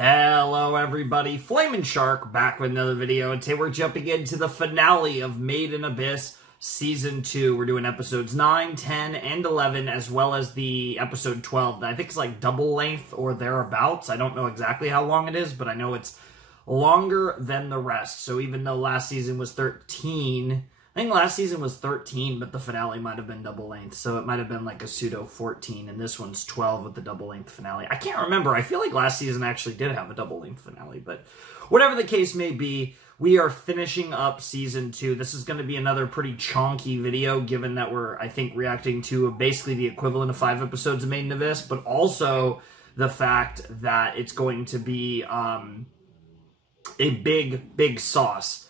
Hello everybody, Flamin' Shark back with another video, and today we're jumping into the finale of Made in Abyss Season 2. We're doing episodes 9, 10, and 11, as well as the episode 12 that I think is like double length or thereabouts. I don't know exactly how long it is, but I know it's longer than the rest. So even though last season was 13, I think last season was 13, but the finale might have been double length, so it might have been like a pseudo 14, and this one's 12 with the double length finale. I can't remember. I feel like last season actually did have a double length finale, but whatever the case may be, we are finishing up Season 2. This is going to be another pretty chonky video, given that we're, I think, reacting to basically the equivalent of 5 episodes of Made in Abyss, but also the fact that it's going to be a big sauce.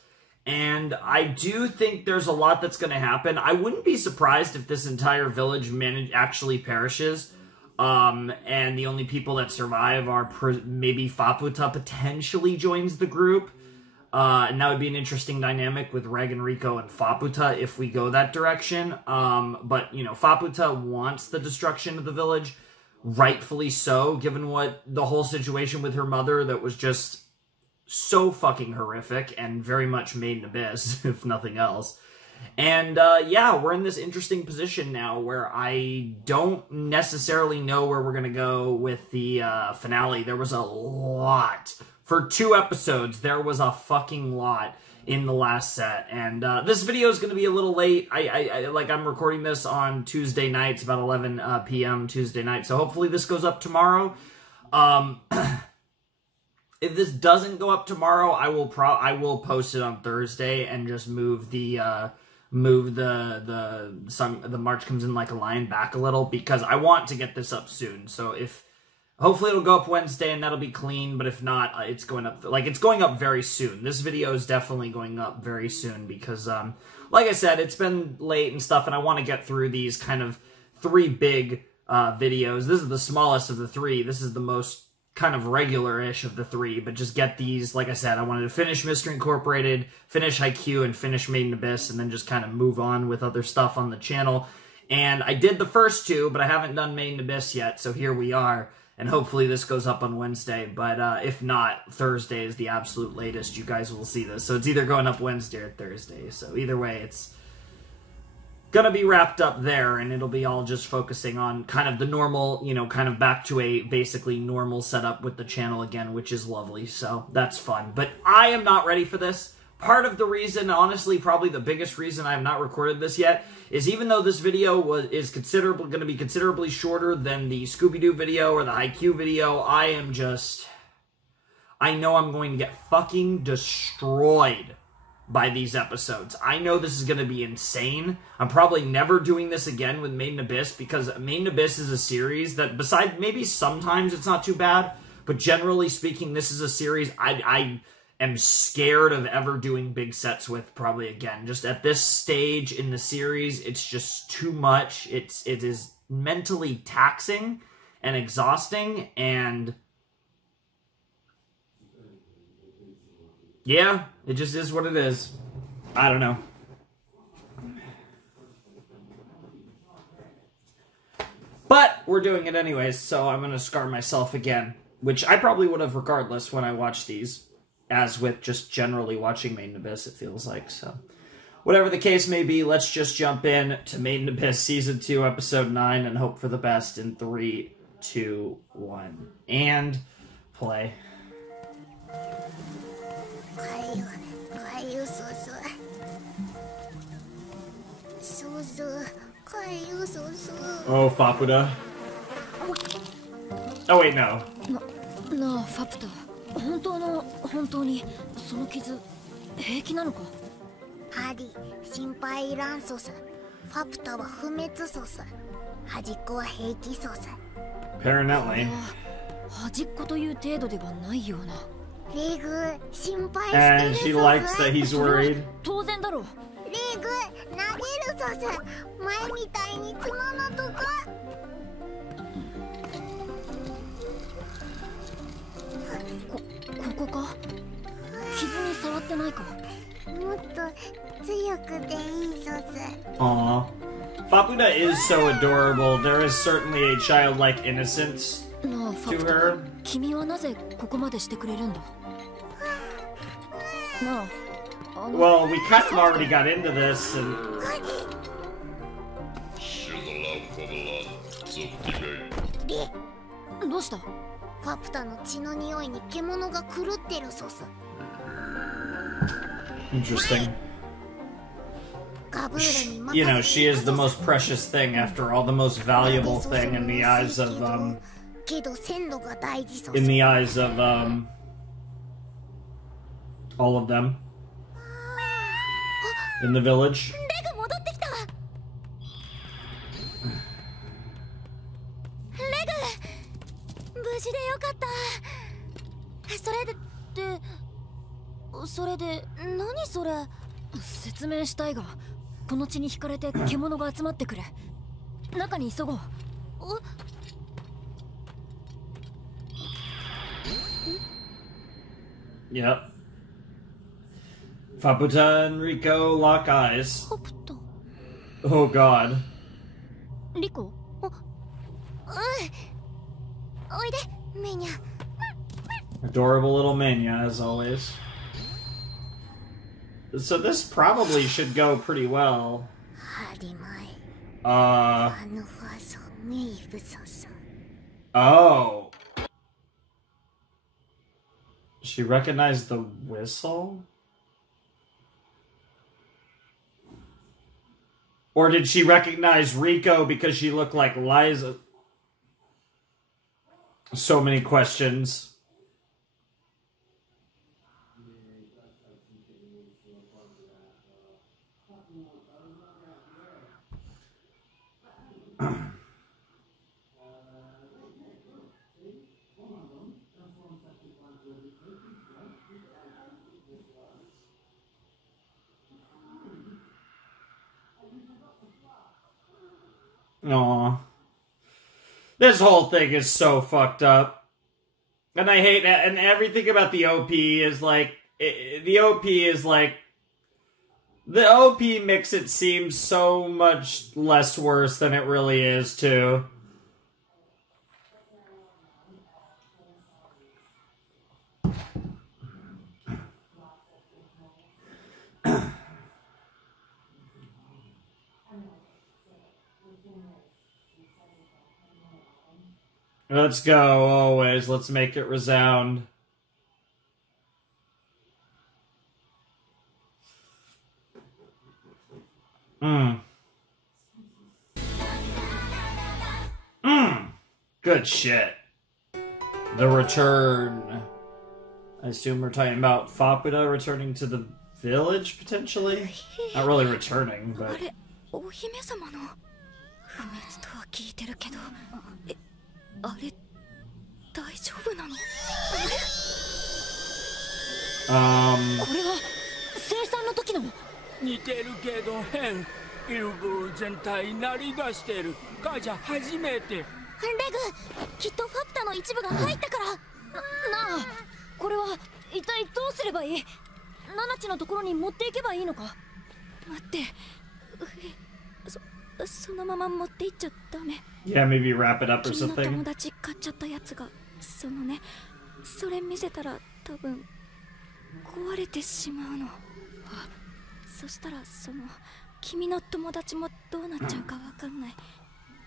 And I do think there's a lot that's going to happen. I wouldn't be surprised if this entire village actually perishes. And the only people that survive are maybe Faputa potentially joins the group. And that would be an interesting dynamic with Reg and Rico and Faputa if we go that direction. But, you know, Faputa wants the destruction of the village. Rightfully so, given what the whole situation with her mother that was just so fucking horrific and very much Made in Abyss, if nothing else. And, yeah, we're in this interesting position now where I don't necessarily know where we're gonna go with the, finale. There was a lot. For 2 episodes, there was a fucking lot in the last set. And, this video is gonna be a little late. I'm recording this on Tuesday night. It's about 11 p.m. Tuesday night. So hopefully this goes up tomorrow. If this doesn't go up tomorrow, I will post it on Thursday and just move the March Comes in Like a Lion back a little, because I want to get this up soon. So hopefully it'll go up Wednesday and that'll be clean, but if not, it's going up, it's going up very soon. This video is definitely going up very soon because, like I said, it's been late and stuff, and I want to get through these kind of 3 big videos. This is the smallest of the 3. This is the most kind of regular-ish of the 3, but just get these. Like I said, I wanted to finish Mystery Incorporated, finish Haikyuu, and finish Made in Abyss, and then just kind of move on with other stuff on the channel. And I did the first 2, but I haven't done Made in Abyss yet, so here we are. And hopefully this goes up on Wednesday, but if not, Thursday is the absolute latest you guys will see this. So it's either going up Wednesday or Thursday, so either way, it's gonna be wrapped up there, and it'll be all just focusing on kind of the normal, you know, kind of back to a basically normal setup with the channel again, which is lovely, so that's fun. But I am not ready for this. Part of the reason, honestly, probably the biggest reason I have not recorded this yet, is even though this video is going to be considerably shorter than the Scooby-Doo video or the Haikyuu video, I know I'm going to get fucking destroyed by these episodes. I know this is going to be insane. I'm probably never doing this again with Made in Abyss, because Made in Abyss is a series that, besides maybe sometimes it's not too bad, but generally speaking, this is a series I am scared of ever doing big sets with probably again. Just at this stage in the series, it's just too much. It is mentally taxing and exhausting, and yeah, it just is what it is. I don't know. But we're doing it anyways, so I'm going to scar myself again, which I probably would have regardless when I watched these, as with just generally watching Made in Abyss, it feels like. So whatever the case may be, let's just jump in to Made in Abyss Season 2, Episode 9, and hope for the best in 3, 2, 1, and play. Oh, Faputa. Oh, wait, no. Na, Faputa. 本当にその傷平気なのか？ハディ、心配いらんそうさ。ファプタは不滅そうさ。端っこは平気そうさ。Apparently. 端っこという程度ではないような。レグ、心配 And して she るそう likes さ。 that he's worried. 当然だろう。レグ、投げるそうさ。前みたいに角のとこ。ここか？傷に触ってないか？もっと強くていいそうさ。Aww. Faputa is so adorable. There is certainly a childlike innocence to her. 君はなぜここまでしてくれるんだ。なあ、Well, we kind of already got into this, and... Ri, どうした？ファプタの血の匂いに獣が狂ってるそうさ。 Interesting. ガブールに任 You せ know, て she is the most precious thing, after all, the most valuable thing in the eyes of, けど鮮度が大事そうさ。 in the eyes of, all of them. In the village. レグ戻ってきた。レグ、無事でよかった。それで何それ？説明したいが、この血に惹かれて獣が集まってくる。中に急ごう。Yep. Faputa and Rico lock eyes. ファプタ。 Oh god. リコ？おいで、メニャ。 Adorable little Mania, as always. So this probably should go pretty well. ハリマイ。 Uh... あのファソメイブソソ。 Oh. She recognized the whistle? Or did she recognize Rico because she looked like Liza? So many questions. Aw. This whole thing is so fucked up. And I hate that. And everything about the OP is like... The OP is like... The OP makes it seem so much less worse than it really is, too. Let's go, always. Let's make it resound. Good shit. The return. I assume we're talking about Faputa returning to the village, potentially? Not really returning, but... あれ、お姫様の不滅とは聞いてるけど、あれ大丈夫なの？これは生産の時の。似てるけど変。イルブ全体鳴り出してる。ガジャ初めて。レグ、きっとファプタの一部が入ったから。なあ、これは一体どうすればいい？ナナチのところに持っていけばいいのか？待って、そのまま持っていっちゃダメ。 Yeah, maybe wrap it up or 君の something. 友達買っちゃったやつが、そのね、それ見せたら多分壊れてしまうの。そしたら君の友達もどうなっちゃうかわかんない。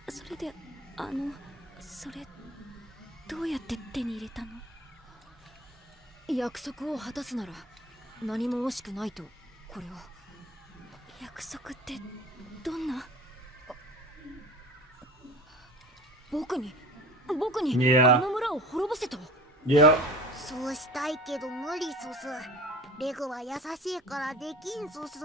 それでそれどうやって手に入れたの？約束を果たすなら何も惜しくないと。これを。約束ってどんな？僕に Yeah. あの村を滅ぼせと。Yep. そうしたいけど無理ソス。レグは優しいからできんソス。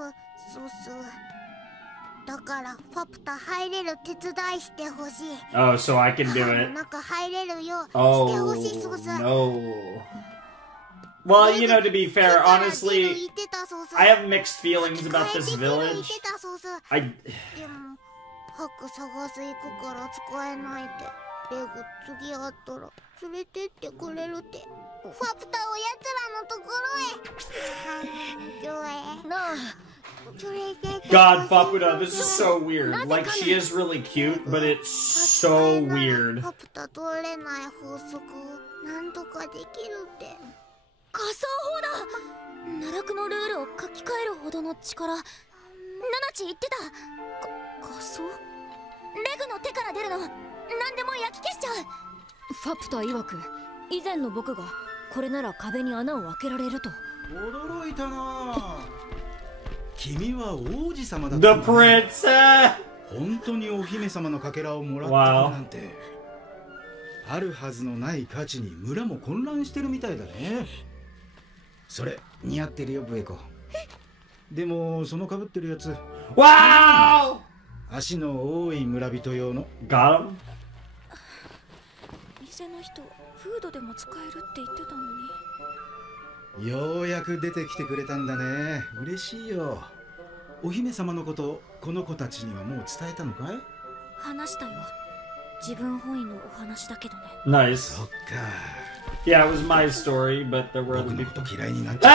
だからファプタ入れる手伝いしてほしい。 Oh, so I can do 歯の it. 中入れるようして Oh, ほしいソス。 no. Well, you know, to be fair, honestly, I have mixed feelings about this village. I... でもハク探す行くから使えないって。レグ次会ったら連れてってくれるって。ファプタをやつらのところへ。なあ、 God, Faputa, this is so weird. Like, she is really cute, but it's so weird. ファプタ通れない法則。なんとかできるって。仮想法だ。奈落のルールを書き換えるほどの力。ナナチ言ってた。仮想？レグの手から出るの何でも焼き消しちゃう。ファプタ曰く以前の僕がこれなら壁に穴を開けられると。驚いたな。君は王子様だった The Prince! 本当にお姫様のかけらをもらったなんて。あるはずのない価値に村も混乱してるみたいだね。それ似合ってるよブエコ。でもその被ってるやつ、Wow! 足の多い村人用の。 Got him? 店の人フードでも使えるって言ってたのに。ようやく出てきてくれたんだね。嬉しいよ。お姫様のことこの子たちにはもう伝えたのかい？話したよ。自分本位のお話だけどね。Nice. そっか。 Yeah, it was my story, but there were 僕 other のこ people. と嫌いになっちゃ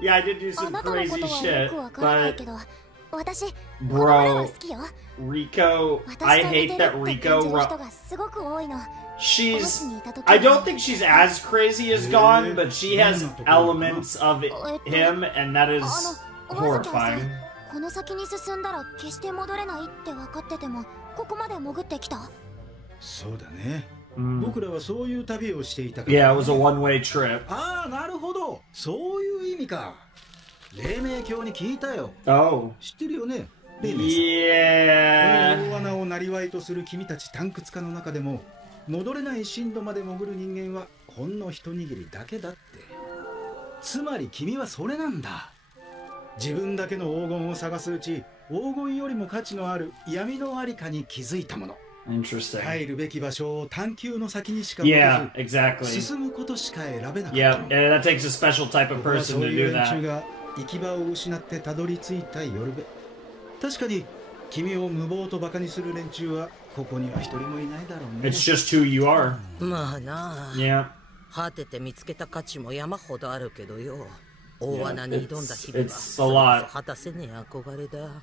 う。Yeah, I did do あ some なたのこ crazy とはよ shit, くわからない but けど、私この村は bro, 好きよ。 Rico, I 私と似 hate てる that って感じ Rico. る人がすごく多いの。 She's, I don't think she's as crazy as Gon, but she has elements of him, and that is わずきはさ horrifying. この先に進んだら決して戻れないって分かっててもここまで潜ってきた。そうだね。Mm. 僕らはそういう旅をしていたから。Yeah, it was a one-way trip. ああ、なるほど。そういう意味か。黎明教に聞いたよ。 Oh. 知ってるよね、黎明さん。 Yeah. この大穴をなりわいとする君たち探掘家の中でも戻れない深度まで潜る人間はほんの一握りだけだって。つまり君はそれなんだ。自分だけの黄金を探すうち、黄金よりも価値のある闇のありかに気づいたもの。 Interesting. 入るべき場所を探求の先にしか Yeah, 向けず、 exactly. 進むことしか選べなかった Yeah, の。 and that takes a special type of 僕は person そう to いう do 連中 that. が行き場を失ってたどり着いた夜べ。確かに君を無謀とバカにする連中はここには一人もいないだろうね。 It's just who you are. まあなあ、 Yeah. 果てて見つけた価値も山ほどあるけどよ。大穴に挑んだ日々は It's そ a れこ lot. そ果たせねえ憧れだ。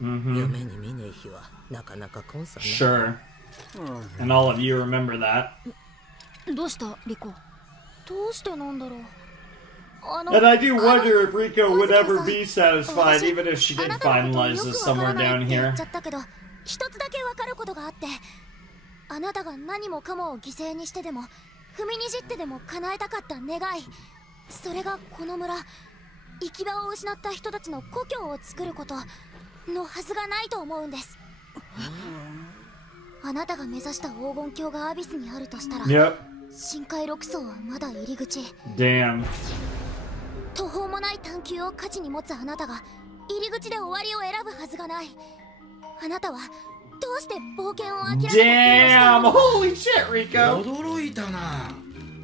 Mm-hmm. 夢に見ねえ日はなかなかコンサね。 Sure. And all of you remember that. どうしたリコ？どうしてなんだろう。And I do wonder if Rico would ever be satisfied, even if she did find Liza somewhere down 言 here. っちゃったけど、一つだけわかることがあって、あなたが何もかもを犠牲にしてでも踏みにじってでも叶えたかった願い、それがこの村、行き場を失った人たちの故郷を作ることのはずがないと思うんです。あなたが目指した黄金鏡がアビスにあるとしたら、 Yep. 深海6層はまだ入り口。 Damn. 途方もない探求を価値に持つあなたが入り口で終わりを選ぶはずがない。あなたはどうして冒険を諦めて Damn! Holy shit, Rico! 驚いたな。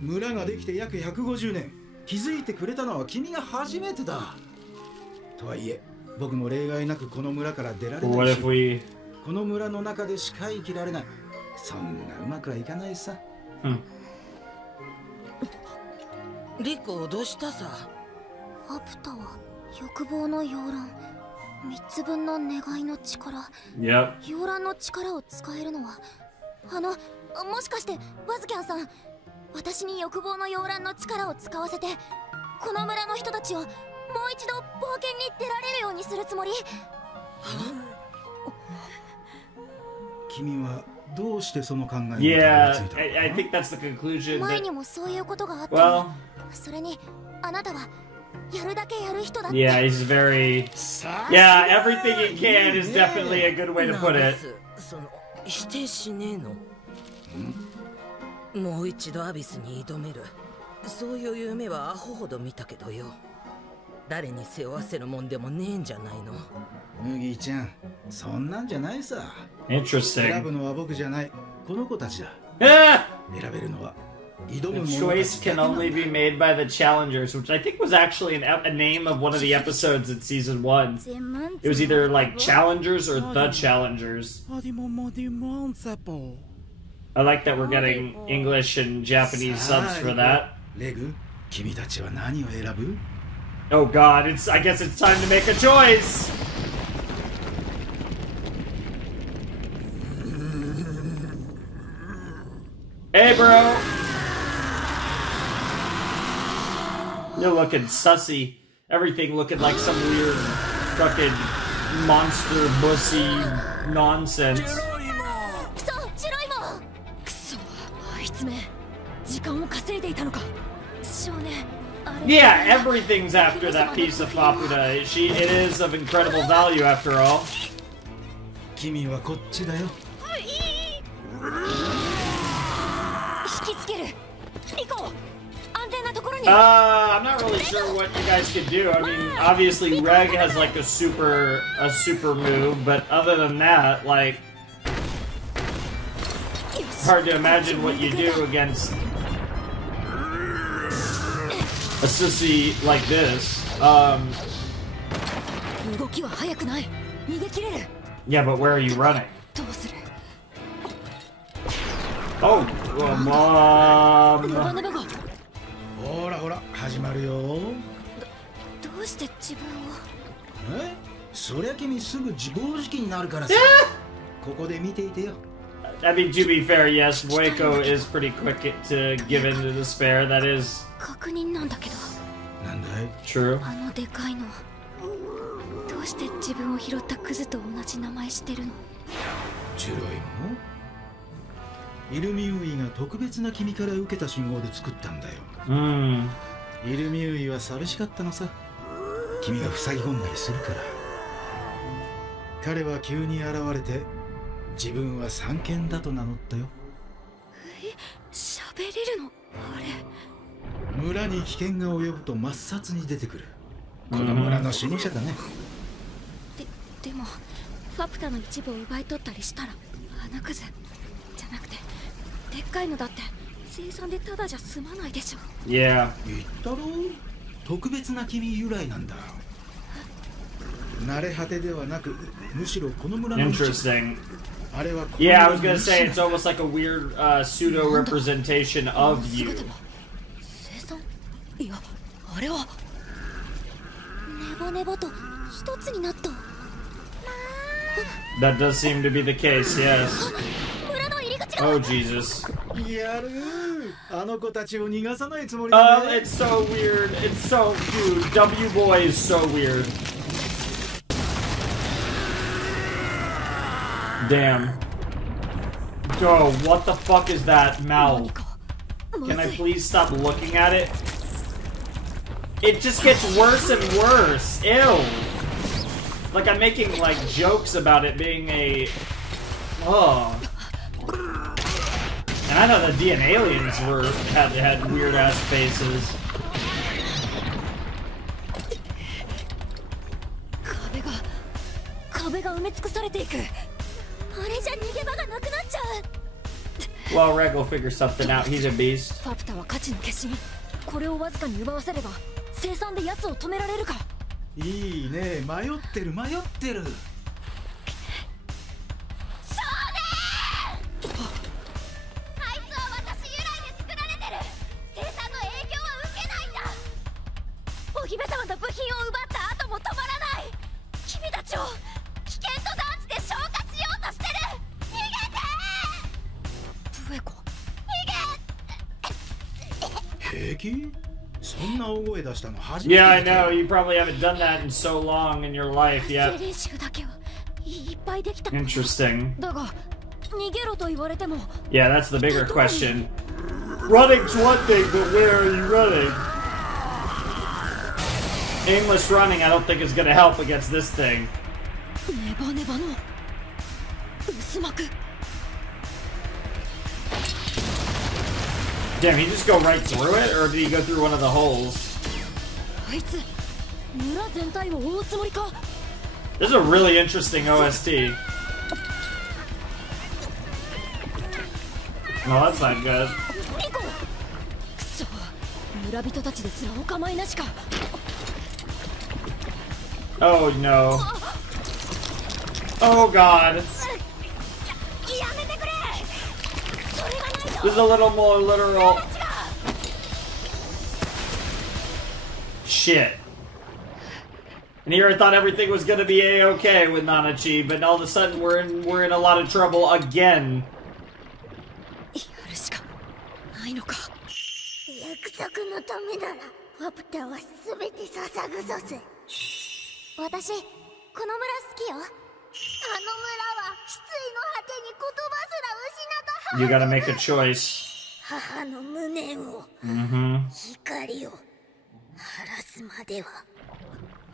村ができて約150年。気づいてくれたのは君が初めてだ。とはいえ、僕も例外なくこの村から出られ What ない if し、 we... この村の中でしか生きられない。そんなうまくはいかないさ。リコどうしたさ。アプタは欲望の洋蘭、3つ分の願いの力。 Yep. 洋蘭の力を使えるのはもしかしてワズキャンさん、私に欲望の洋蘭の力を使わせてこの村の人たちをもう一度冒険に出られるようにするつもり？君はどうしてその考えにたど Yeah, り着いたの I think that's the conclusion 前 that... にもそういうことがあった Well... の。それにあなたはやるだけやる人だって。 Yeah, he's very... Yeah, everything he can is definitely a good way to put it. その否定しねえの？もう一度アビスに挑める。そういう夢はアホほど見たけどよ。誰に背負わせるもんでもねえんじゃないの？麦ちゃん、そんなんじゃないさ。選 Interesting. ぶのは僕じゃない。この子たちだ。 Ah! 選べるのは挑む The 者た choice ちだ can けなんだ。 only be made by the challengers, which I think was actually a name of one of the episodes in season 1. It was either like challengers or the challengers. I like that we're getting English and Japanese subs for that. レグ、君たちは何を選ぶ？ Oh god, I guess it's time to make a choice! Hey bro! You're looking sussy. Everything looking like some weird fucking monster bussy nonsense. そう、ジロイも。くそ、あいつめ時間を稼いでいたのか。少年、あれ Yeah, everything's after that piece of Fapuda. It is of incredible value after all. 君はこっちだよ。引きつける。行こう。安全なところに。I'm not really sure what you guys could do. I mean, obviously Reg has like a super move, but other than that, like, it's hard to imagine what you do against a sissy like this. 動きは速くない。逃げ切れる。 Yeah, but where are you running? どうする。 Oh, Mom. ネバネバが。ほらほら始まるよ。どうして自分を。え？そりゃ君すぐ自暴自棄になるからさ。ここで見ていてよ。I mean, to be fair, yes, Waco is pretty quick to give in to despair. That is 確認なんだけど。なんだい？ true. あのでかいの。どうして自分を拾ったクズと同じ名前してるの。ジュロイも？イルミウイが特別な君から受けた信号で作ったんだよ。イルミウイは寂しかったのさ。君が塞ぎ込んだりするから。彼は急に現れて自分は三剣だと名乗ったよ。喋れるのあれ。村に危険が及ぶと真っ先に出てくる。この村の守護者だね。でもファプタの一部を奪い取ったりしたらあのクズじゃなくてでっかいのだって生産でただじゃ済まないでしょ。Yeah. 言ったろう。特別な君由来なんだ。慣れ果てではなくむしろこの村の Interesting. あれは Yeah, I was gonna say it's almost like a weird pseudo representation of you. 生産いやあれはネバネバと一つになった。 That does seem to be the case, yes. 村の入り口が。 Oh, Jesus. やるあの子たちを逃がさないつもりだね。 It's so weird. It's so dude. W boy is so weird. Damn. Oh, what the fuck is that mouth? Can I please stop looking at it? It just gets worse and worse. Ew. Like I'm making like jokes about it being a. Oh. And I know the DNA aliens had weird ass faces. 壁が埋め尽くされていく。あれじゃ逃げ場がなくなっちゃう。 Well, Reg will figure something out. He's a beast. ファプタは価値の化身。これをわずかに奪わせれば生産で奴を止められるか。いいね。迷ってる迷ってる。お姫様の部品を奪った後も止まらない。君たちを危険と断じて消化しようとしてる。逃げて。ブエコ。平気？そんな大声出したの初めて。 Yeah, I know. You probably haven't done that in so long in your life yet. 練習だけはいっぱいできた。 Interesting. だが逃げろと言われても。 Yeah, that's the bigger question. Running's one thing, but where are you running? Aimless running, I don't think is gonna help against this thing. ネバネバの薄膜。 Damn, he just go right through it, or did he go through one of the holes? あいつ村全体を覆うつもりか。 This is a really interesting OST. Oh, that's not good. リコ。くそ、村人たちですらお構いなしか。 Oh no. Oh god. やめてくれ。それがないと。 This is a little more literal. Shit. And here I thought everything was gonna be a-okay with Nanachi, but all of a sudden we're in a lot of trouble again. やるしかないのか。約約のためならファプターは全て捧ぐぞせ。私この村好きよ。あの村は失意の果てに言葉すら失った。 You gotta make a choice. 母の無念を、光を晴らすまでは。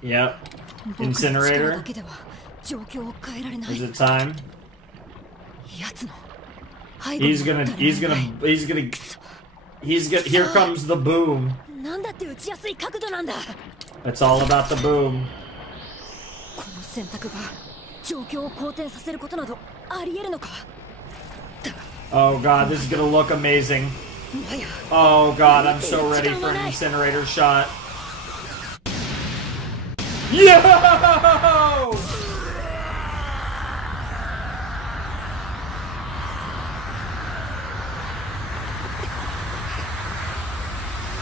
Yep. Incinerator. だけでは状況を変えられない。 Is it time? やつの He's gonna. Here comes the boom. なんだって打ちやすい角度なんだ。 It's all about the boom. この選択が状況を好転させることなどありえるのか。 Oh god, this is gonna look amazing. Oh god, I'm so ready for an incinerator shot. Yo!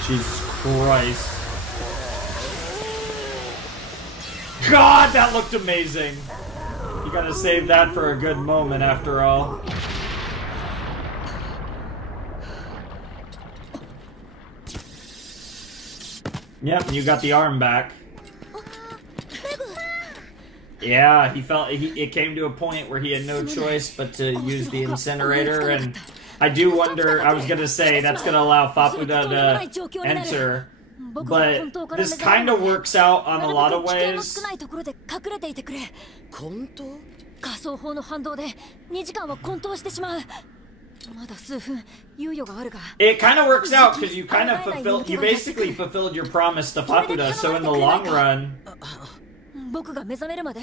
Jesus Christ. God, that looked amazing. You gotta save that for a good moment after all. Yep, you got the arm back. Yeah, it came to a point where he had no choice but to use the incinerator, and I do wonder, I was gonna say, that's gonna allow Fapuda to enter, but this kind of works out on a lot of ways. 仮想法の反動で2時間は混沌してしまう。まだ数分猶予があるが。 It kind of works out because you basically fulfilled your promise to Fapuda, so in the long run. 僕が目覚めるまで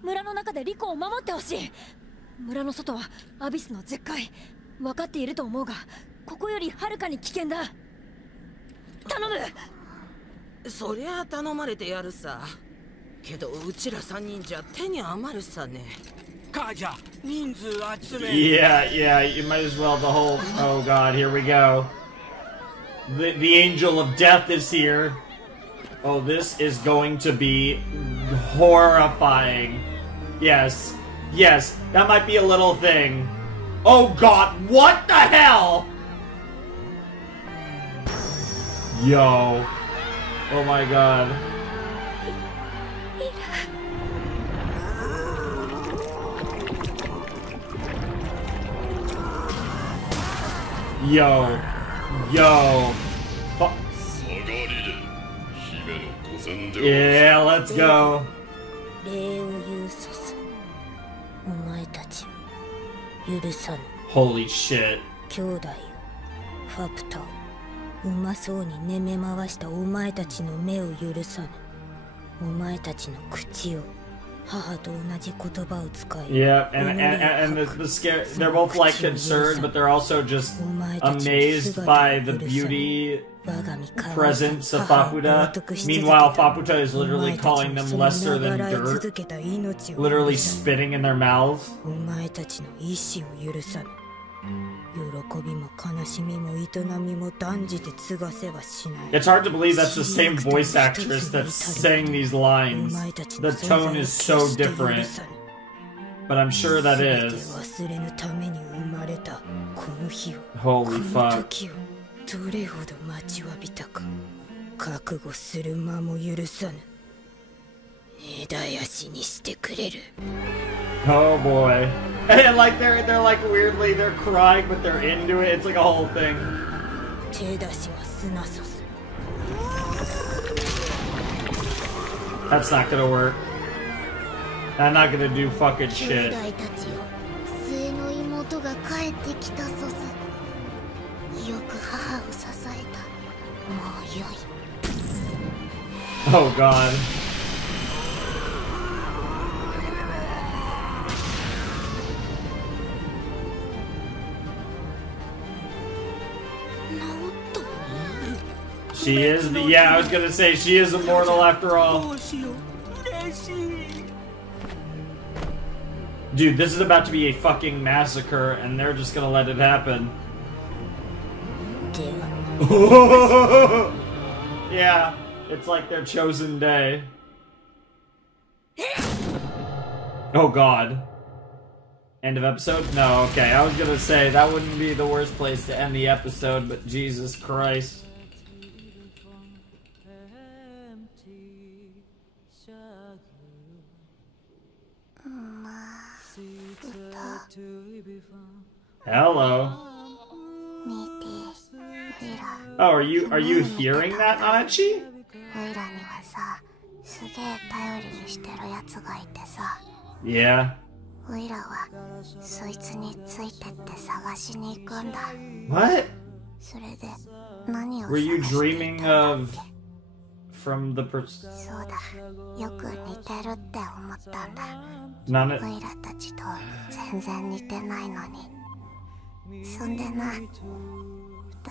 村の中でリコを守ってほしい。村の外はアビスの絶海。分かっていると思うが、ここよりはるかに危険だ。頼む。そりゃ頼まれてやるさ。けどうちら3人じゃ手に余るさね。母ちゃん、人数集め。 Yeah, you might as well the whole. Oh god, here we go. The angel of death is here. Oh, this is going to be horrifying. Yes, that might be a little thing. Oh god, what the hell? Yo. Oh my god. Yo. Yeah, let's go. 礼を言うささ。お前たちを許さぬ。 Holy shit. 兄弟よ、ファプタをうまそうに寝め回したお前たちの目を許さぬ。お前たちの口を母と同じ言葉を使い。 Yeah, and the scare, they're both like concerned, but they're also just amazed by the beauty presence of Fapuda. Meanwhile, Fapuda is literally calling them lesser than dirt, literally spitting in their mouths. お前たちの意志を許さぬ。喜びも悲しみも営みも断じて継がせはしない。 It's hard to believe that's the same voice actress that's saying these lines. The tone is so different, but I'm sure that is. 忘れぬために生まれたこの日を、 Holy この fuck. 時をどれほど待ちわびたか。覚悟する間も許さぬ。根絶やしにしてくれる。 Oh boy. And like they're like weirdly they're crying but they're into it. It's like a whole thing. 手出しはすなさす。 That's not gonna work. I'm not gonna do fucking 兄 shit. 弟たちよ、末の妹が帰ってきたそす。よく母を支えた。もうよい。 Oh god. She is, yeah, I was gonna say, she is immortal after all. Dude, this is about to be a fucking massacre, and they're just gonna let it happen. Yeah, it's like their chosen day. Oh god. End of episode? No, okay, I was gonna say, that wouldn't be the worst place to end the episode, but Jesus Christ. Hello. 見て、オイラ。 Oh, are you hearing that, Nanachi? オイラにはさ、すげえ頼りにしてるやつがいてさ。Yeah. オイラはそいつについてって探しに行くんだ。 What? それで何を Were you 探してい dreaming たんだっ of け？ from the person? そうだ、よく似てるって思ったんだ。 Nana. オイラたちと全然似てないのに。そんでな、二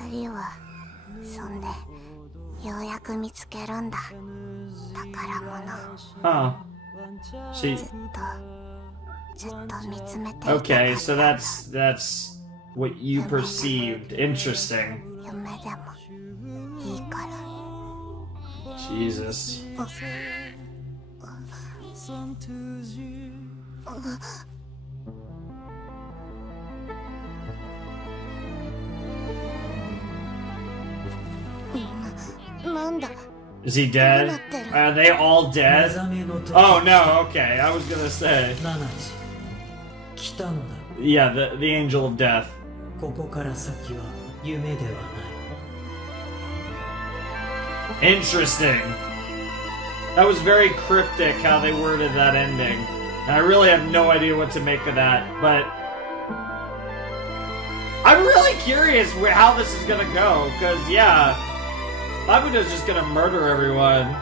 人はそんでようやく見つけるんだ、宝物。 Huh. She. ずっと見つめていたかった。 Okay, so that's what you perceived. Interesting. 夢でもいいから。 Jesus. なんだ。 Is he dead? Are they all dead? Oh no, okay. I was gonna say. ナナチ来たのだ。 Yeah, the angel of death. ここから先は夢ではない。 Interesting. That was very cryptic how they worded that ending. And I really have no idea what to make of that, but I'm really curious how this is gonna go, because yeah, Fabuda's just gonna murder everyone.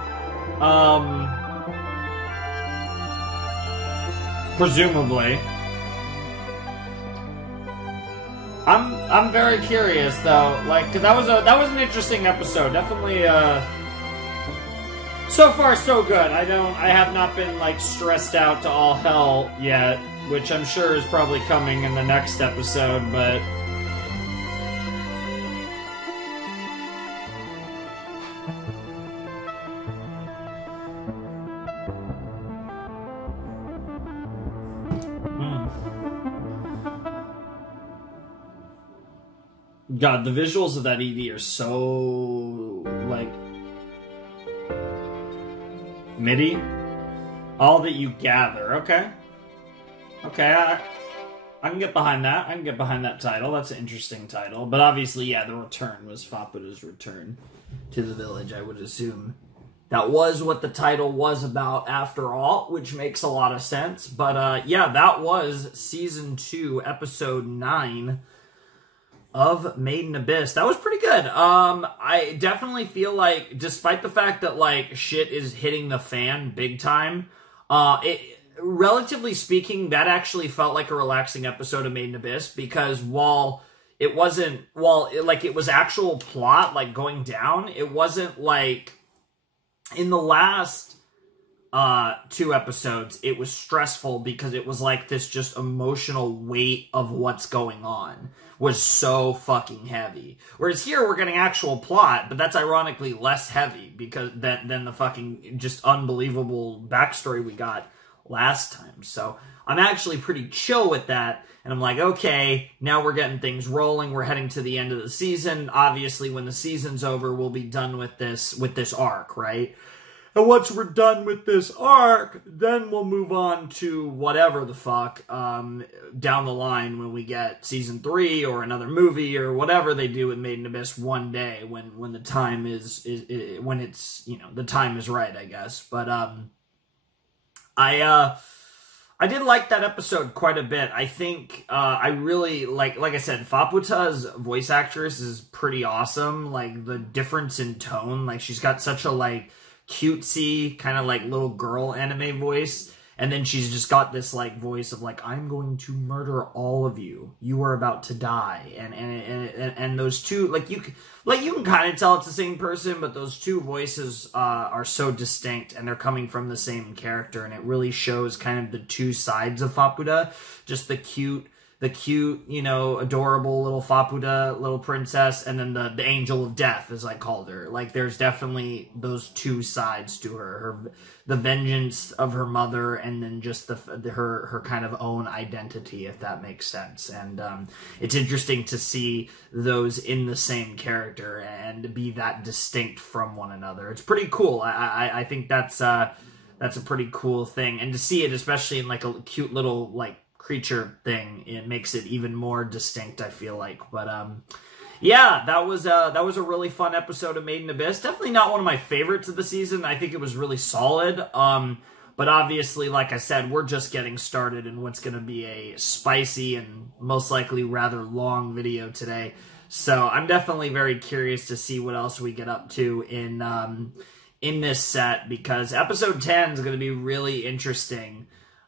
Presumably. I'm very curious though, like, 'cause that was an interesting episode. Definitely, so far so good. I have not been like stressed out to all hell yet, which I'm sure is probably coming in the next episode, but. God, the visuals of that ED are so, like, MIDI? All that you gather, okay. Okay, I can get behind that. I can get behind that title. That's an interesting title. But obviously, yeah, the return was Fapuda's return to the village, I would assume. That was what the title was about after all, which makes a lot of sense. But, yeah, that was Season 2, Episode 9 of Made in Abyss. That was pretty good. I definitely feel like, despite the fact that, like, shit is hitting the fan big time, relatively speaking, that actually felt like a relaxing episode of Made in Abyss, because while it wasn't, it was actual plot, like, going down, it wasn't, like, in the last 2 episodes, it was stressful because it was like this just emotional weight of what's going on was so fucking heavy. Whereas here we're getting actual plot, but that's ironically less heavy because than the fucking just unbelievable backstory we got last time. So I'm actually pretty chill with that, and I'm like, okay, now we're getting things rolling. We're heading to the end of the season. Obviously, when the season's over, we'll be done with this arc, right? And once we're done with this arc, then we'll move on to whatever the fuck down the line when we get Season 3 or another movie or whatever they do with Made in Abyss one day when the time is when it's, you know, the time is right, I guess. But I did like that episode quite a bit. I think I really like I said, Faputa's voice actress is pretty awesome. Like the difference in tone, like she's got such a like cutesy kind of like little girl anime voice, and then she's just got this like voice of like, I'm going to murder all of you, you are about to die, and those two, like you can kind of tell it's the same person, but those two voices are so distinct, and they're coming from the same character, and it really shows kind of the two sides of Fapuda, just the cute, you know, adorable little Fapuda, little princess, and then the angel of death, as I called her. Like, there's definitely those two sides to her. The vengeance of her mother, and then just her kind of own identity, if that makes sense. And it's interesting to see those in the same character and be that distinct from one another. It's pretty cool. I think that's a pretty cool thing. And to see it, especially in like a cute little, like, creature thing. It makes it even more distinct, I feel like. But yeah, that was a really fun episode of Made in Abyss. Definitely not one of my favorites of the season. I think it was really solid. But obviously, like I said, we're just getting started in what's going to be a spicy and most likely rather long video today. So I'm definitely very curious to see what else we get up to in this set, because episode 10 is going to be really interesting.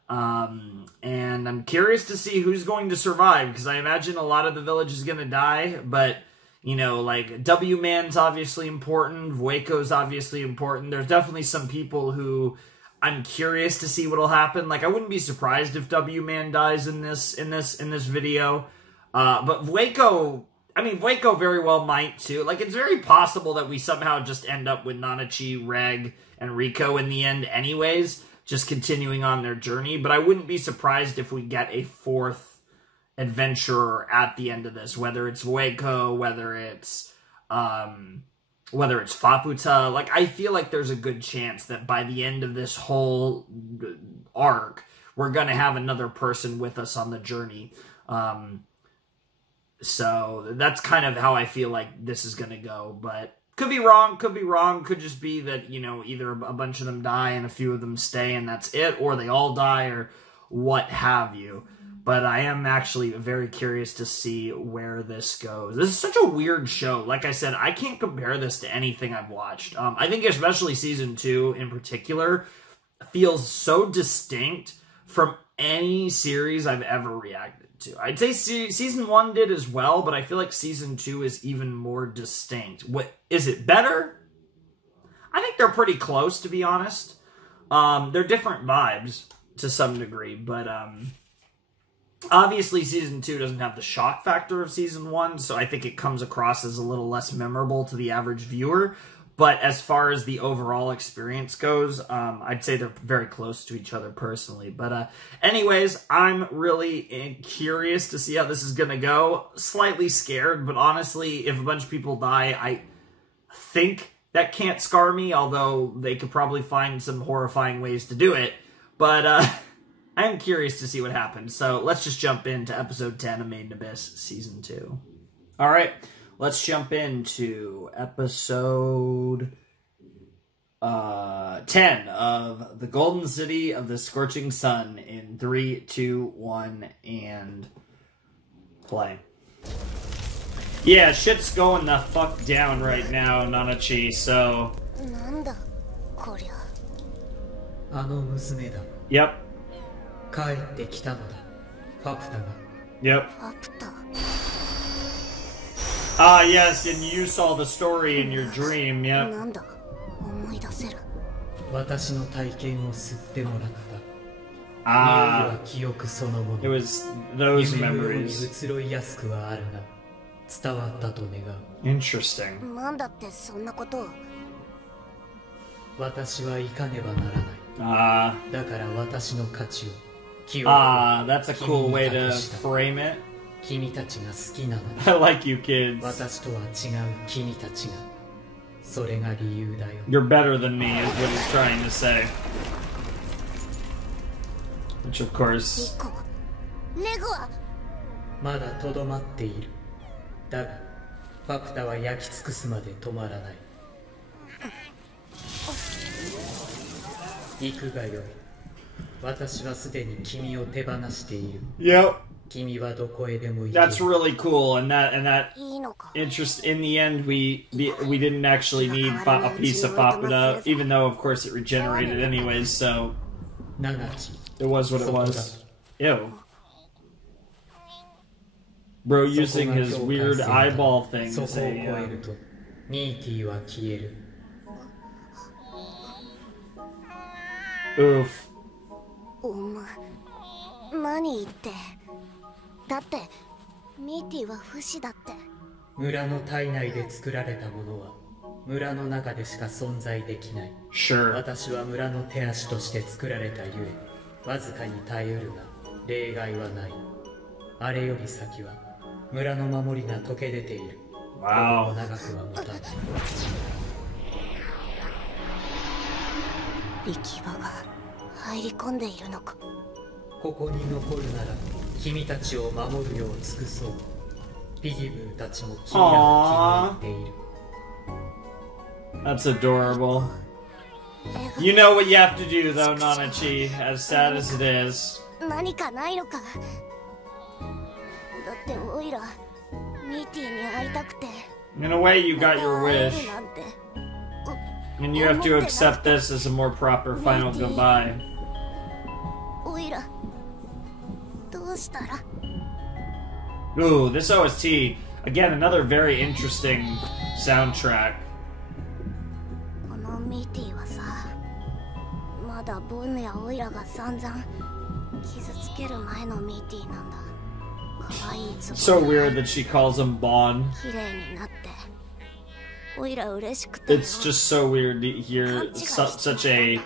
And I'm curious to see who's going to survive, because I imagine a lot of the village is going to die, but, you know, like, W-Man's obviously important, Vueco's obviously important. There's definitely some people who I'm curious to see what'll happen. Like, I wouldn't be surprised if W-Man dies in this video. But Vueco, I mean, Vueco very well might too. Like, it's very possible that we somehow just end up with Nanachi, Reg, and Rico in the end anyways, just continuing on their journey. But I wouldn't be surprised if we get a fourth adventurer at the end of this, whether it's Vueco, whether it's Faputa. Like, I feel like there's a good chance that by the end of this whole arc, we're going to have another person with us on the journey. So that's kind of how I feel like this is going to go. But could be wrong, could just be that, you know, either a bunch of them die and a few of them stay and that's it, or they all die, or what have you. But I am actually very curious to see where this goes. This is such a weird show. Like I said, I can't compare this to anything I've watched. I think especially Season 2 in particular feels so distinct from any series I've ever reacted to. I'd say Season 1 did as well, but I feel like Season 2 is even more distinct. What, is it better? I think they're pretty close, to be honest. They're different vibes to some degree, but obviously, Season 2 doesn't have the shock factor of Season 1, so I think it comes across as a little less memorable to the average viewer. But as far as the overall experience goes, I'd say they're very close to each other personally. But anyways, I'm really curious to see how this is going to go. Slightly scared, but honestly, if a bunch of people die, I think that can't scar me, although they could probably find some horrifying ways to do it. But I'm curious to see what happens, so let's just jump into episode 10 of Made in Abyss Season 2. Alright, let's jump into episode 10 of The Golden City of the Scorching Sun in 3, 2, 1, and play. Yeah, shit's going the fuck down right now, Nanachi, so... Yep. 帰ってきたのだ、ファプタが。Yep. Ah, yes, and you saw the story in your dream, yep. 私の体験を吸ってもらった。 Ah, 記憶そのもの。 it was those 夢のように memories. 移ろいやすくはあるが、伝わったと願う。 Interesting. なんだってそんなことを。私は行かねばならない。 Ah, だから私の価値を。 that's a cool way to frame it. 君たちが好きなの I like you kids. 私とは違う君たちがそれが理由だよ You're better than me is what he's trying to say. Which of course... レグはまだとどまっているだがファプタは焼き尽くすまで止まらない行くがよい私はすでに君を手放している Yep. 君はどこへでも行け That's really cool, and that いいのか interest in the end we didn't actually need a piece of Faputa, even though of course it regenerated anyways, so ナナチ it was what it was. Ew. Bro using his weird eyeball thing そ to こを say, 越えるとミーティーは消える oof. お前何言ってだってミーティは不死だって村の体内で作られたものは村の中でしか存在できない Sure. 私は村の手足として作られたゆえわずかに耐えうるが例外はないあれより先は村の守りが溶け出ている Wow. 長くは持たない力場が入り込んでいるのかここに残るなら君たちを守るよう尽くそう。ピギブーたちも君らを気に入っている。 That's adorable. You know what you have to do though, Nanachi, as sad as it is. 何かないのか。だってオイラミーティーに会いたくて。 In a way, you got your wish. And you have to accept this as a more proper final goodbye. オイラどうしたら。 Ooh, this OST, again, another very interesting soundtrack. このミーティーはさ、まだボンヌやオイラが散々傷つける前のミーティーなんだ。可愛いつぼ So weird that she calls him Bon. 綺麗になって。オイラ嬉しくて。 It's just so weird to hear such a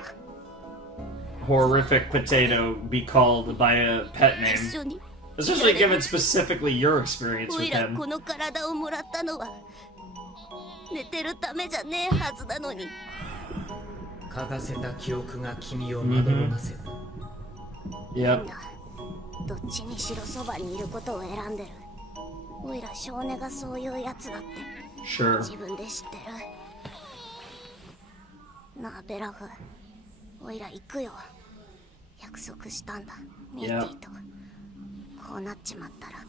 horrific potato be called by a pet name. Especially given specifically your experience with オイラ him. この体をもらったのは寝てるためじゃねえはずなのに。嗅がせた記憶が君をまどろませた。Yep. どっちにしろそばにいることを選んでる。オイラ少年がそういうやつだって Sure. 自分で知ってる。なあベラフ、オイラ行くよ。約束したんだミーティーと。こうなっちまったら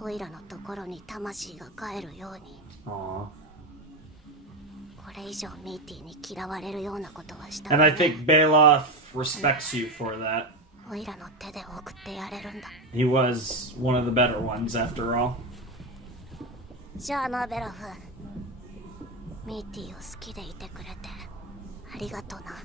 オイラのところに魂が帰るように。 Aww. これ以上ミーティーに嫌われるようなことはしたく And な I い。 think Bailoff respects you for that. オイラの手で送ってやれるんだ。 He was one of the better ones after all. じゃあなベラフ、ミーティーを好きでいてくれてありがとな。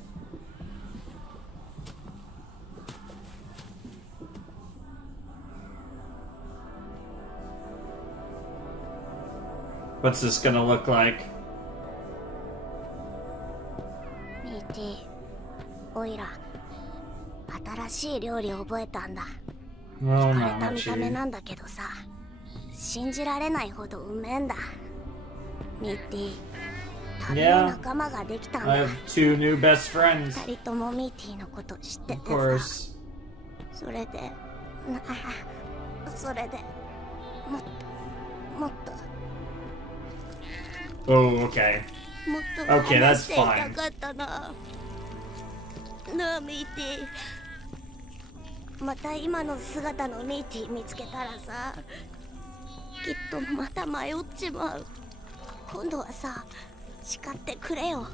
What's this gonna look like? ミーティー、オイラ新しい料理を覚えたんだ。 Oh, 枯れた見た目 Nanachi. なんだけどさ、信じられないほどうめえんだ。ミーティー、旅の仲間ができたんだ。 I have two new best friends. 二人ともミーティーのこと知ってて Of さ。 course. それで、それでもっともっと Oh, okay. もっと Okay, 話 that's していた fine. かったな。なあミーティー、また今の姿のミーティー見つけたらさ、きっとまた迷っちまう。今度はさ、叱ってくれよ。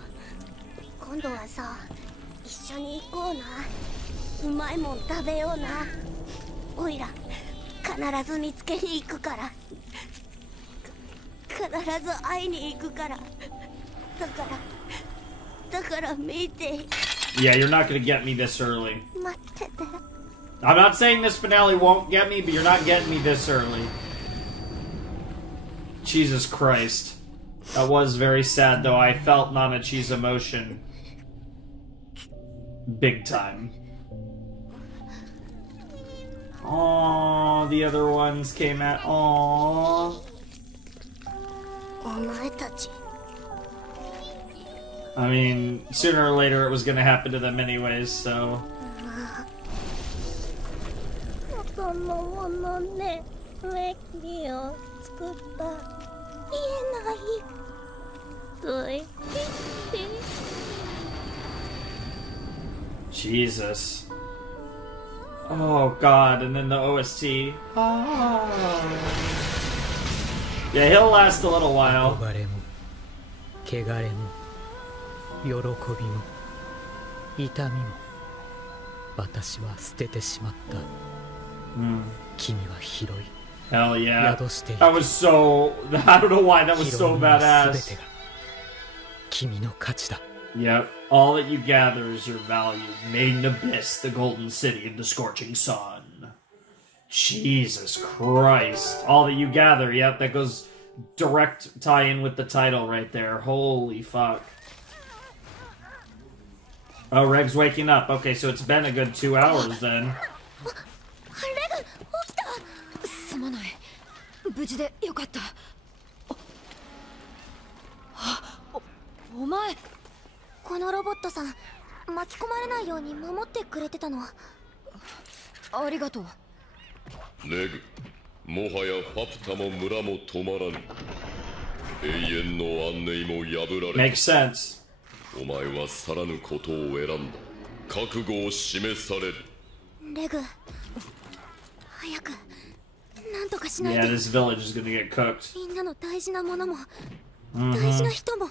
今度はさ、一緒に行こうな。うまいもん食べような。おいら必ず見つけに行くから。必ず会いに行くから。だから見て。 Yeah, you're not gonna get me this early. 待ってて。 I'm not saying this finale won't get me, but you're not getting me this early. Jesus Christ. That was very sad, though. I felt Nanachi's emotion. Big time. Aww, the other ones came at. Aww. お前たち。 I mean, sooner or later it was gonna happen to them anyways, so. そのものね、メッキを作った言えないと言って Jesus. Oh god, and then the OST. Yeah, he'll last a little while. 憧れも汚れも喜びも痛みも私は捨ててしまった。君は広い。 Hell yeah. 宿している。 That was so. I don't know why that was so 広いもの badass. 全てが君の価値だ。 Yep. All that you gather is your value. Made in Abyss, the golden city of the scorching sun. Jesus Christ. All that you gather. Yep, that goes direct tie-in with the title right there. Holy fuck. Oh, Reg's waking up. Okay, so it's been a good 2 hours then. レグ起きた。すまない、無事でよかった。お前、このロボットさん巻き込まれないように守ってくれてたの。ありがとう。レグ、もはやファプタも村も止まらぬ。永遠の安寧も破られ。Makes sense. お前は去らぬことを選んだ。覚悟を示される。レグ、早くなんとかしないと。 Yeah, this village is gonna get cooked. みんなの大事なものも、大事な人も。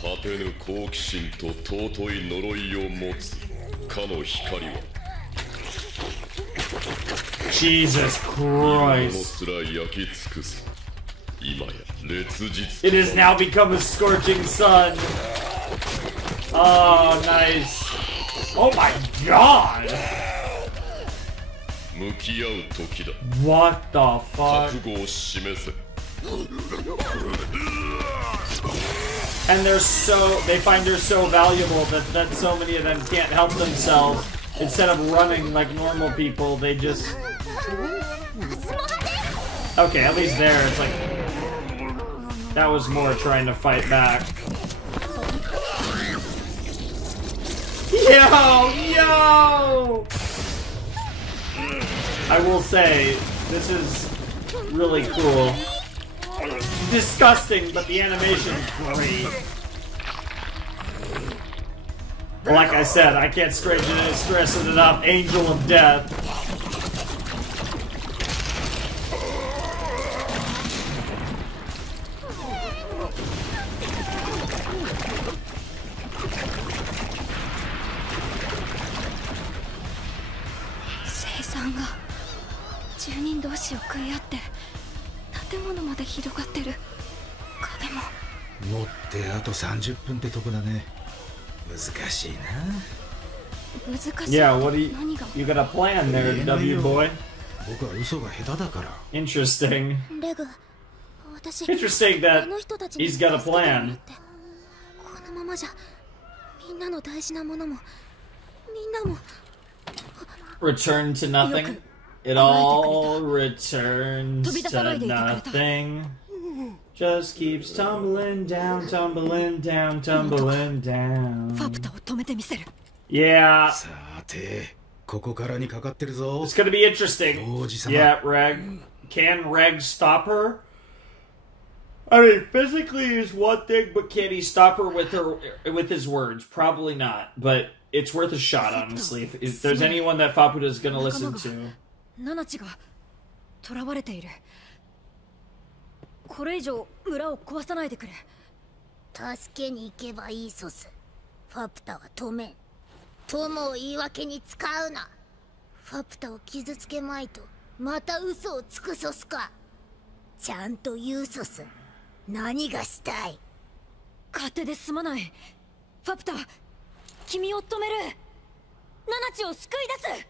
果てぬ好奇心と尊い呪いを持つかの光は Jesus も Christ. すら焼き尽くす。今や烈日。 It has now become a scorching sun. Oh, nice. Oh my god. 向き合う時だ。 What the fuck? 覚悟を示せ。 And they find her so valuable that so many of them can't help themselves. Instead of running like normal people, they just... Okay, at least there, it's like... That was more trying to fight back. Yo! I will say, this is really cool. Disgusting, but the animation's great. Like I said, I can't stress it enough. Angel of Death. Seisanが住人同士を食い合って建物まで広がってる。壁も。持ってあと30分ってとこだね。難しいな。難しい。 Yeah, what do you got a plan there, W boy? 僕は嘘が下手だから。 Interesting. レグ、私 Interesting that he's got a plan. このままじゃみんなの大事なものもみんなも Return to nothing. It all returns to nothing. Just keeps tumbling down, tumbling down, tumbling down. ファプタを止めてみせる。 Yeah. さて、ここからにかかってるぞ。 It's gonna be interesting. Yeah, Reg. Can Reg stop her? I mean, physically is one thing, but can he stop her with his words? Probably not. But it's worth a shot, honestly. If there's anyone that Faputa is gonna listen to. ナナチが囚われている。これ以上村を壊さないでくれ。助けに行けばいいソス。ファプタは止めん。友を言い訳に使うな。ファプタを傷つけまいとまた嘘をつくソスか。ちゃんと言うソス。何がしたい。勝手ですまない。ファプタ、君を止める。ナナチを救い出す。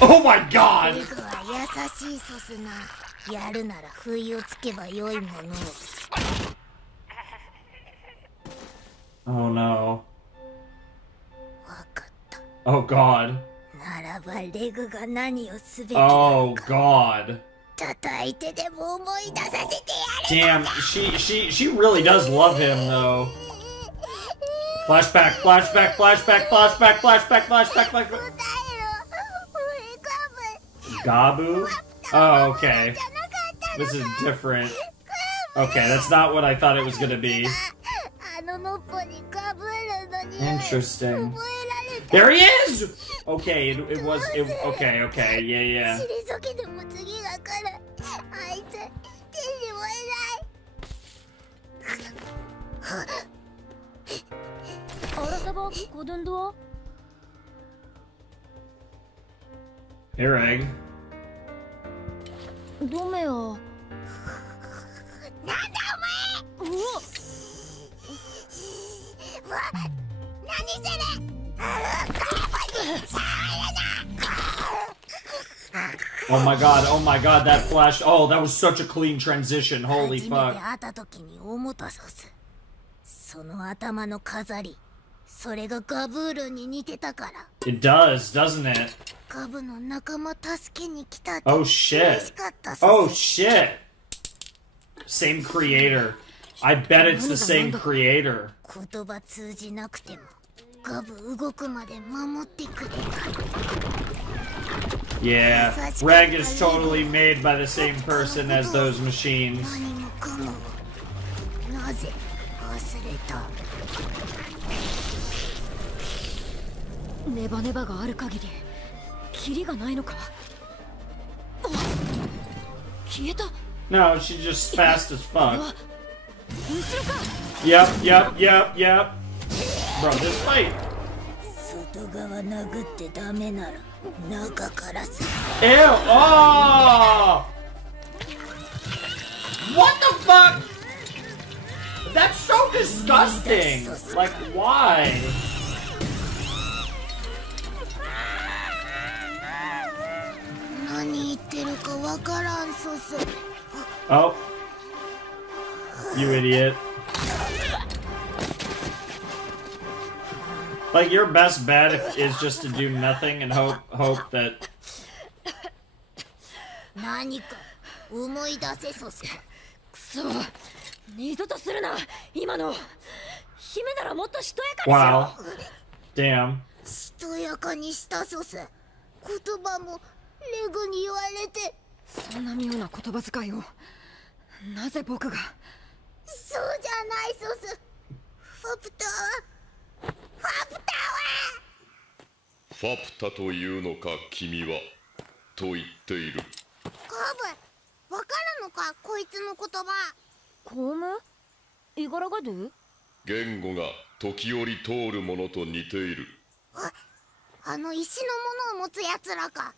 Oh my god! レグは優しいソスな。やるなら不意をつけばよいものを。 Oh no. わかった。 Oh god. ならばレグが何をすべきな Oh のか。 god. 叩いてでも思い出させてやる。 Damn, she really does love him though. Flashback, flashback, flashback, flashback, flashback, flashback, flashback. Gabu? Oh, okay. This is different. Okay, that's not what I thought it was gonna be. Interesting. There he is! Okay, it was... okay, yeah. アラサバ、コドンドア Here, Egg. ドメア。なんだお前。うわ。何それ。 Oh my god, that flash. Oh, that was such a clean transition. Holy 初めて fuck. 会った時に思ったそうす。その頭の飾り、それがガブールに似てたから。 It does, doesn't it? ガブの仲間助けに来たって Oh 嬉 shit. しかったそう Oh す。 shit. Same creator. I bet it's the same creator. 言葉通じなくてもガブ動くまで守ってくれた。 Yeah, Reg is totally made by the same person as those machines. 何もかもなぜ忘れた。ネバネバがある限りキリがないのか。消えた。 No, she's just fast as fuck. 後ろか。 Yep, yep, yep, yep. Bro, this fight. 外側殴ってダメなら中からさ。 Ew! Oh! What the fuck? That's so disgusting. Like, why? Oh. You idiot. Like, your best bet is just to do nothing and hope that... 何か思い出せソスか。くそ、二度とするな。今の姫ならもっとしとやかにしろ。 Wow. Damn. しとやかにしたソス。言葉もレグに言われて。そんな妙な言葉遣いをなぜ僕が。そうじゃないソス。ファプタはファプタというのか君はと言っている。カブ、わかるのかこいつの言葉。コム？いがらがで？言語が時折通るものと似ている。あの石のものを持つやつらか。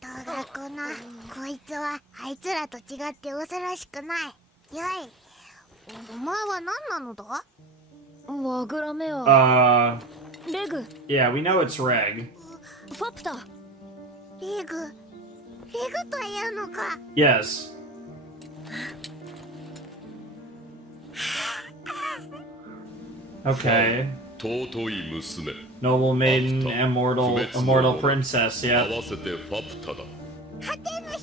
だがこな、こいつはあいつらと違って恐ろしくない。よい、お前は何なのだ？ワグラメは。レグ。Yeah, we know it's Reg. ファプタ。レグというのか。 Yes. Okay. 尊い娘。 Noble maiden, immortal princess, yeah. 合わせてファプタだ。果ての姫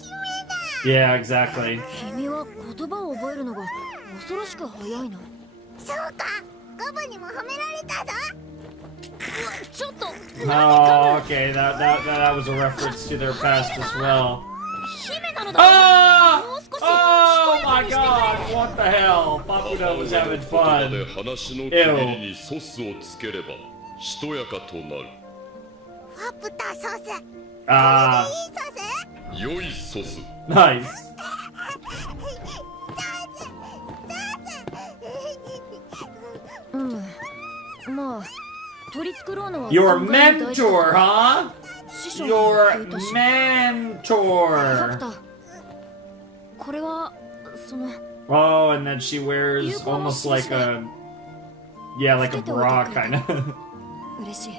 だ。 Yeah, exactly. 君は言葉を覚えるのが恐ろしく早いな。そうか、ガブにも褒められたぞ。ちょっと。 Oh, okay. That was a reference to their past as well. 姫なのだ。 Oh my god! What the hell? Papuda was having で fun. 話の区切りにソスをつければしとやかとなる。ファプタソス。Ah, いいソス？良いソス。 nice. まあ、取り繕うのは。 Your mentor, huh? 師匠 Your の弟子。 mentor. これはその。 Oh, and then she wears almost like a, yeah, like a bra kind of. 嬉しい。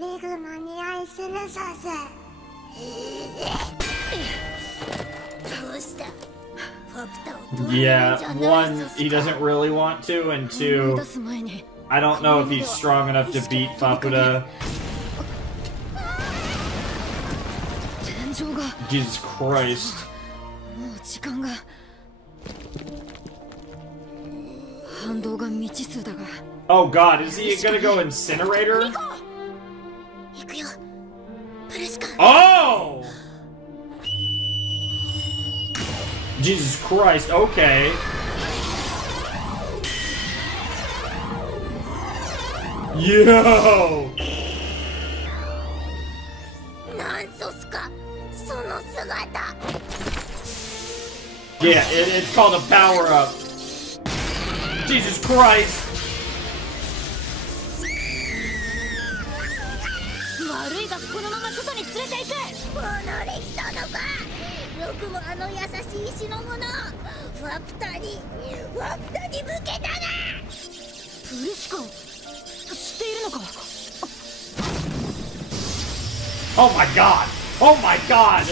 レグの似合いするソス。どうした？ファプタを取るんじゃ Yeah, ない one, ソスか。 he doesn't really want to, and two, 出す前に。 I don't know if he's strong enough to beat Papuda. 天井が。 Jesus Christ. もう時間が。反動が未知数だが。 Oh god, is he gonna go incinerator? 行くよ。プレシカ。 Oh! Jesus Christ, okay. Yo! なんソスか。その姿。 Yeah, it's called a power up. Jesus Christ! 悪いがこのまま外に連れて行く。この人のか。よくもあの優しい石のもの。ファプタに向けたな。プレシカン、知っているのか。 Oh my god! Oh my god!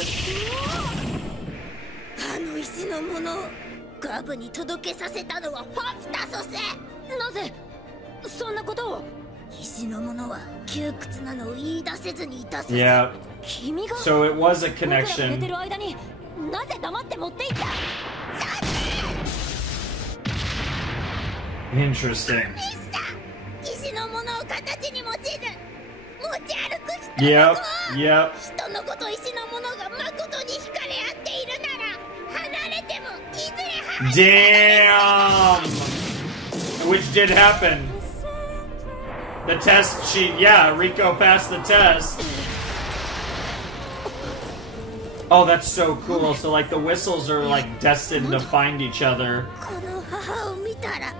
あの石のものをガブに届けさせたのはファプタソス。なぜそんなことを。石のものは窮屈なのを言い出せずにいたさ。 Yeah. 君が So it was a 僕らが寝て connection. る間になぜ黙って持っていった？ Interesting. 石のものを形にもせず持ち歩く人 Yep. Yep. 人の子と石のものが誠に惹かれ合っているなら離れてもいずれ Damn. Which did happen. The test. Rico passed the test. Oh, that's so cool. So like the whistles are like destined to find each other. この母を見たら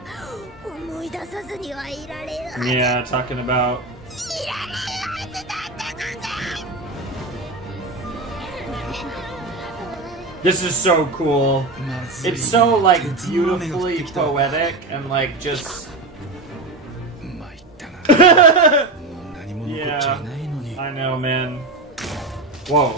思い出さずにはいられるはず。 Yeah, talking about. いられるはずだったのだ。 This is so cool. It's so like beautifully poetic and like just. Yeah, I know, man. Whoa.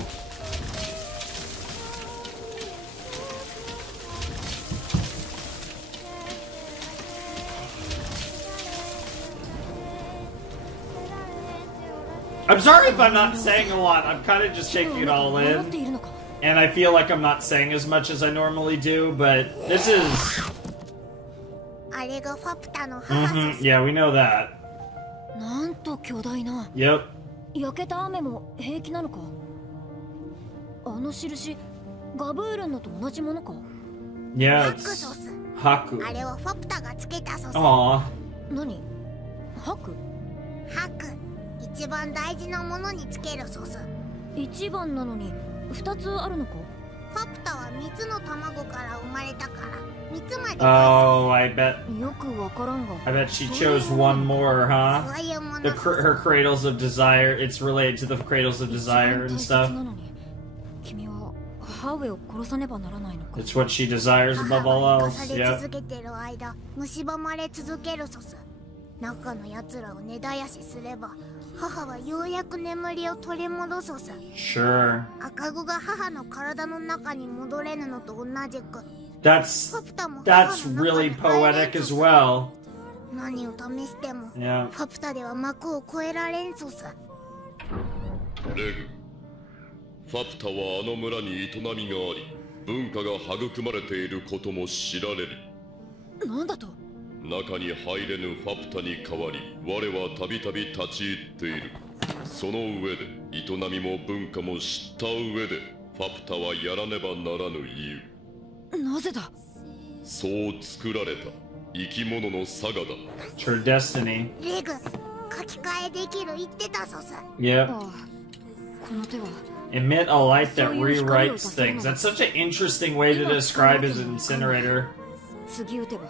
I'm sorry if I'm not saying a lot. I'm kind of just taking it all in. And I feel like I'm not saying as much as I normally do, but this is... あれがファプタの母さ。 Yeah, we know that. なんと巨大な。 Yep. 焼けた雨も平気なのか？あの印、ガブールンのと同じものか？ Yeah, ハク it's ソス。 Haku. あれはファプタがつけたソス。 Aw. 何？ハク？ハク。一番大事なものにつけるソス。一番なのに二つあるのか？ファプタは3つの卵から生まれたから3つまで。 Oh, I bet. よくわからんが。 I bet she chose one more, huh? そういうもの。 Her cradles of desire. It's related to the cradles of desire and stuff. なのに君は母上を殺さねばならないのか？ It's what she desires above 母 all が生か else. され Yep. 続けてる間、蝕まれ続けるソス。中の奴らを根絶やしすれば、母はようやく眠りを取り戻すソス。 Sure. 赤子が母の体の中に戻れぬのと同じく。 That's ファプタも that's 母の中 really に入れん poetic ソス。 as well. 何を試しても、 Yeah. ファプタでは幕を越えられんソス。レグ、ファプタはあの村に営みがあり、文化が育まれていることも知られる。なんだと？中に入れぬファプタに代わり、我はたびたび立ち入っている。その上で、営みも文化も知った上で、ファプタはやらねばならぬ理由。なぜだ？そう作られた生き物のサガだ。It's her destiny. レグ、書き換えできる言ってたソス。 Yep. ああ、この手は。 Emit a light that rewrites things. That's such an interesting way to describe his incinerator. 次撃てば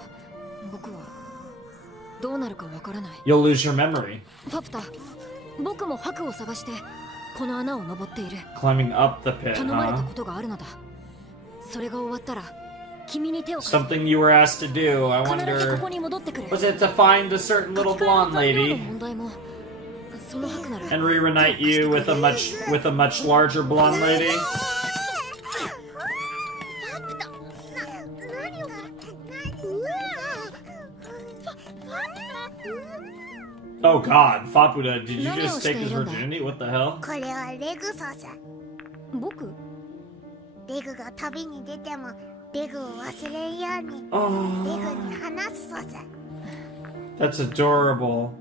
僕はどうなるかわからない。 You'll lose your memory. ファプタ、僕もハクを探してこの穴を登っている。 Climbing up the pit, 頼まれた huh? ことがあるのだ。それが終わったら君に手を貸す。 Something you were asked to do. I 必ずここ wonder... に戻ってくる。 Was it to find a certain little blonde 書き換えの lady 問題もそのハクなら and reunite you with a much larger blonde lady? 何をする？ Oh god, Fapuda, did you just take his virginity? What the hell? これはレグソス。僕？レグが旅に出てもレグを忘れんようにレ Oh, グに話すソス。 that's adorable.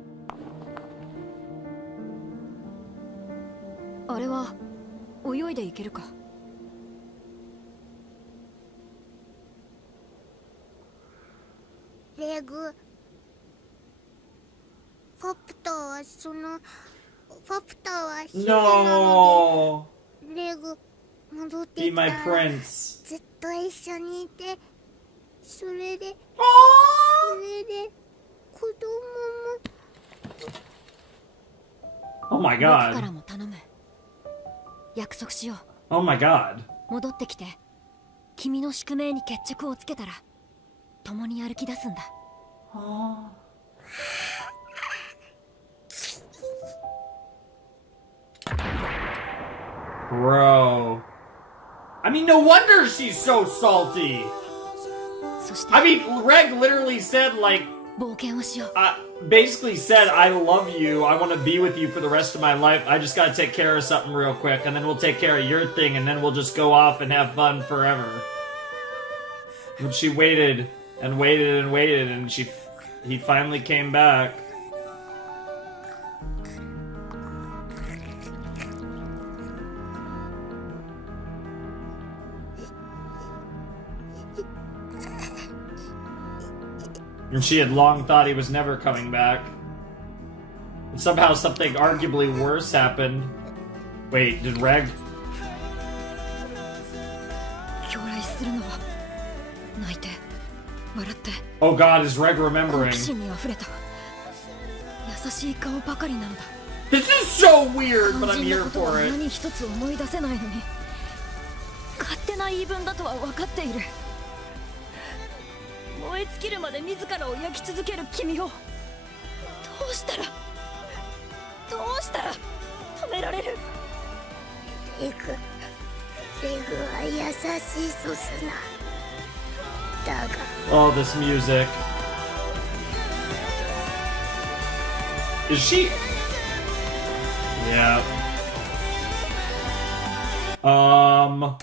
あれは泳いでいけるか？レグ、ファプタはそのファプタは姫なの No! でレグ戻って Be きた my ら prince. ずっと一緒にいてそれで Oh! 子供も Oh my 僕から god. も頼む。約束しよう。 Oh my god. 戻ってきて君の宿命に決着をつけたら共に歩き出すんだ。 Bro. I mean, no wonder she's so salty. そして I mean, Reg literally said, like, basically said, I love you, I want to be with you for the rest of my life, I just gotta take care of something real quick, and then we'll take care of your thing, and then we'll just go off and have fun forever. And she waited, and waited, and waited, and he finally came back. And she had long thought he was never coming back. And somehow something arguably worse happened. Wait, did Reg? Oh god, is Reg remembering? This is so weird, but I'm here for it. Oh, this music. Is she? Yeah. Oh.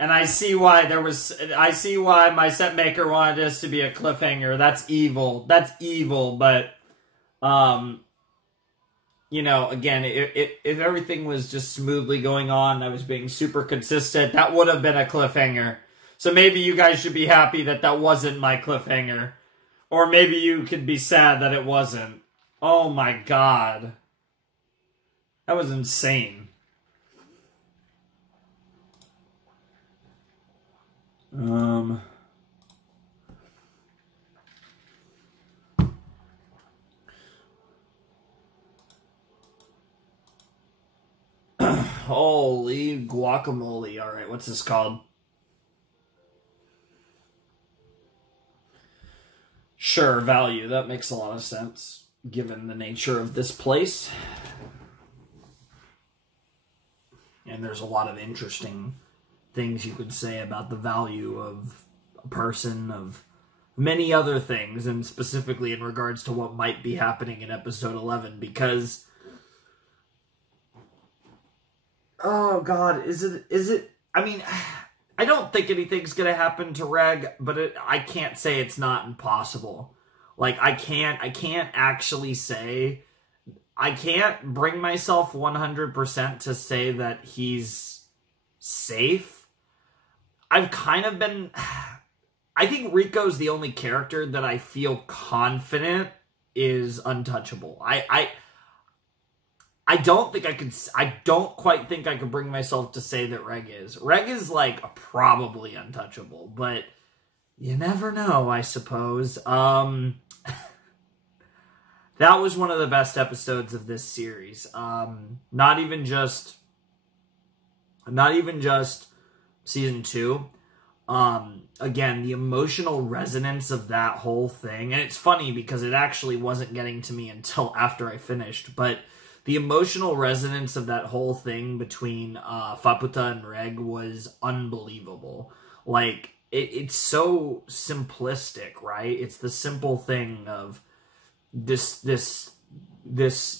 And I see why my set maker wanted this to be a cliffhanger. That's evil. That's evil, but, you know, again, if everything was just smoothly going on, I was being super consistent, that would have been a cliffhanger. So maybe you guys should be happy that that wasn't my cliffhanger. Or maybe you could be sad that it wasn't. Oh my god. That was insane. Holy guacamole. Alright, what's this called? Sure, value. That makes a lot of sense, given the nature of this place. And there's a lot of interesting things you could say about the value of a person, of many other things, and specifically in regards to what might be happening in episode 11, because... Oh god, is it, I mean, I don't think anything's gonna happen to Reg, but I can't say it's not impossible. Like, I can't actually say, I can't bring myself 100% to say that he's safe. I've kind of been, I think Rico's the only character that I feel confident is untouchable. I don't quite think I could bring myself to say that Reg is. Reg is, like, probably untouchable, but you never know, I suppose. That was one of the best episodes of this series. Not even just season 2. Again, the emotional resonance of that whole thing, and it's funny because it actually wasn't getting to me until after I finished, but the emotional resonance of that whole thing between Faputa and Reg was unbelievable. Like, it's so simplistic, right? It's the simple thing of this,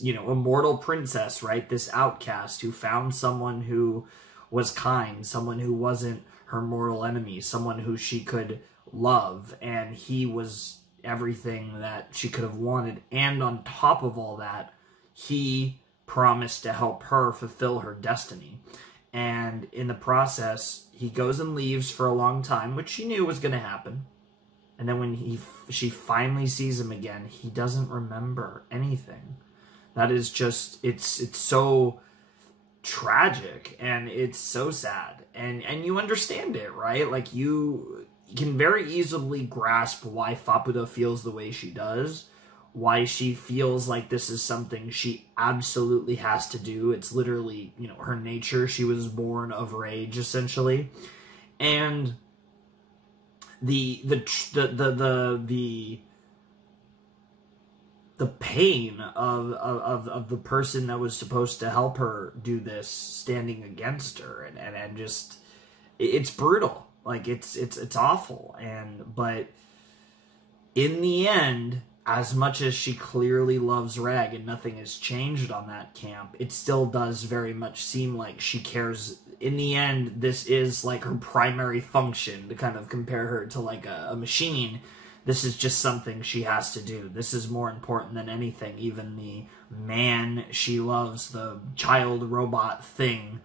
you know, immortal princess, right? This outcast who found someone who was kind, someone who wasn't her mortal enemy, someone who she could love, and he was everything that she could have wanted. And on top of all that, he promised to help her fulfill her destiny. And in the process, he goes and leaves for a long time, which she knew was going to happen. And then when she finally sees him again, he doesn't remember anything. That is just, it's so tragic, and it's so sad. And you understand it, right? Like, you can very easily grasp why Faputa feels the way she does, why she feels like this is something she absolutely has to do. It's literally, you know, her nature. She was born of rage, essentially. And the pain of the person that was supposed to help her do this standing against her, and just it's brutal. Like it's awful. But in the end, as much as she clearly loves Reg and nothing has changed on that camp, it still does very much seem like she cares. In the end, this is like her primary function, to kind of compare her to like a machine. This is just something she has to do. This is more important than anything. Even the man she loves, the child robot thing,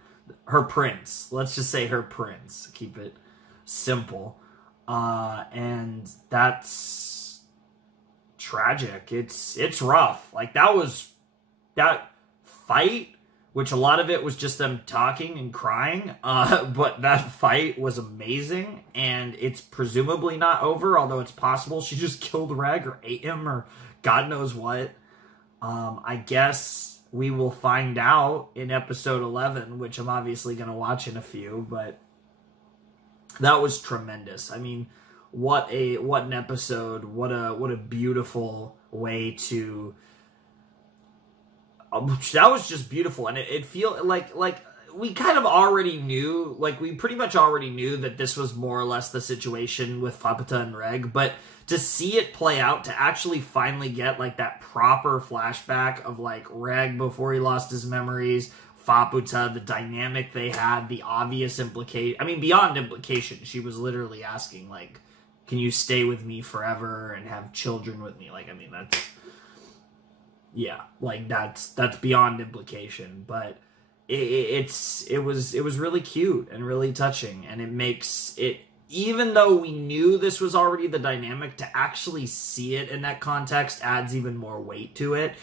her prince. Let's just say her prince. Keep it simple. And that's tragic. It's rough. Like that fight, which a lot of it was just them talking and crying, but that fight was amazing, and it's presumably not over, although it's possible she just killed Reg or ate him or God knows what. I guess we will find out in episode 11, which I'm obviously going to watch in a few, but that was tremendous. I mean, what an episode, what a beautiful way to... that was just beautiful, and it feel like we kind of already knew, like we pretty much already knew that this was more or less the situation with Faputa and Reg, but to see it play out, to actually finally get like that proper flashback of like Reg before he lost his memories, Faputa, the dynamic they had, the obvious implication, I mean beyond implication, she was literally asking like, can you stay with me forever and have children with me? Like, I mean, that's... yeah, like that's beyond implication, but it was really cute and really touching, and it makes it, even though we knew this was already the dynamic, to actually see it in that context adds even more weight to it.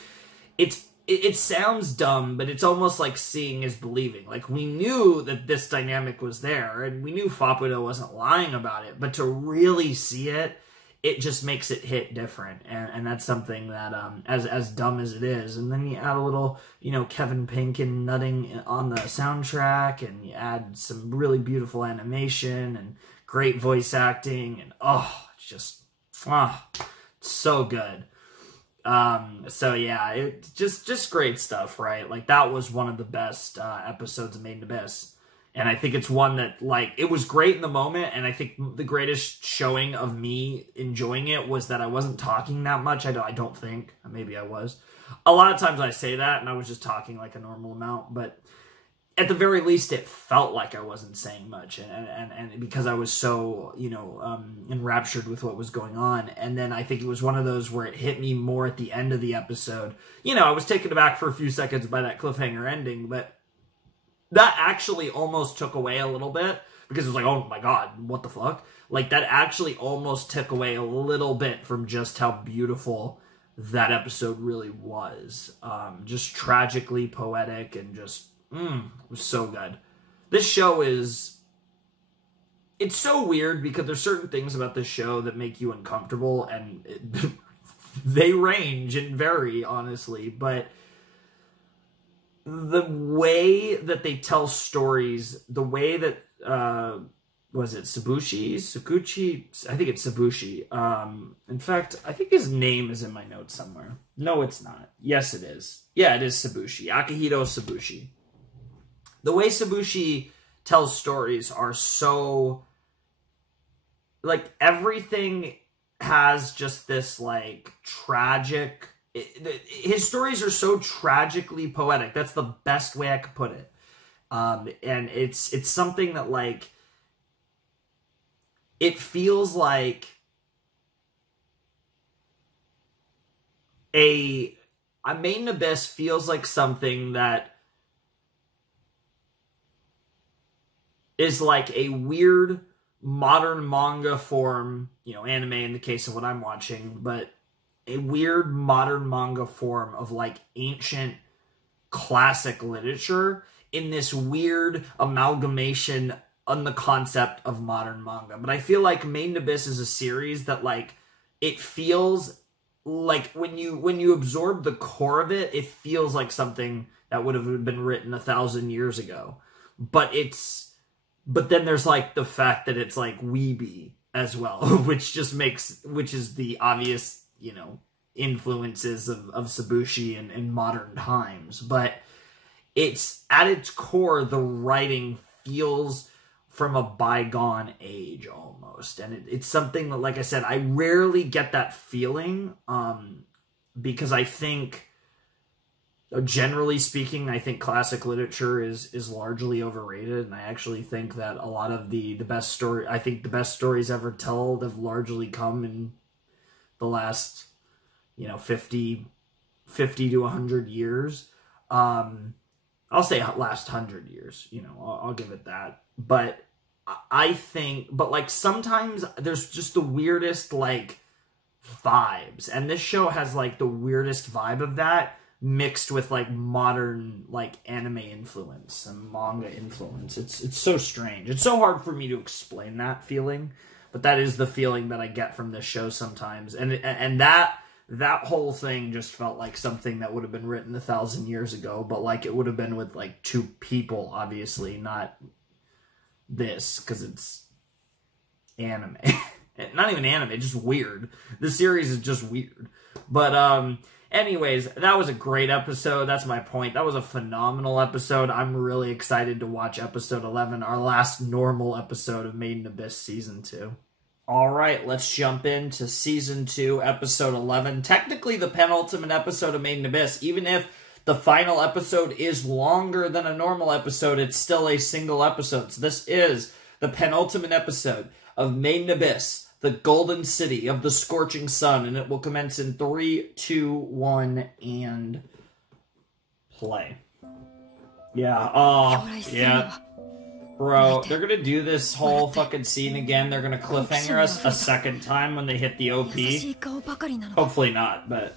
It sounds dumb, but it's almost like seeing is believing. Like, we knew that this dynamic was there, and we knew Faputa wasn't lying about it, but to really see it, it just makes it hit different, and that's something that, as dumb as it is, and then you add a little, Kevin Bacon nutting on the soundtrack, and you add some really beautiful animation, and great voice acting, and it's just, so good. So yeah, it just great stuff, right? Like, that was one of the best, episodes of Made in Abyss. And I think it's one that, like, it was great in the moment, and I think the greatest showing of me enjoying it was that I wasn't talking that much. I don't think. Maybe I was. A lot of times I say that, and I was just talking, like, a normal amount, but at the very least, it felt like I wasn't saying much, and because I was so, enraptured with what was going on. And then I think it was one of those where it hit me more at the end of the episode. I was taken aback for a few seconds by that cliffhanger ending, but that actually almost took away a little bit, because it was like, oh my god, what the fuck? Like, that actually almost took away a little bit from just how beautiful that episode really was. Just tragically poetic, and just, it was so good. This show is... it's so weird, because there's certain things about this show that make you uncomfortable, and they range and vary, honestly, but... the way that they tell stories, the way that, was it Sakuchi? I think it's Sabushi. In fact, I think his name is in my notes somewhere. No, it's not. Yes, it is. Yeah, it is Sabushi. Akihito Sabushi. The way Sabushi tells stories are so... like, everything has just this, like, tragic... his stories are so tragically poetic. That's the best way I could put it. And it's something that, like, it feels like a Made in Abyss feels like something that is like a weird modern manga form, anime in the case of what I'm watching, but a weird modern manga form of, like, ancient classic literature in this weird amalgamation on the concept of modern manga. But I feel like Made in Abyss is a series that, like, it feels like when you absorb the core of it, it feels like something that would have been written 1,000 years ago. But then there's, like, the fact that it's, like, weeby as well, which is the obvious, influences of Tsubushi in modern times, but it's at its core, the writing feels from a bygone age almost, and it's something that, like I said, I rarely get that feeling, because I think, generally speaking, I think classic literature is largely overrated, and I actually think that a lot of the best stories ever told have largely come in the last, 50 to 100 years. I'll say last 100 years, I'll give it that. But I think, like, sometimes there's just the weirdest, like, vibes. And this show has, like, the weirdest vibe of that mixed with, like, modern, like, anime influence and manga influence. It's so strange. It's so hard for me to explain that feeling, but that is the feeling that I get from this show sometimes. And that whole thing just felt like something that would have been written 1,000 years ago, but, like, it would have been with, like, 2 people, obviously, not this, because it's anime. Not even anime, just weird. The series is just weird. But, anyways, that was a great episode. That's my point. That was a phenomenal episode. I'm really excited to watch episode 11, our last normal episode of Made in Abyss Season 2. Alright, let's jump into Season 2, Episode 11. Technically the penultimate episode of Made in Abyss. Even if the final episode is longer than a normal episode, it's still a single episode. So this is the penultimate episode of Made in Abyss, the Golden City of the Scorching Sun, and it will commence in 3, 2, 1, and play. Yeah, yeah. Bro, they're gonna do this whole fucking scene again. They're gonna cliffhanger us a second time when they hit the OP. Hopefully not, but...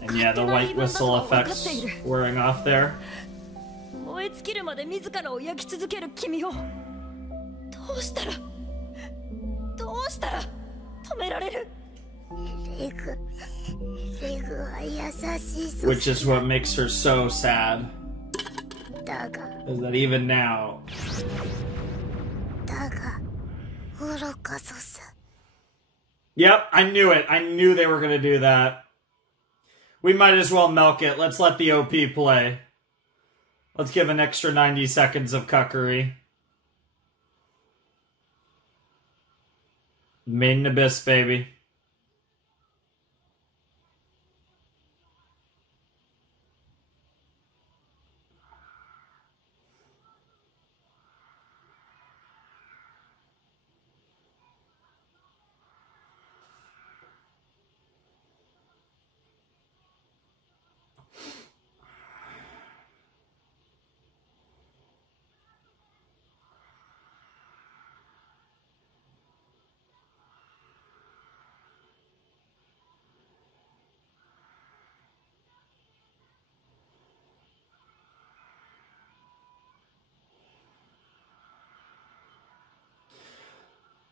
And yeah, the white whistle effects wearing off there. Which is what makes her so sad. Is that even now... Yep, I knew it. I knew they were gonna do that. We might as well milk it. Let's let the OP play. Let's give an extra 90 seconds of cuckery. Made in Abyss, baby.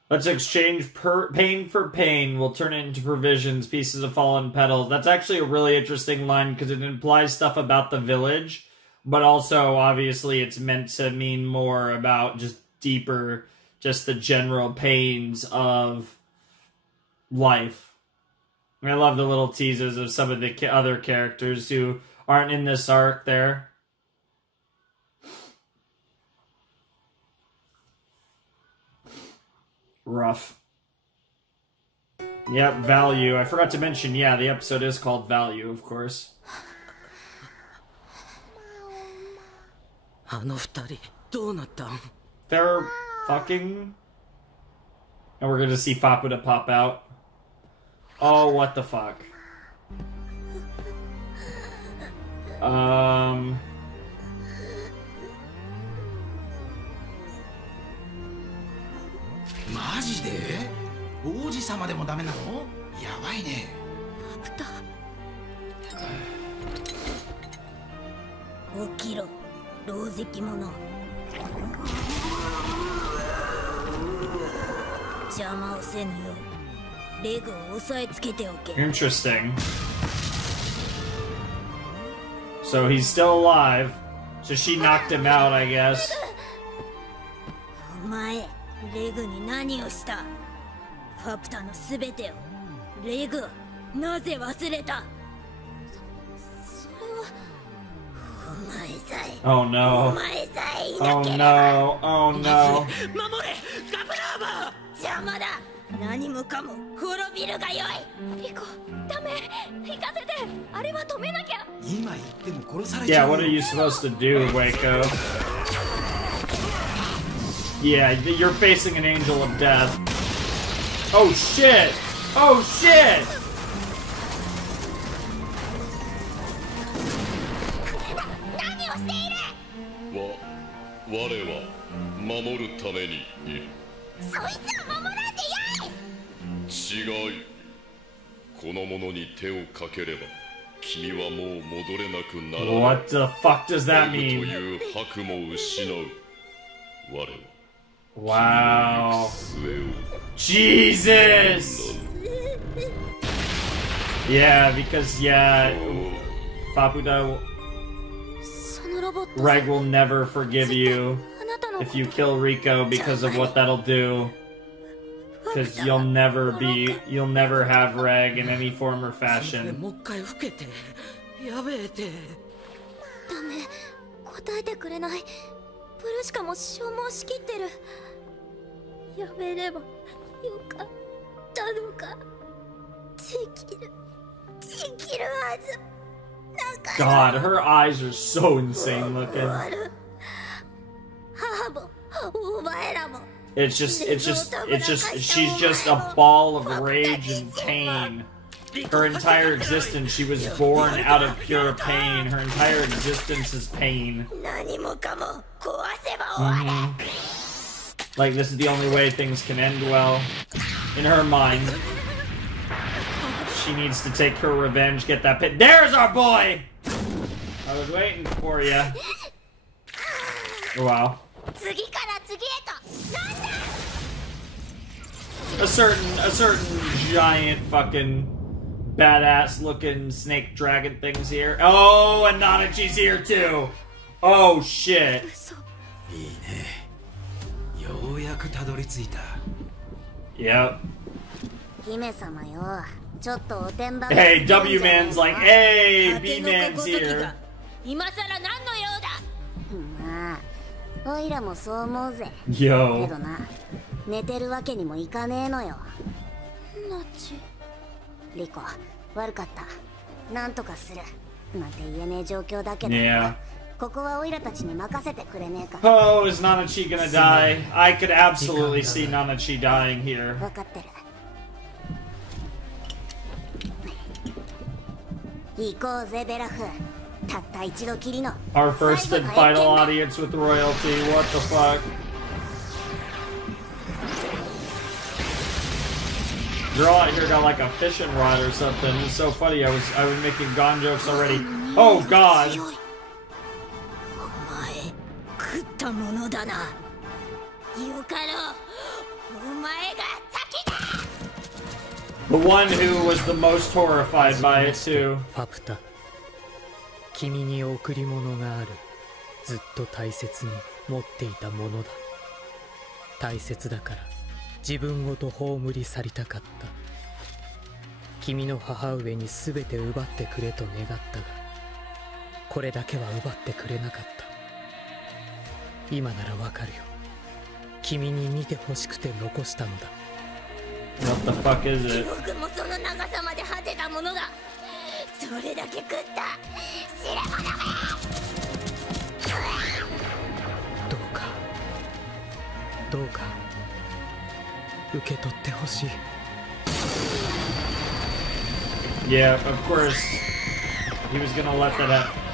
Let's exchange pain for pain. We'll turn it into provisions, pieces of fallen petals. That's actually a really interesting line because it implies stuff about the village, but also, obviously, it's meant to mean more about just deeper, just the general pains of life. I love the little teases of some of the other characters who aren't in this arc there. Rough. Yep, Value. I forgot to mention, yeah, the episode is called Value, of course. They're fucking... And we're gonna see Faputa pop out. Oh, what the fuck. Interesting. So he's still alive. So she knocked him out, I guess. ファプタのすべてを。レグ、なぜ忘れた？それはお前さえ。 Oh no. お前さえいな Oh ければ。 no. Oh no. 守れガブラーバー。邪魔だ。何もかも滅びるがよい。リコ、ダメ、行かせて。あれは止めなきゃ。今言っても殺されちゃ Yeah, う。 what are you supposed to do, Waco? Yeah, you're facing an angel of death. Oh shit! Oh shit! 何をしている？我は守るためにいる。そいつは守らんでやい。違い。この者に手をかければ君はもう戻れなくならない。 What the fuck does that レグ mean? という悪も失う。我は Wow. 末を Jesus! Yeah, because, yeah, Fapuda, そのロボット。 Reg will never forgive you あなたの if you kill Rico because of what that'll do. Because you'll never have Reg in any form or fashion. もう一回老けてやべえて。ダメ、答えてくれない。ブルシカも消耗しきってる。やめればよかったのか。できるはず。なんか God, her eyes are so insane looking. 母もお前らも。 She's just a ball of rage and pain. Her entire existence, she was born out of pure pain. Her entire existence is pain. 何もかも壊せば終われ。 Like, this is the only way things can end well. In her mind. She needs to take her revenge, get that pit. There's our boy! I was waiting for you. Wow. 次から次へと。なんだ。 A certain giant fucking badass looking snake dragon thing's here. Oh, and Nanachi's here too. Oh shit. いいね。ようやくたどり着いた。 Yep. 姫様よ。ちょっとおてんば。 Hey, W Man's like, hey, B Man's here. 今さら何の用だ。まあ、おいらもそう思うぜ。け Yo. どな、寝てるわけにもいかねえのよ。ナチ。リコ、悪かった。なんとかする。なんて言えねえ状況だけど。 Yeah. ここはおいらたちに任せてくれねえか。 Oh, is Nanachi gonna die? I could absolutely see Nanachi dying here. 分かってる。行こうぜベラフ。たった一度きりの Our first and final audience with royalty. What the fuck? Girl out here got like a fishing rod or something. It's so funny. I was making Gon jokes already. Oh God. お前食ったものだな。よかろう。お前が先だ。 The one who was the most horrified by it too. ファプタ、君に贈り物がある。ずっと大切に持っていたものだ。大切だから自分ごと葬り去りたかった。君の母上に全て奪ってくれと願ったが、これだけは奪ってくれなかった。今ならわかるよ。君に見てほしくて残したのだ。 What the fuck is it? 僕もその長さまで果てたものだ。それだけ食った知ればだめ。どうかどうか受け取ってほしい。 Yeah, of course. He was gonna let that happen.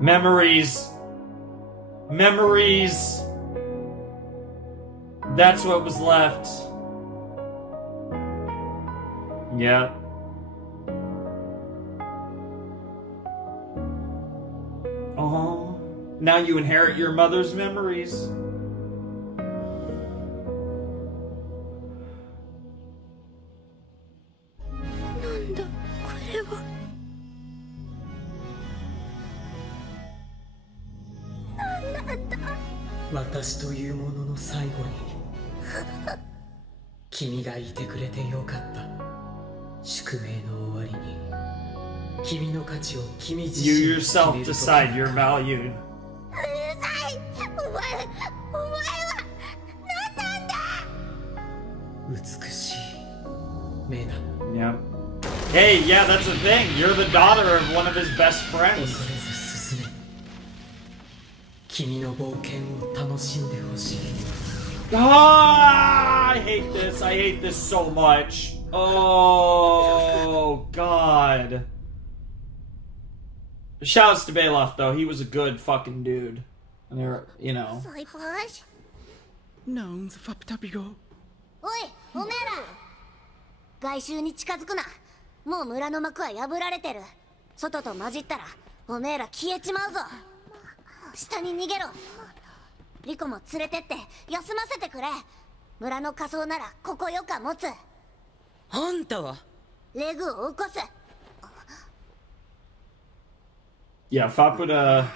Memories. Memories. That's what was left. Yeah. Oh, now you inherit your mother's memories. 私というものの最後に君がいてくれてよかった。宿命の終わりに君の価値を君自身 You yourself decide your value. うるさい。お前は何なんだ。美しい目だ。 Yeah. Hey, yeah, that's the thing. You're the daughter of one of his best 恐 friends. れず進め。君の冒険を楽しんでほしい。 Ah, I hate this. I hate this so much. Oh, God. Shouts to Bailoff, though. He was a good fucking dude. And they were, you know. サイファーシ。なんずファプタビゴ。おい、おめえら。外周に近づくな。もう村の幕は破られてる。外と混じったらおめえら消えちまうぞ。下に逃げろ。リコも連れてって休ませてくれ。村の仮装ならここよか持つ。あんたはレグを起こす。 Yeah, Fapuda.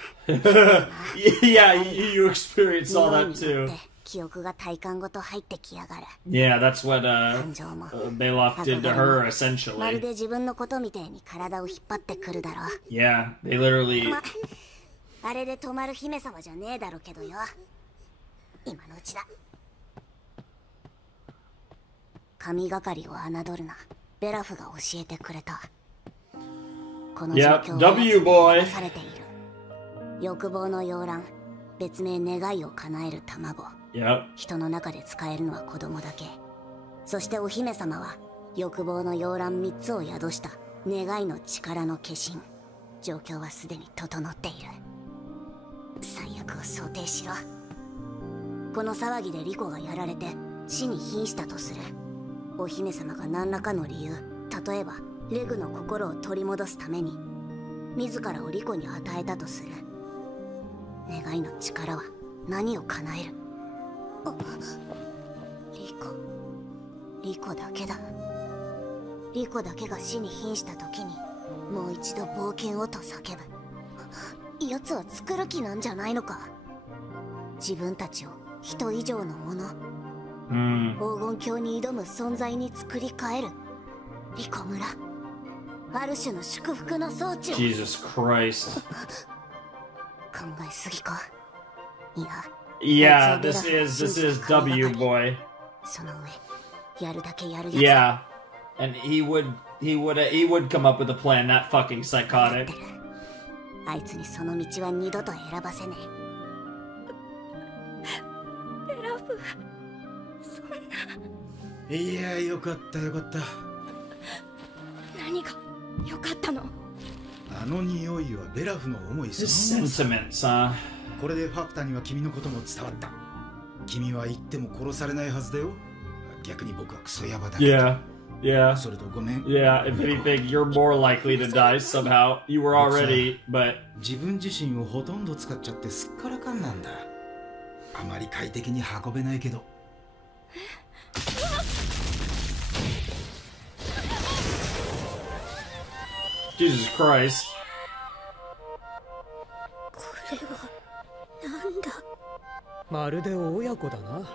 Yeah, you experienced all that too. 記憶が体感ごと入ってきやがる。 Yeah, that's what Bailoff did to her, まる essentially. で自分のことみてえに体を引っ張ってくるだろ。 Yeah, they literally. あれで止まる姫様じゃねえだろうけどよ。今のうちだ。神がかりを侮るな。ベラフが教えてくれた。この状況 W boy はされている。欲望の洋卵、別名願いを叶える卵。Yep. 人の中で使えるのは子供だけ。そしてお姫様は欲望の洋卵3つを宿した願いの力の化身。状況はすでに整っている。最悪を想定しろ。この騒ぎでリコがやられて死に瀕したとする。お姫様が何らかの理由、例えばレグの心を取り戻すために自らをリコに与えたとする。願いの力は何を叶える？リコだけだ。リコだけが死に瀕した時にもう一度冒険をと叫ぶ。奴は作る気なんじゃないのか。自分たちを人以上のもの、黄金鏡に挑む存在に作り変える。リコ村、ある種の祝福の装置を。 Jesus Christ. 考えすぎか。いや、 Yeah, this is W boy. その上、やるだけやるやつ。 Yeah, and he would come up with a plan. That fucking psychotic. あいつにその道は二度と選ばせねベラフ、そんな。いや、よかったよかった。何がよかったの？あの匂いはベラフの思い His そのものさ。 sentiments, huh? これでファプタには君のことも伝わった。君は言っても殺されないはずだよ。逆に僕はクソヤバだけど。 Yeah, yeah. それとごめん。 Yeah, if anything, you're more likely to die somehow. You were already, but 自分自身をほとんど使っちゃってすっからかんなんだ。あまり快適に運べないけど。Jesus Christ. これはなんだ？まるで親子だな。まる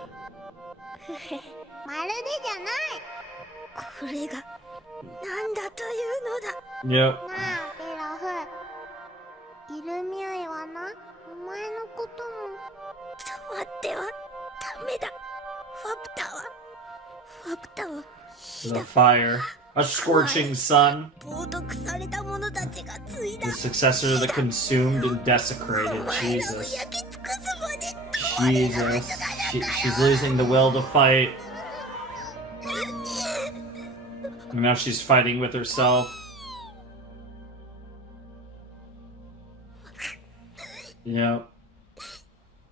でじゃない。これがなんだというのだ。 Yep. なあベラフ、イルミアイはな、お前のことも。止まってはダメだ。ファプタは The fire. A scorching sun. 冒涜された者たちが継いだ。 The successor of the consumed and desecrated. Jesus. Jesus. She's losing the will to fight. And now she's fighting with herself. Yep.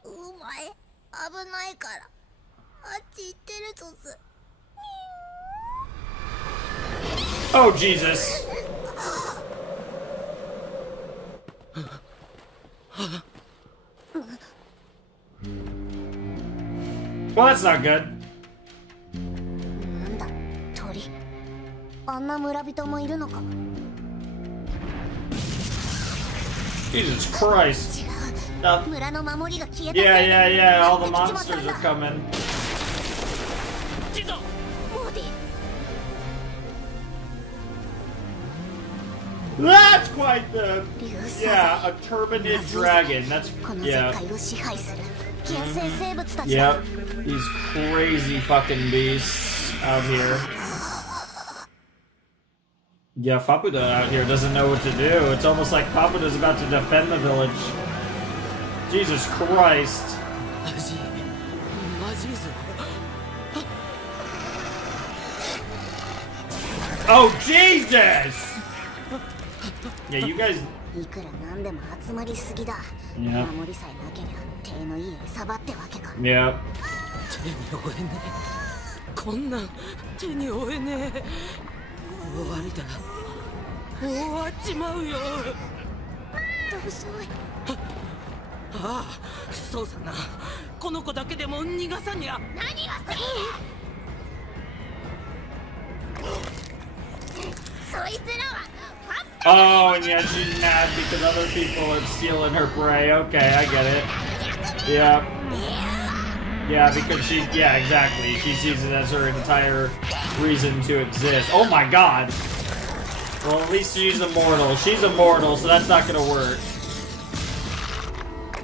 お前、危ないから。あっち行ってるとす。 Oh, Jesus. Well, that's not good. なんだ、鳥。あんな村人もいるのか。 Jesus Christ. 違う。Yeah, all the monsters are coming. That's quite the... Yeah, a turbaned dragon. That's... Yeah. Yep. These crazy fucking beasts out here. Yeah, Fapuda out here doesn't know what to do. It's almost like Fapuda's about to defend the village. Jesus Christ. Oh, Jesus! Yeah, you guys... Yeah. Yeah. Oh, and yeah, she's mad because other people are stealing her prey. Okay, I get it. Yeah. Yeah, because she... Yeah, exactly. She sees it as her entire reason to exist. Oh my god! Well, at least she's immortal. She's immortal, so that's not gonna work.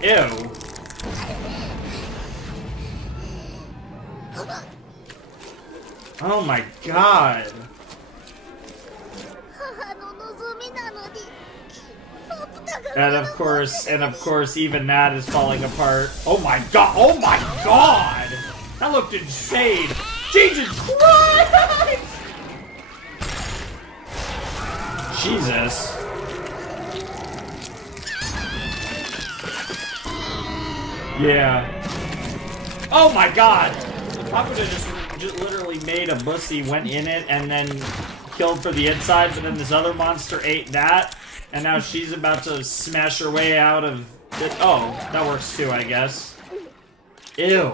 Ew. Oh my god. And of course, even that is falling apart. Oh my god! Oh my god! That looked insane! Jesus Christ! Jesus. Yeah. Oh my god! Papuda just literally made a bussy, went in it, and then killed for the inside, but then this other monster ate that. And now she's about to smash her way out of it. Oh, that works too, I guess. Ew.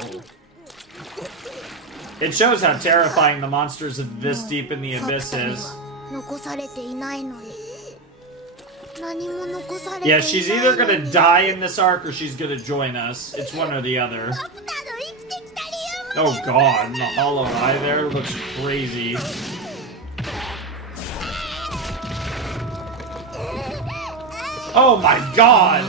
It shows how terrifying the monsters of this deep in the abyss is. Yeah, she's either gonna die in this arc or she's gonna join us. It's one or the other. Oh god, and the hollow eye there looks crazy. Oh my god!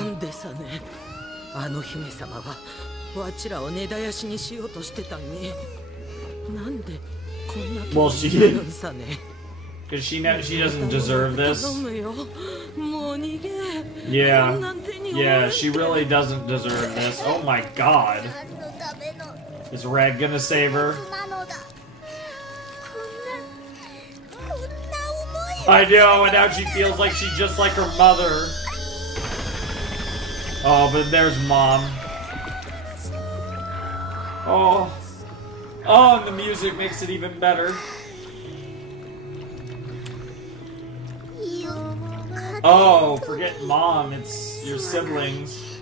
Well, she because she doesn't deserve this. Yeah, she really doesn't deserve this. Oh my god! Is Reg gonna save her? I know, and now she feels like she's just like her mother. Oh, but there's Mom. Oh. Oh, and the music makes it even better. Oh, forget Mom, it's your siblings.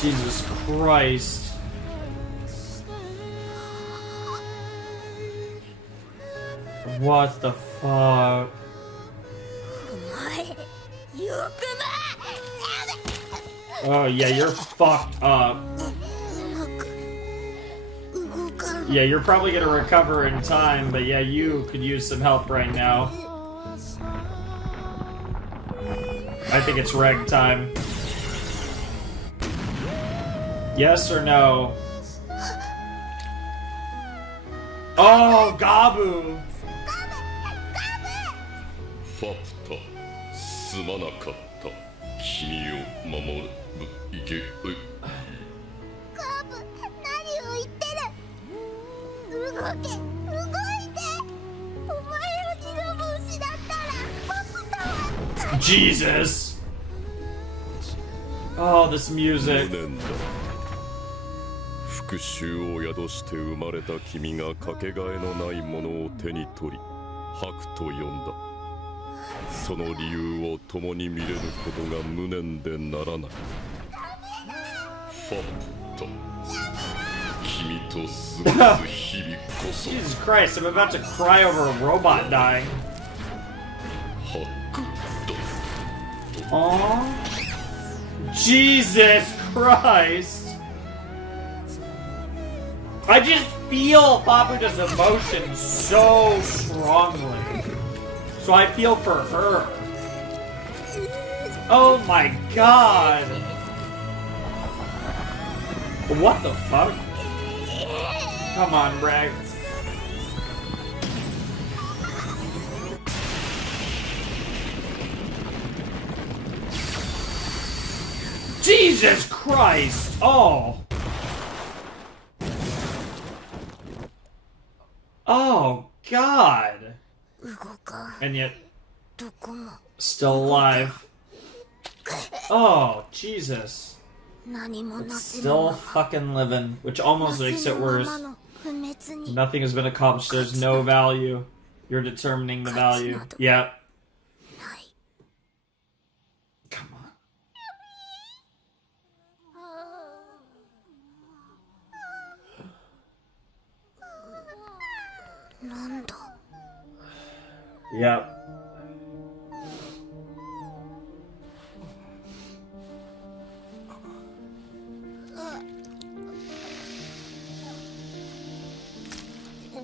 Jesus Christ. What the fuck? Oh yeah, you're fucked up. Yeah, you're probably gonna recover in time, but yeah, you could use some help right now. I think it's Reg time. Yes or no? Oh, Gabu! Fapta, すまなかった。君を守る。いけ。カーブ、何を言ってる。動け、動いて。お前の自動分子だったら、ファプタは。Jesus! Oh, this music. 復讐を宿して生まれた君がかけがえのないものを手に取り、白と呼んだ。その理由を共に見れることが無念でならない。ファプト、君と過ごす日々こそ。Jesus Christ, I'm about to cry over a robot dying. 白と。Aww. Jesus Christ. I just feel Paputa's emotion so strongly. So I feel for her. Oh my god. What the fuck? Come on, Bragg. Jesus Christ! Oh! Oh, God! And yet, still alive. Oh, Jesus. It's still fucking living, which almost makes it worse. Nothing has been accomplished. There's no value. You're determining the value. Yep. Come on. Yep.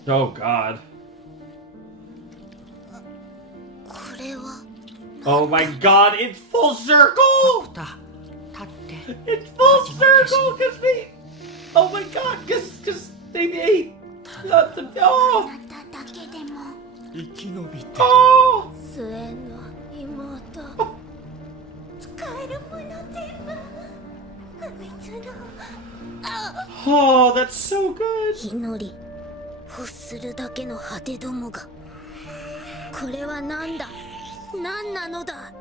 Oh God. Oh my God, it's full circle! It's full circle because they... Oh my God, because they ate... Oh! Oh! Oh, that's so good! 欲するだけの果てどもがこれは何だ何なのだ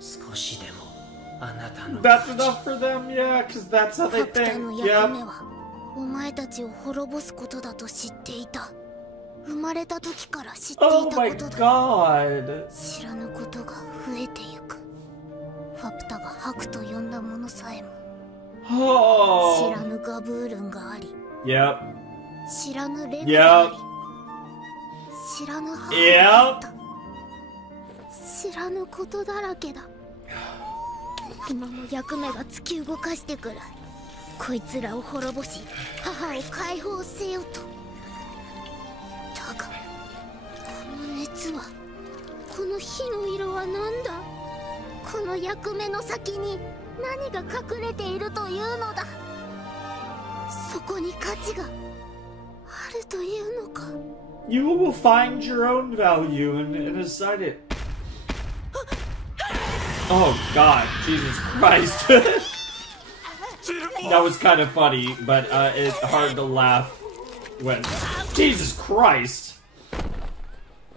少しでもあなたの That's enough for them, yeah, because that's how they think. Yep. お前たちを滅ぼすことだと知っていた生まれた時から知っていた Oh こ my とだ God. 知らぬことが増えてゆくファプタが白と呼んだものさえも Oh. 知らぬガブールンがあり Yep. 知らぬレゴがあり Yep. 知らぬ母だった Yep. 知らぬことだらけだ今も役目が突き動かしてくるこいつらを滅ぼし母を解放せよとだがこの熱はこの火の色は何だこの役目の先に何が隠れているというのだそこに価値があるというのか You will find your own value and decide it. Oh God, Jesus Christ. That was kind of funny, but it's hard to laugh when... Jesus Christ!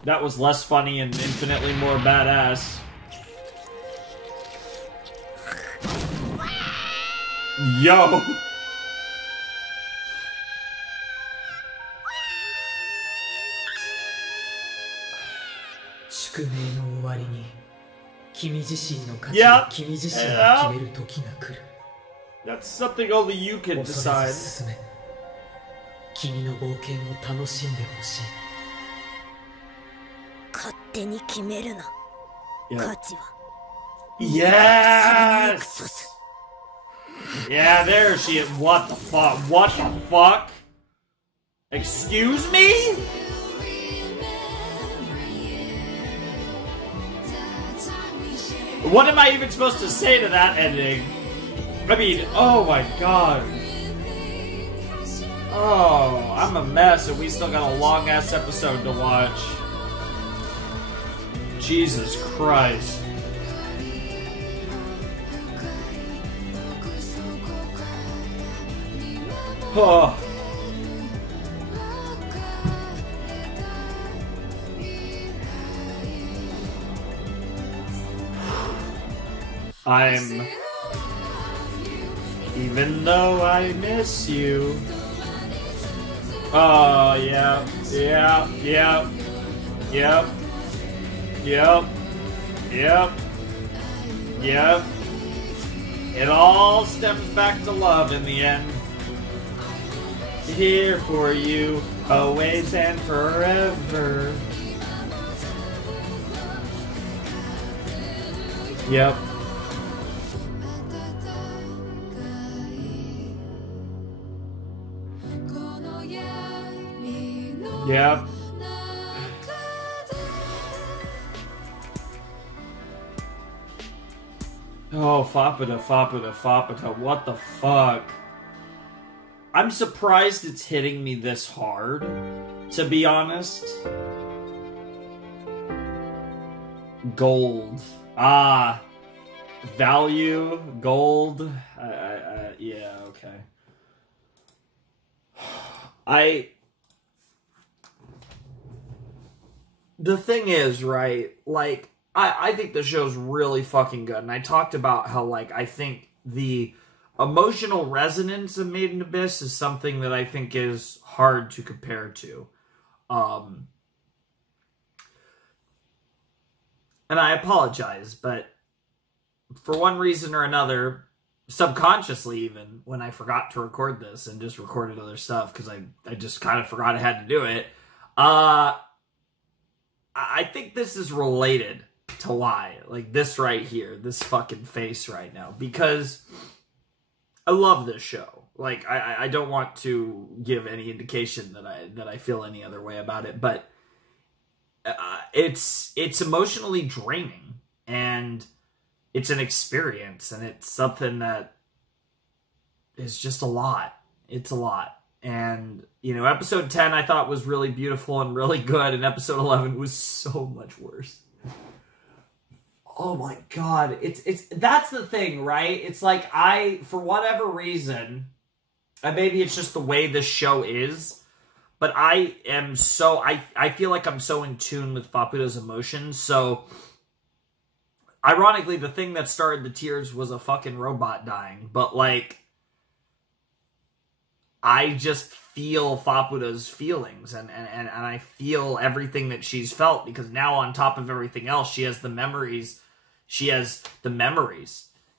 That was less funny and infinitely more badass. Yo! That's something only you can decide. 君の冒険を楽しんでほしい勝手に決めるな Yeah. 価値は Yes! Yeah, there she is. What the fuck? What the fuck? Excuse me? What am I even supposed to say to that ending? I mean, oh my God. Oh, I'm a mess and we still got a long ass episode to watch. Jesus Christ. Oh. I'm... Even though I miss you. Oh, yeah, yeah, yeah, yep, yep, yep, yep. It all stems back to love in the end. Here for you, always and forever. Yep. Yep. Oh, Fapata, what the fuck? I'm surprised it's hitting me this hard, to be honest. Gold. Ah. Value. Gold. Yeah, okay. The thing is, right, like, I think the show's really fucking good, and I talked about how, like, I think the emotional resonance of Made in Abyss is something that I think is hard to compare to. And I apologize, but for one reason or another, subconsciously even, when I forgot to record this and just recorded other stuff, because I just kind of forgot I had to do it, I think this is related to why. Like, this right here, this fucking face right now, because I love this show. Like, I don't want to give any indication that I feel any other way about it, but it's emotionally draining, and it's an experience, and it's something that is just a lot. It's a lot. And, you know, episode 10 I thought was really beautiful and really good, and episode 11 was so much worse. Oh my god, it's that's the thing, right? It's like, for whatever reason, and maybe it's just the way this show is, but I feel like I'm so in tune with Faputa's emotions, so ironically, the thing that started the tears was a fucking robot dying, but, like, I just feel Faputa's feelings, and I feel everything that she's felt, because now on top of everything else, she has the memories,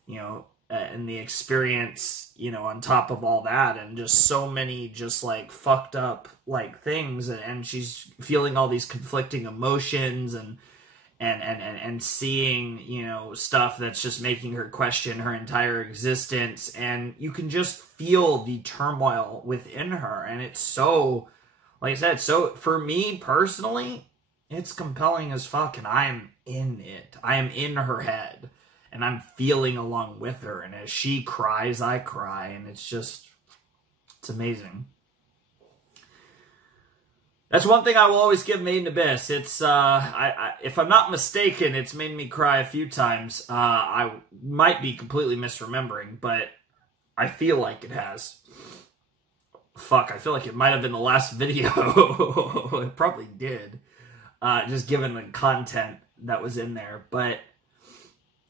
you know, and the experience, you know, on top of all that, and just so many just, like, fucked up, like, things, and she's feeling all these conflicting emotions, and seeing, you know, stuff that's just making her question her entire existence, and you can just feel the turmoil within her, and it's so, like I said, so, for me personally, it's compelling as fuck, and I am in it. I am in her head, and I'm feeling along with her, and as she cries, I cry, and it's amazing. That's one thing I will always give Made in Abyss. It's, if I'm not mistaken, it's made me cry a few times. I might be completely misremembering, but I feel like it has. Fuck, I feel like it might have been the last video. It probably did. Just given the content that was in there. But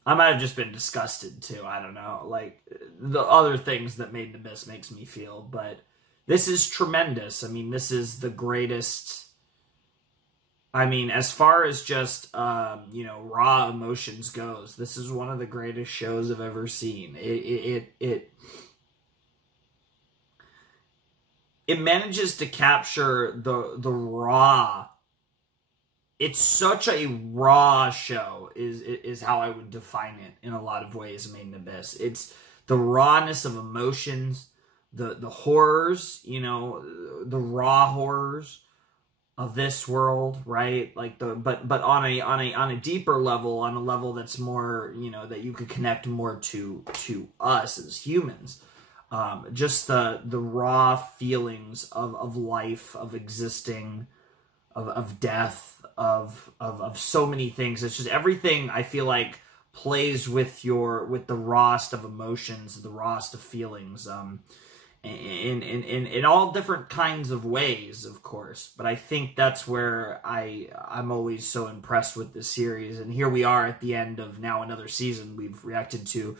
I might have just been disgusted, too. I don't know. Like, the other things that Made in Abyss makes me feel, but this is tremendous. I mean, this is the greatest. I mean, as far as just, you know, raw emotions goes, this is one of the greatest shows I've ever seen. It manages to capture the raw. It's such a raw show, is how I would define it in a lot of ways, Made in Abyss. It's the rawness of emotions, the horrors, you know, the raw horrors of this world, right? Like but on a deeper level, on a level that's more, you know, that you could connect more to us as humans. Just the raw feelings of life, of existing, of death, of so many things. It's just everything, I feel like, plays with the rawest of emotions, the rawest of feelings, in all different kinds of ways, of course. But I think that's where I'm always so impressed with this series. And here we are at the end of now another season. We've reacted to,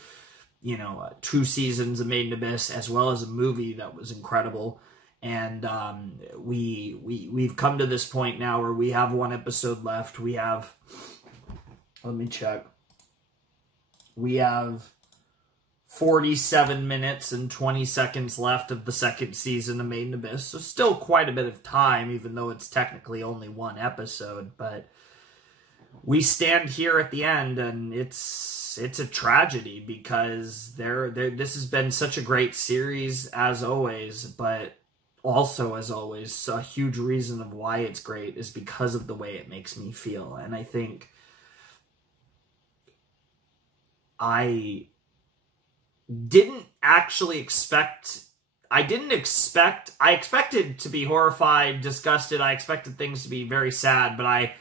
you know, 2 seasons of Made in Abyss, as well as a movie that was incredible. And we've come to this point now where we have 1 episode left. We have, let me check. We have 47 minutes and 20 seconds left of the 2nd season of Made in Abyss. So still quite a bit of time, even though it's technically only 1 episode. But we stand here at the end, and it's it's a tragedy because this has been such a great series as always, but also as always, a huge reason of why it's great is because of the way it makes me feel. And I think I didn't actually expect... I expected to be horrified, disgusted. I expected things to be very sad, but I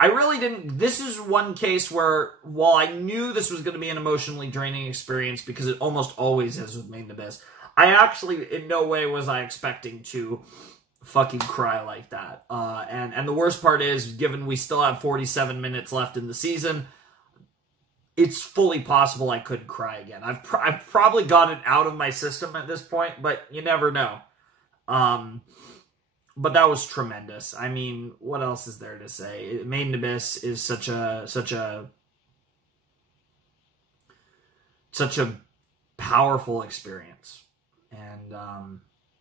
really didn't. This is one case where, while I knew this was going to be an emotionally draining experience, because it almost always is with Made in Abyss, I actually, in no way was I expecting to fucking cry like that. And the worst part is, given we still have 47 minutes left in the season, it's fully possible I couldn't cry again. I've probably got it out of my system at this point, but you never know. But that was tremendous. I mean, what else is there to say? Made in Abyss is such a powerful experience, and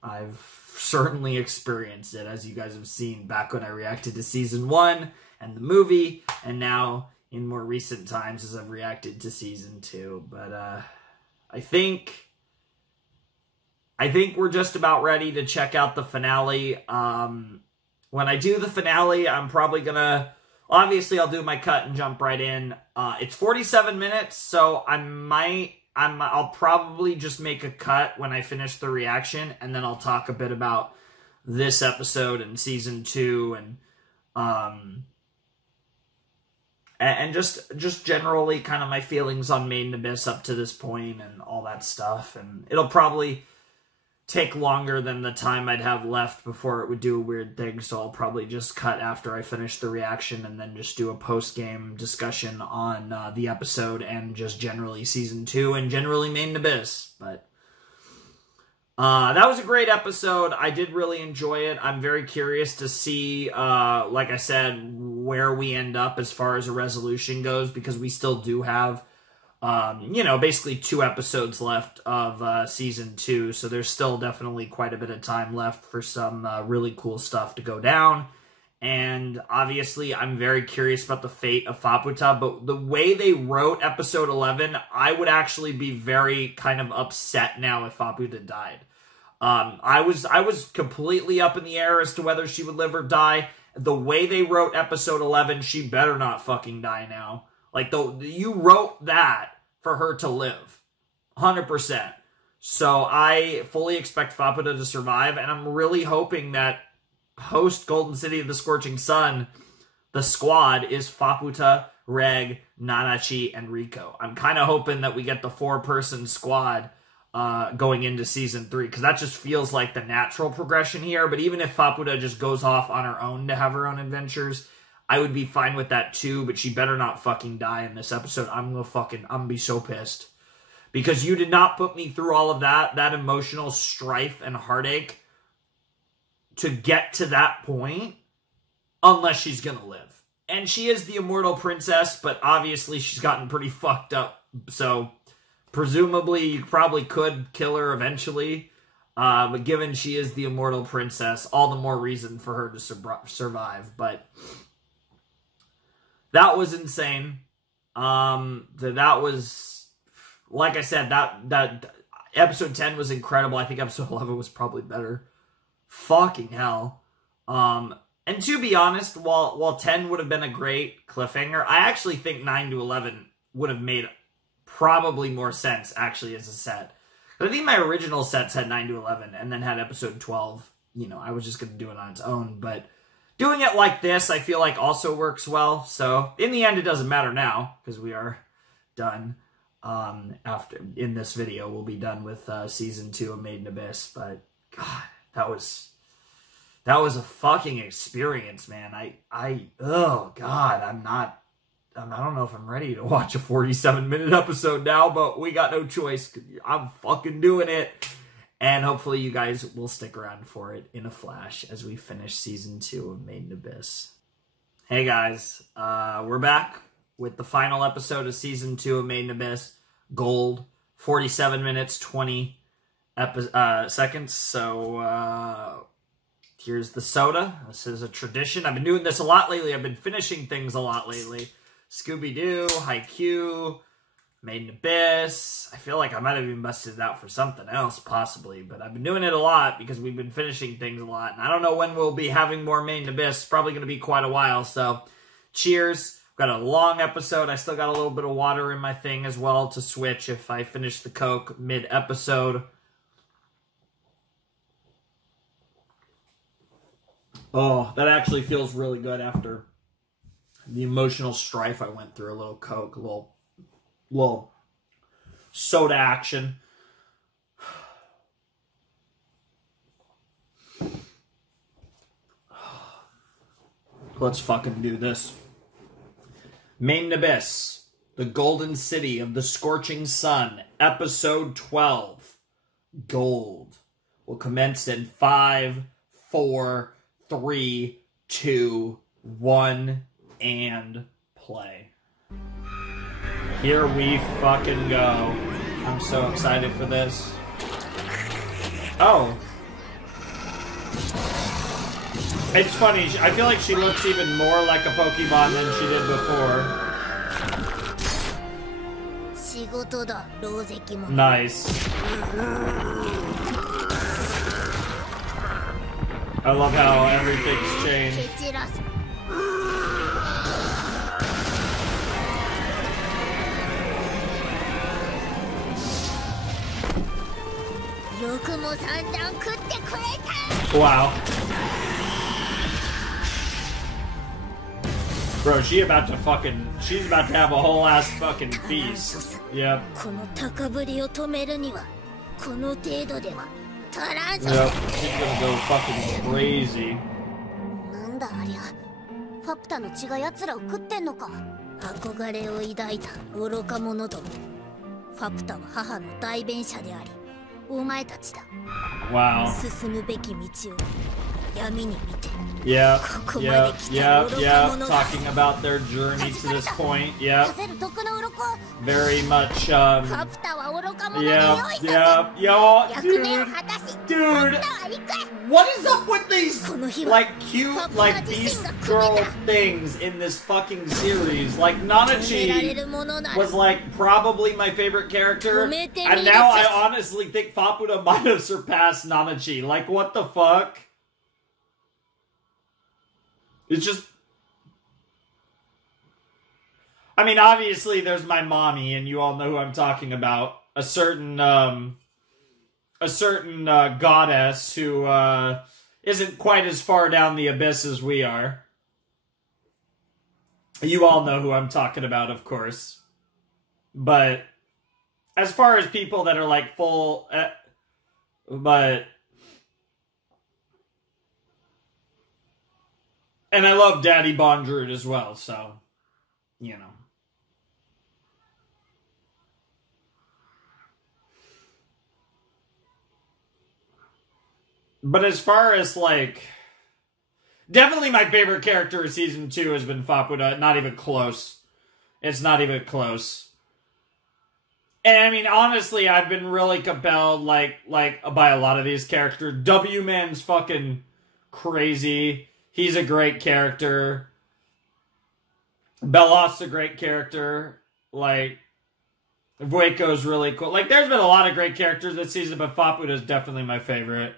I've certainly experienced it, as you guys have seen back when I reacted to Season 1 and the movie, and now in more recent times as I've reacted to Season 2. But I think we're just about ready to check out the finale. When I do the finale, I'm probably gonna... Obviously, I'll do my cut and jump right in. It's 47 minutes, so I'll probably just make a cut when I finish the reaction, and then I'll talk a bit about this episode and Season 2 and just generally kind of my feelings on Made in Abyss up to this point and all that stuff. And it'll probably take longer than the time I'd have left before it would do a weird thing, so I'll probably just cut after I finish the reaction and then just do a post-game discussion on the episode and just generally Season 2 and generally Made in Abyss. But that was a great episode. I did really enjoy it. I'm very curious to see, like I said, where we end up as far as a resolution goes, because we still do have, basically 2 episodes left of Season 2, so there's still definitely quite a bit of time left for some really cool stuff to go down. And obviously, I'm very curious about the fate of Faputa, but the way they wrote episode 11, I would actually be very kind of upset now if Faputa died. I was completely up in the air as to whether she would live or die. The way they wrote episode 11, she better not fucking die now. Like, you wrote that for her to live. 100%. So I fully expect Faputa to survive, and I'm really hoping that post Golden City of the Scorching Sun, the squad is Faputa, Reg, Nanachi, and Riko. I'm kind of hoping that we get the 4-person squad going into Season 3, because that just feels like the natural progression here. But even if Faputa just goes off on her own to have her own adventures, I would be fine with that too, but she better not fucking die in this episode. I'm gonna be so pissed. Because you did not put me through all of that emotional strife and heartache to get to that point, unless she's gonna live. And she is the immortal princess, but obviously she's gotten pretty fucked up, so presumably you probably could kill her eventually, but given she is the immortal princess, all the more reason for her to survive. But that was insane. That was, like I said, that episode 10 was incredible. I think episode 11 was probably better. Fucking hell. And to be honest, while 10 would have been a great cliffhanger, I actually think 9 to 11 would have made probably more sense, actually, as a set. But I think my original sets had 9 to 11, and then had episode 12. I was just going to do it on its own, but doing it like this, I feel like also works well. So, in the end, it doesn't matter now, because we are done. In this video, we'll be done with Season 2 of Made in Abyss, but, God, that was a fucking experience, man. Oh, God, I don't know if I'm ready to watch a 47-minute episode now, but we got no choice. I'm fucking doing it. And hopefully you guys will stick around for it in a flash as we finish Season 2 of Made in Abyss. Hey guys, we're back with the final episode of Season 2 of Made in Abyss, Gold, 47 minutes, 20 seconds. So, here's the soda. This is a tradition. I've been doing this a lot lately. I've been finishing things a lot lately. Scooby-Doo, Haikyuu, Made in Abyss. I feel like I might have even busted it out for something else, possibly. But I've been doing it a lot because we've been finishing things a lot. And I don't know when we'll be having more Made in Abyss. It's probably going to be quite a while. So, cheers. Got a long episode. I still got a little bit of water in my thing as well to switch if I finish the Coke mid-episode. Oh, that actually feels really good after the emotional strife I went through. A little Coke, a little soda action. Let's fucking do this. Made in Abyss, the Golden City of the Scorching Sun, Episode 12, Gold, will commence in 5, 4, 3, 2, 1, and play. Here we fucking go. I'm so excited for this. Oh. It's funny, I feel like she looks even more like a Pokemon than she did before. Nice. I love how everything's changed. Wow. Bro, she's about to have a whole ass fucking feast. Yep. Yep, she's gonna go fucking crazy. ファプタの血が奴らを食ってんのか。憧れを抱いた愚か者ども。ファプタは母の代弁者であり、お前たちだ。Wow. 進むべき道を闇に見て。Yep. Talking about their journey to this point. Yep. Very much. Dude. What is up with these like cute like these girl things in this fucking series? Like Nanachi was like probably my favorite character, and now I honestly think Fapuda might have surpassed Nanachi. Like what the fuck? It's just... I mean, obviously, there's my mommy, and you all know who I'm talking about. A certain goddess who, isn't quite as far down the abyss as we are. You all know who I'm talking about, of course. But, as far as people that are, like, full... but... And I love Daddy Bondrewd as well, so, you know. But as far as, like... Definitely my favorite character of Season 2 has been Fapuda. Not even close. It's not even close. And, I mean, honestly, I've been really compelled, like by a lot of these characters. W-Man's fucking crazy. He's a great character. Belot's a great character. Like, Vueko's really cool. Like, there's been a lot of great characters this season, but Fapuda's definitely my favorite.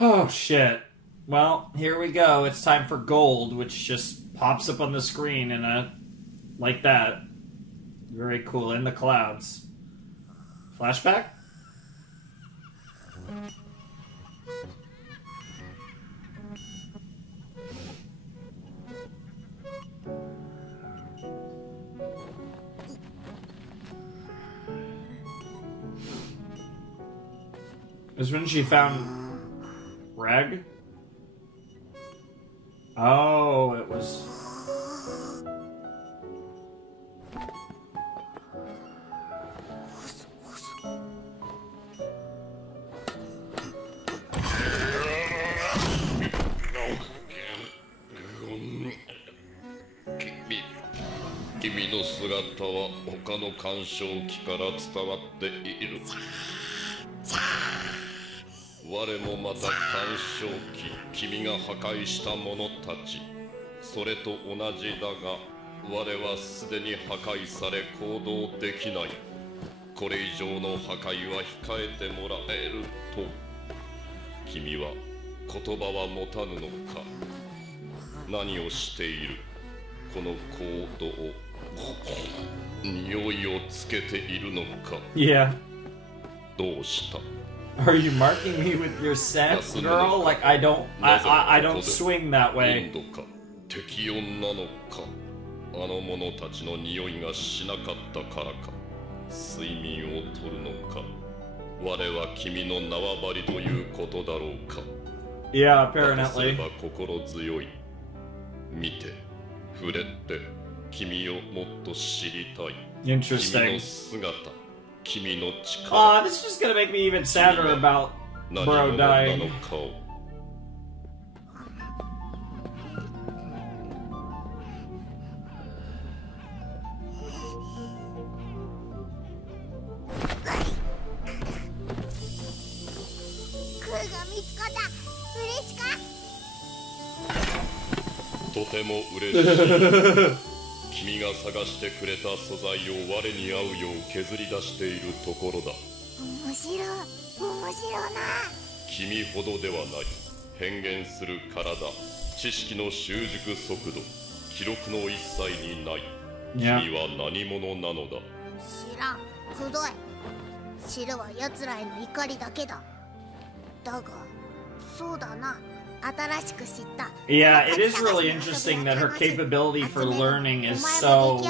Oh, shit. Well, here we go. It's time for gold, which just pops up on the screen in a... like that. Very cool. In the clouds. Flashback? This is when she found... Reg? Oh, it was... 君の姿は他の干渉機から伝わっている。我もまた干渉機、君が破壊した者たち、それと同じだが、我はすでに破壊され行動できない。これ以上の破壊は控えてもらえると。君は言葉は持たぬのか。何をしている。この行動を匂いをつけているのか。Yeah. どうした。 Are you marking me with your scent, girl? Like I don't swing that way. 適温なのか。あの者たちの匂いがしなかったからか。睡眠をとるのか。我は君の縄張りということだろうか。Yeah, だとすれ apparently. ば心強い。見て、触れて、君をもっと知りたい。 Interesting. 君の姿、君の力。Aw, this is just gonna make me even sadder about Bro 何者な dying. のかを。クーが見つかった。嬉しか。とても嬉しい。君が探してくれた素材を我に合うよう削り出しているところだ。面白い、面白いな。君ほどではない。変幻する体、知識の習熟速度、記録の一切にない。君は何者なのだ。知らん、くどい。知るは奴らへの怒りだけだ。だが、そうだな。新しく知った。Yeah, it is really interesting that her capability for learning is so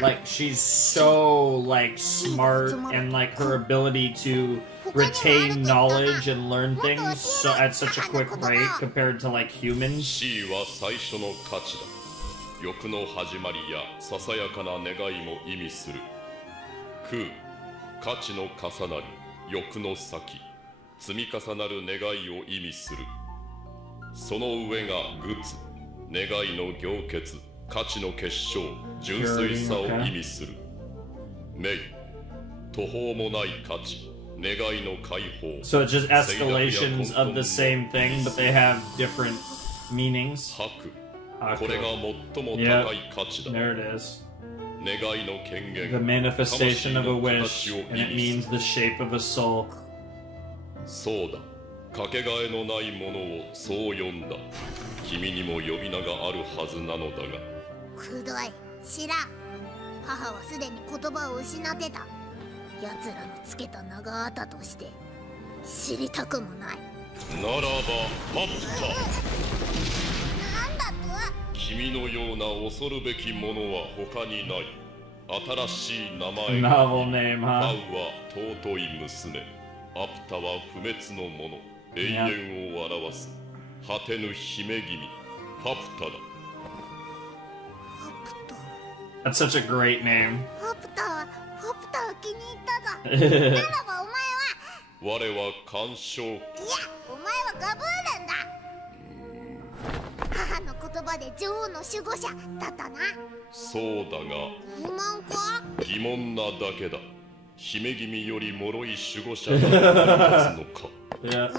like she's so like smart and like her ability to retain knowledge and learn things so at such a quick rate compared to like humans. C は最初の価値だ。欲の始まりやささやかな願いも意味する。空、価値の重なり、欲の先、積み重なる願いを意味する。その上が愚ツ、願いの凝結、価値の結晶、純粋さを意味する。名、途方もない価値、願いの解放。 So it's just escalations of the same thing, but they have different meanings. これが最も高い価値だ。 There it is. 願いの権限、 The manifestation of a wish, and it means the shape of a soul. そうだ。かけがえのないものをそう呼んだ。君にも呼び名があるはずなのだが。くどい、知らん。母はすでに言葉を失ってた。奴らのつけた名があったとして知りたくもない。ならばパプタ。なんだと。君のような恐るべきものは他にない。新しい名前 Novel name, パウ huh? は尊い娘、アプタは不滅のもの、永遠を表す果てぬ姫君、パプタだ。パプタ。 That's such a great name. パプタは気に入ったぞ。ならばお前は。我は干渉。いや、お前はガブールンだ。母の言葉で女王の守護者だったな。そうだが不満か。疑問なだけだ。姫君より脆い守護者が立つのか。Yeah.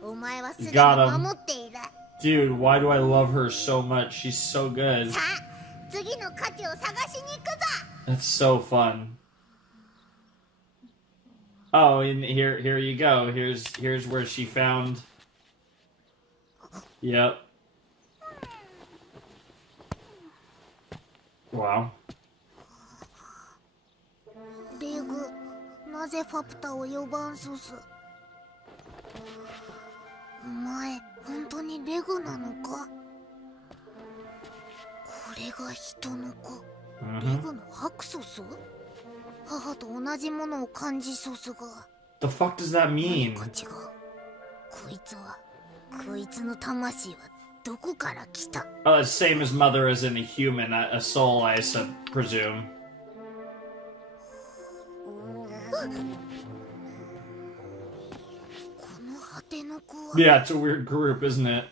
お前はすでに Got him. 守っている。 Dude, why do I love her so much? She's so good. さあ、次の価値を探しに行くぞ。 That's so fun. Oh, and here you go. Here's where she found. Yep. Wow. レグ、なぜファプタを呼ばんそす。お前、本当にレグなのか。これが人の子。レグのハクソス。母と同じものを感じそすが。 The fuck does that mean? こいつの魂はどこから来た。 Oh, it's same as mother as in a human, a soul, I presume. この果ての子は。 Yeah, it's a weird group, isn't it?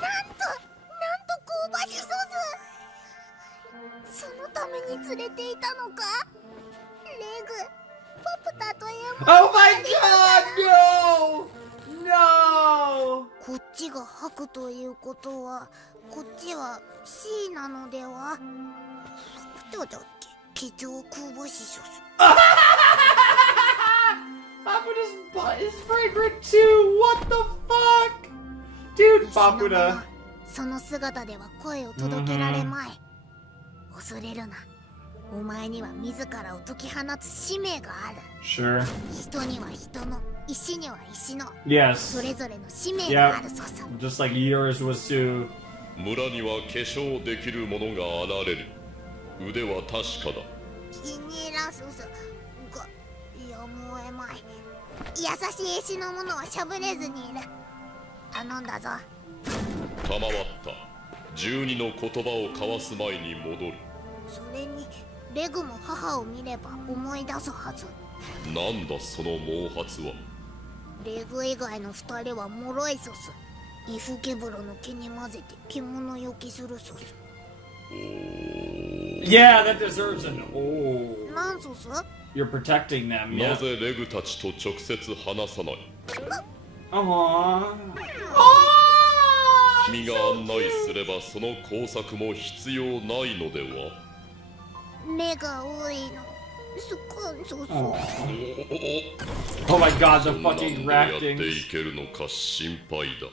なんと連れていたのか？レグ、パプタとエモ。 Oh my god, no! No! こっちが吐くということは、こっちは C なのでは？パプタだっけ？ケツをくぼしそす。Paputa's butt is fragrant too! What the fuck? Dude, Paputa. その姿では声を届けられまい。恐れるな。お前には自らを解き放つ使命がある。Sure. 人には人の、石には石の。Yes. それぞれの使命があるそうさ。Just like yours was too. 村には化粧できるものがあられる。腕は確かだ。気に入らすす。やむを得まい。優しい石のものはしゃぶれずにいる。頼んだぞ。賜った。12の言葉を交わす前に戻る。それにレグも母を見れば思い出すはず。なんだその毛髪は。レグ以外の2人は脆いソス。イフケブロの毛に混ぜて獣よけするソス。Yeah, that deserves an oh. なんソス？ You're protecting them, yeah. なぜレグたちと直接話さない？ Aww. 君が案内すればその工作も必要ないのでは？目が多いの。すかんソス。Oh my god, the そんな fucking んでやって racting. いけるのか心配だ。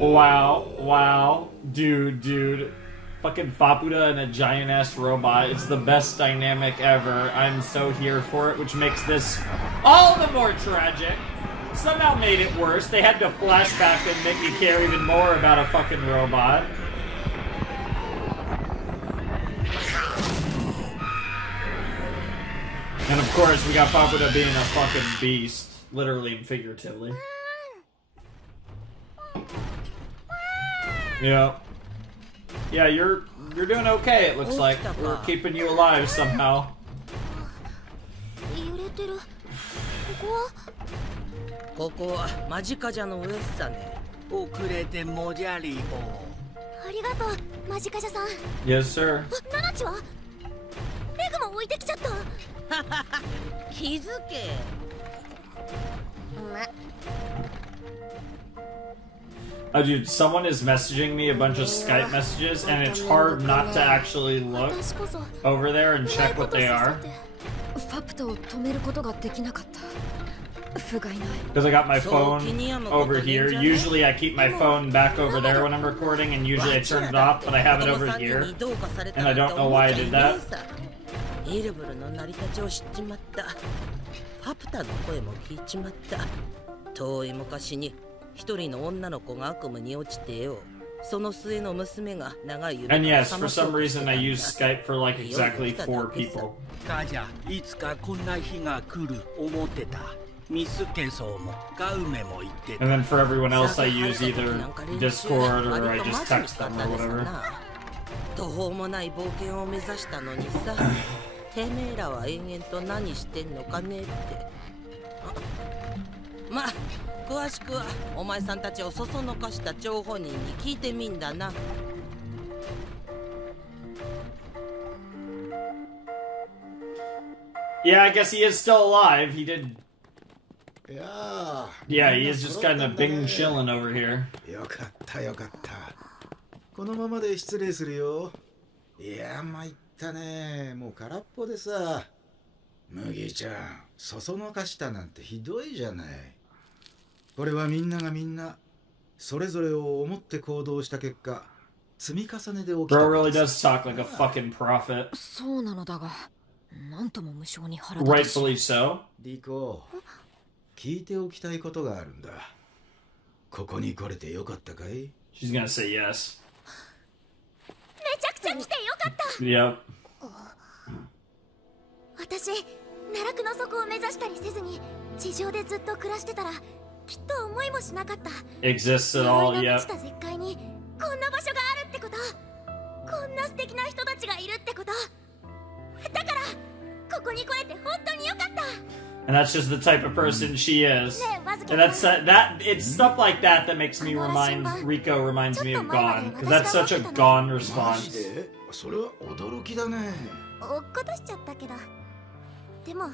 Wow, wow. Dude. Fucking Paputa and a giant ass robot. It's the best dynamic ever. I'm so here for it, which makes this all the more tragic. Somehow made it worse. They had to flashback and make me care even more about a fucking robot. And of course, we got Paputa being a fucking beast. Literally and figuratively. Yeah. Yeah, you're doing okay, it looks like. We're keeping you alive somehow. 揺れてる。ここはマジカジャの上っさね。遅れてもじゃりぼ。ありがとう、マジカジャさん。 Yes, sir. ナナチは？レグも置いてきちゃった。気づけ。Oh, dude, someone is messaging me a bunch of Skype messages, and it's hard not to actually look over there and check what they are. パプタを止めることができなかった。不甲斐ない。 Because I got my phone over here. Usually I keep my phone back over there when I'm recording, and usually I turn it off, but I have it over here. And I don't know why I did that. イルブルの成り立ちを知っちまった。パプタの声も聞いちまった。遠い昔に一人の女の子が悪夢に落ちてよ。その末の娘が長い夢 And yes, for some reason I use Skype for like exactly 4 people. カジャ、いつかこんな日が来る思ってた。ミスケソもガウメも言ってた。 And then for everyone else I use either Discord or I just text them or whatever. 途方もない冒険を目指したのにさ。てめえらは延々と何してんのかねって。まあ詳しくはお前さんたちをそそのかした張本人に聞いてみんだな。Yeah, I guess he is still alive. He did. Yeah, he is just kind of bing chilling over here. よかったよかった。このままで失礼するよ。いや、参ったね。もう空っぽでさ。麦ちゃん、そそのかしたなんてひどいじゃない。これはみんながみんなそれぞれを思って行動した結果、積み重ねで起きた。Bro really does talk like a fucking prophet. そうなのだが、なんとも無性に腹立たしい。 Rightfully so. リコ、聞いておきたいことがあるんだ。ここに来れてよかったかい？ She's gonna say yes. めちゃくちゃ来てよかった。Yep. 私、奈落の底を目指したりせずに地上でずっと暮らしてたらきっと思いもしなかった。 Exists at all, 鎧の yep. 満ちた絶海にこんな場所があるってこと、こんな素敵な人たちがいるってことだから、ここに来れて本当によかった。And that's just the type of person she is. And that's it's stuff like that that makes me Rico reminds me of Gon, because that's such a Gon response. それは驚きだね。落っことしちゃったけど。でも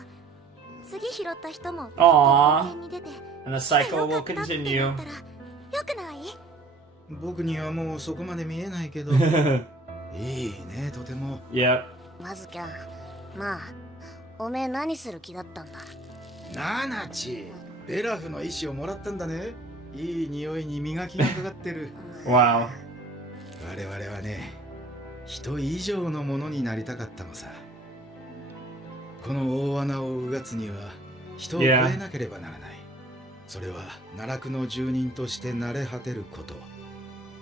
次拾った人も Aww. And the cycle will continue. よくない？僕にはもうそこまで見えないけど。いいね、とても。Yep. まずきゃん、まあ、おめえ何する気だったんだ。ナナチ、ベラフの意思をもらったんだね。いい匂いに磨きがかかってる。Wow. 我々はね、人以上のものになりたかったのさ。この大穴をうがつには人を変えなければならない。それは奈落の住人として慣れ果てること、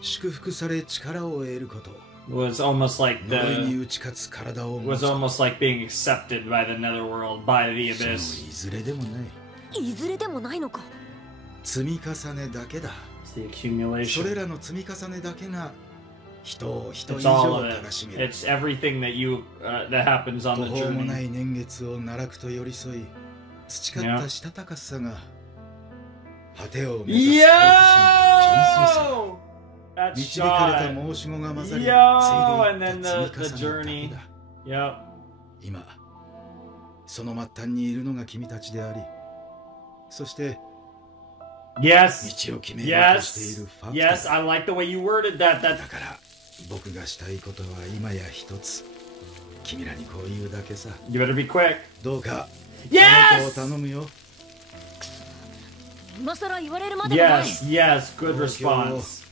祝福され力を得ること。Was almost like was almost like being accepted by the netherworld, by the abyss. いずれでもない。いずれでもないのか。積み重ねだけだ。It's the accumulation. それらの積み重ねだけが人を人以 It's 上 all た of らし it. める。 It's everything that you that happens on 途 the 方もな journey. い年月を奈落と寄り添い、培ったしたたかさが果てを目指す好奇心の純粋さ。 That 導かれた shot. 申し子が混ざり、 Yo, つ and い then でいった the 積み重ね journey. だけだ。 Yep. 今、その末端にいるのが君たちであり、そして Yes. 道を決めようとしてい Yes. るファク Yes. タ I like the way you worded that. だから僕がしたいことは今や一つ。君らにこう言うだけさ。 You better be quick. どうか、 Yes! あの子を頼むよ。今さら言われるまでもない。 Yes. Yes. Good response.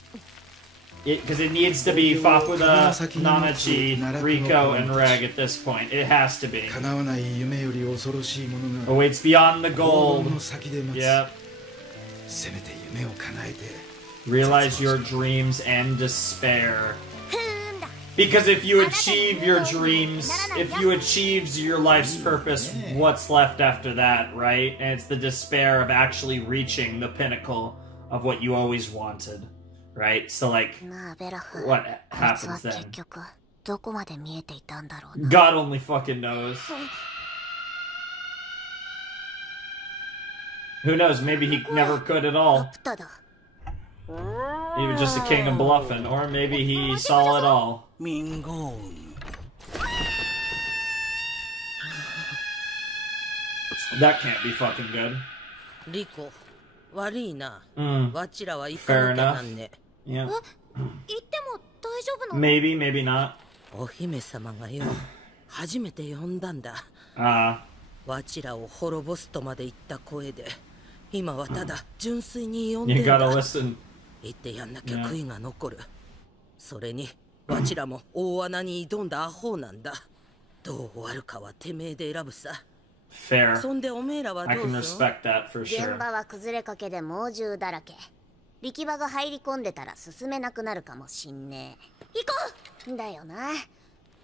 Because it needs to be Fakuda, Nanachi, Rico, and Reg at this point. It has to be. 叶わない夢より恐ろしいものが Awaits beyond the 黄 gold. 金の先で待つ。 Yep. せめて夢を叶えて。 Realize your dreams and despair. Because if you achieve your dreams, if you achieve your life's purpose, what's left after that, right? And it's the despair of actually reaching the pinnacle of what you always wanted, right? So, like, なあ、ベラフ。 what あいつは happens 結 then? 局どこまで見えていたんだろうな。 God only fucking knows. Who knows? Maybe he never could at ファ all. プタだ。 He was just a king of bluffing, or maybe he saw it all. ミンゴーン。That can't be fucking good. リコ、悪いな。Mm. わちらは行かなきゃなんね。 Yeah. 行っても大丈夫なの？ Maybe, maybe not. お姫様がよ、初めて呼んだんだ。 Ah. わちらを滅ぼすとまで言った声で、今はただ純粋に呼んで You んだ。 gotta listen. 言ってやんなきゃ悔いが残る。それに、わちらも大穴に挑んだアホなんだ。どう終わるかはてめえで選ぶさ。 Fair. そんでおめえらは I どう can する？ respect that for 現 sure. 場は崩れかけで猛獣だらけ。力場が入り込んでたら進めなくなるかもしんねえ。行こうだよな。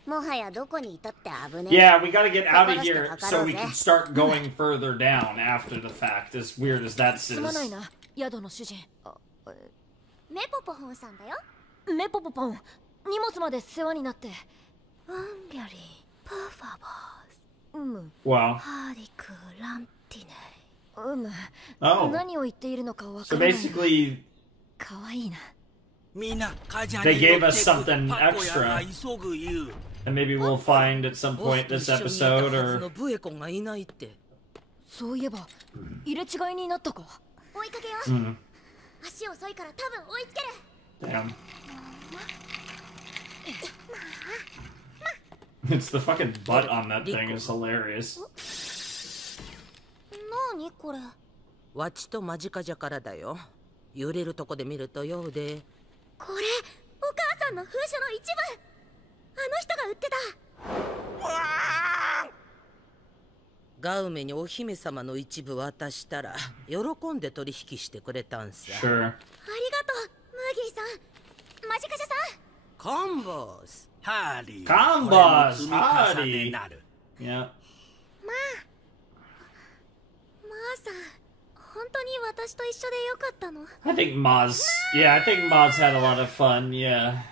もはやどこにいたって危ねえ。 Yeah, we gotta get out of here so we can start going further down after the fact, as weird as that すまない is. な、宿の主人。メポポホンさんだよ。メポポポン、荷物まで世話になって。ワンビャリー、パファバース、Wow. ハーディクランティネ。Oh. 何を言っているのかわか So らない。 basically, かわいいな。みんな、火事 They に gave 乗っ us てく something パコヤが extra. 急ぐ言う。 and maybe we'll find at some ボス point と this 一緒にいた episode, はず or のブエコンがいないって。そういえば、入れ違いになったか。追いかけよう。 mm, 足遅いから多分追いつける。 damn. It's the fucking butt on that thing is hilarious. なにこれ？わちと間近じゃからだよ。揺れるとこで見るとようで。これお母さんの封書の一部。あの人が売ってた。ガウメにお姫様の一部渡したら喜んで取引してくれたんさ。 Sure. ありがとう、マギーさん。マジカシャさん。コンボス。ハーディー。カンボスこれも積み重ねなる。 Yeah. まあさん、本当に私と一緒でよかったの？ I think Maz. Yeah, I think Maz had a lot of fun. Yeah.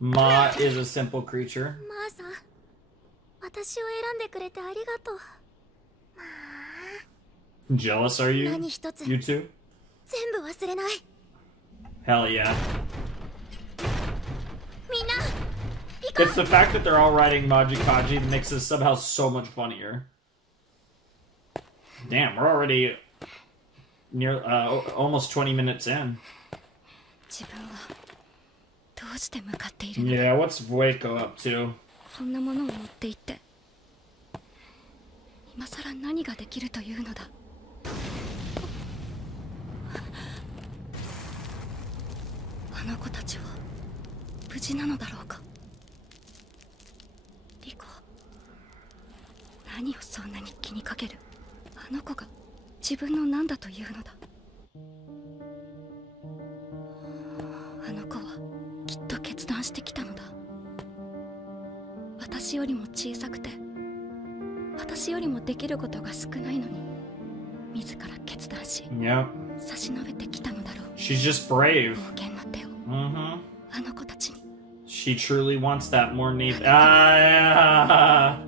Ma is a simple creature. まあさん、私を選んでくれてありがとう。 Jealous are you? 何一つ You two? 全部忘れない。 Hell yeah. みんな行こう。 It's the fact that they're all writing Majikaji that makes this somehow so much funnier. Damn, we're already near almost 20 minutes in. 自分はどうして向かっているの？ Yeah, what's Waco up to? こんなものを持っていって今さら何ができるというのだ。あの子たちは無事なのだろうか。リコ、何をそんなに気にかける？あの子が自分の何だというのだ。あの子はきっと決断してきたのだ。私よりも小さくて私よりもできることが少ないのに自ら決断し、Yep. 差し伸べてきたのだろう。 She's just brave. 冒険の手を、Mm-hmm. あの子たちに。 She truly wants that more than anything. Ah,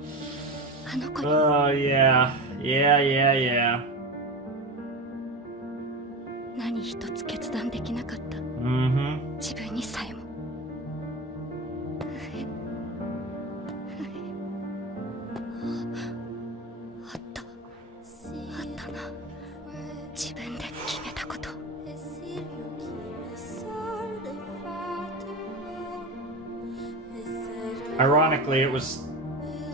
あの子に。 oh, yeah. Yeah, yeah, yeah. 何一つ決断できなかった。 Mm-hmm. 自分にさえも。あったな。自分で決めたこと。 Ironically, it was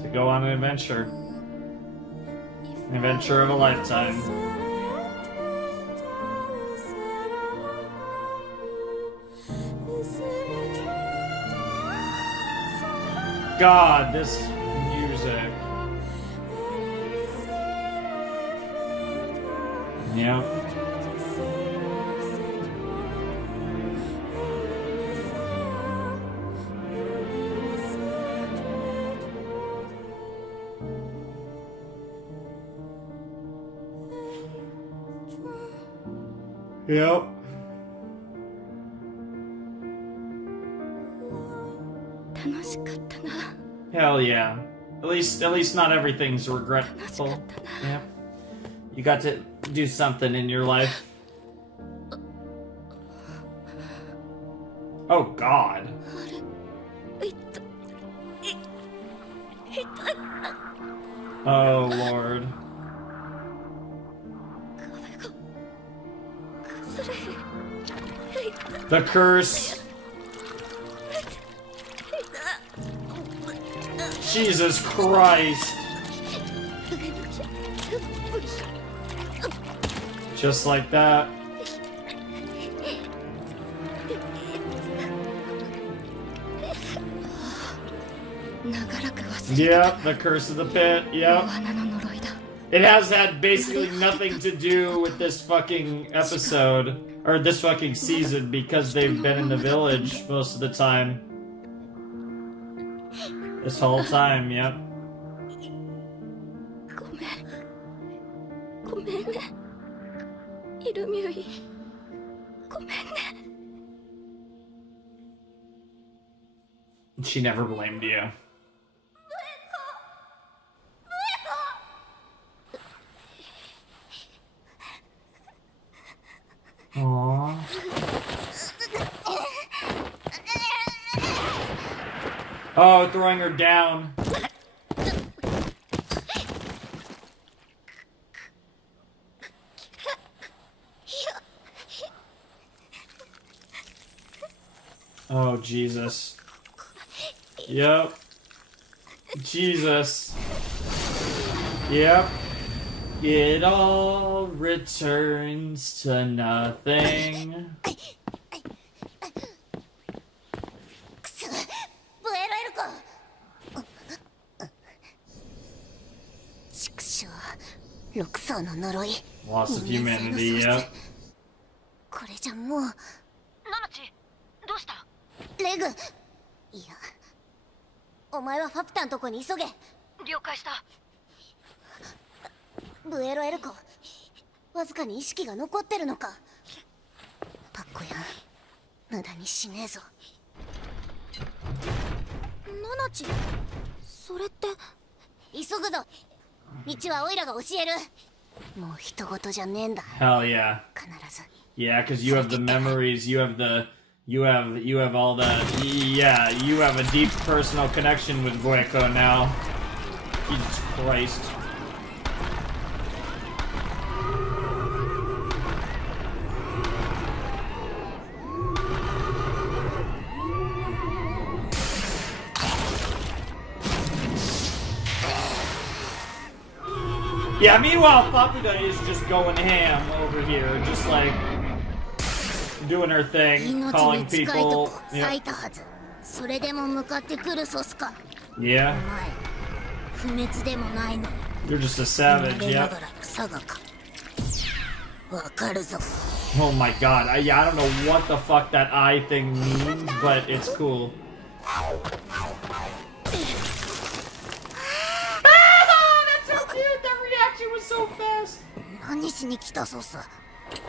to go on an adventure. An adventure of a lifetime. God, this music. Yep. Yep. Hell yeah. At least not everything's regretful. Yep. You got to do something in your life. Oh God. Oh Lord. The curse. Jesus Christ. Just like that. Yep, the curse of the pit, yep. It has had basically nothing to do with this fucking episode, or this fucking season, because they've been in the village most of the time. This whole time, yep. She never blamed you. Aww. Oh, throwing her down. Oh, Jesus. Yep. Jesus. Yep. It all returns to nothing. Loss of humanity, yep. これじゃもう。ナナチ、どうした？レグ。いや、お前はファプタンとこに急げ。了解した。ブエロエルコ、わずかに意識が残ってるのか。パッコやん、無駄にしねえぞ。ナナチ、それって急ぐぞ。道はオイラが教える。もう人事じゃねえんだ。 Hell yeah. 必ず。 Yeah, because you have the memories, you have all the, yeah, you have a deep personal connection with Vueko now. Jesus Christ. Yeah, meanwhile, Fapuda is just going ham over here, just like doing her thing, calling people. Yep. それでも向かってくるソスか。 Yeah. 不滅でもないのに。 You're just a savage, yeah. わかるぞ。 Oh my god, I don't know what the fuck that eye thing means, but it's cool. So fast. 何しに来たソス。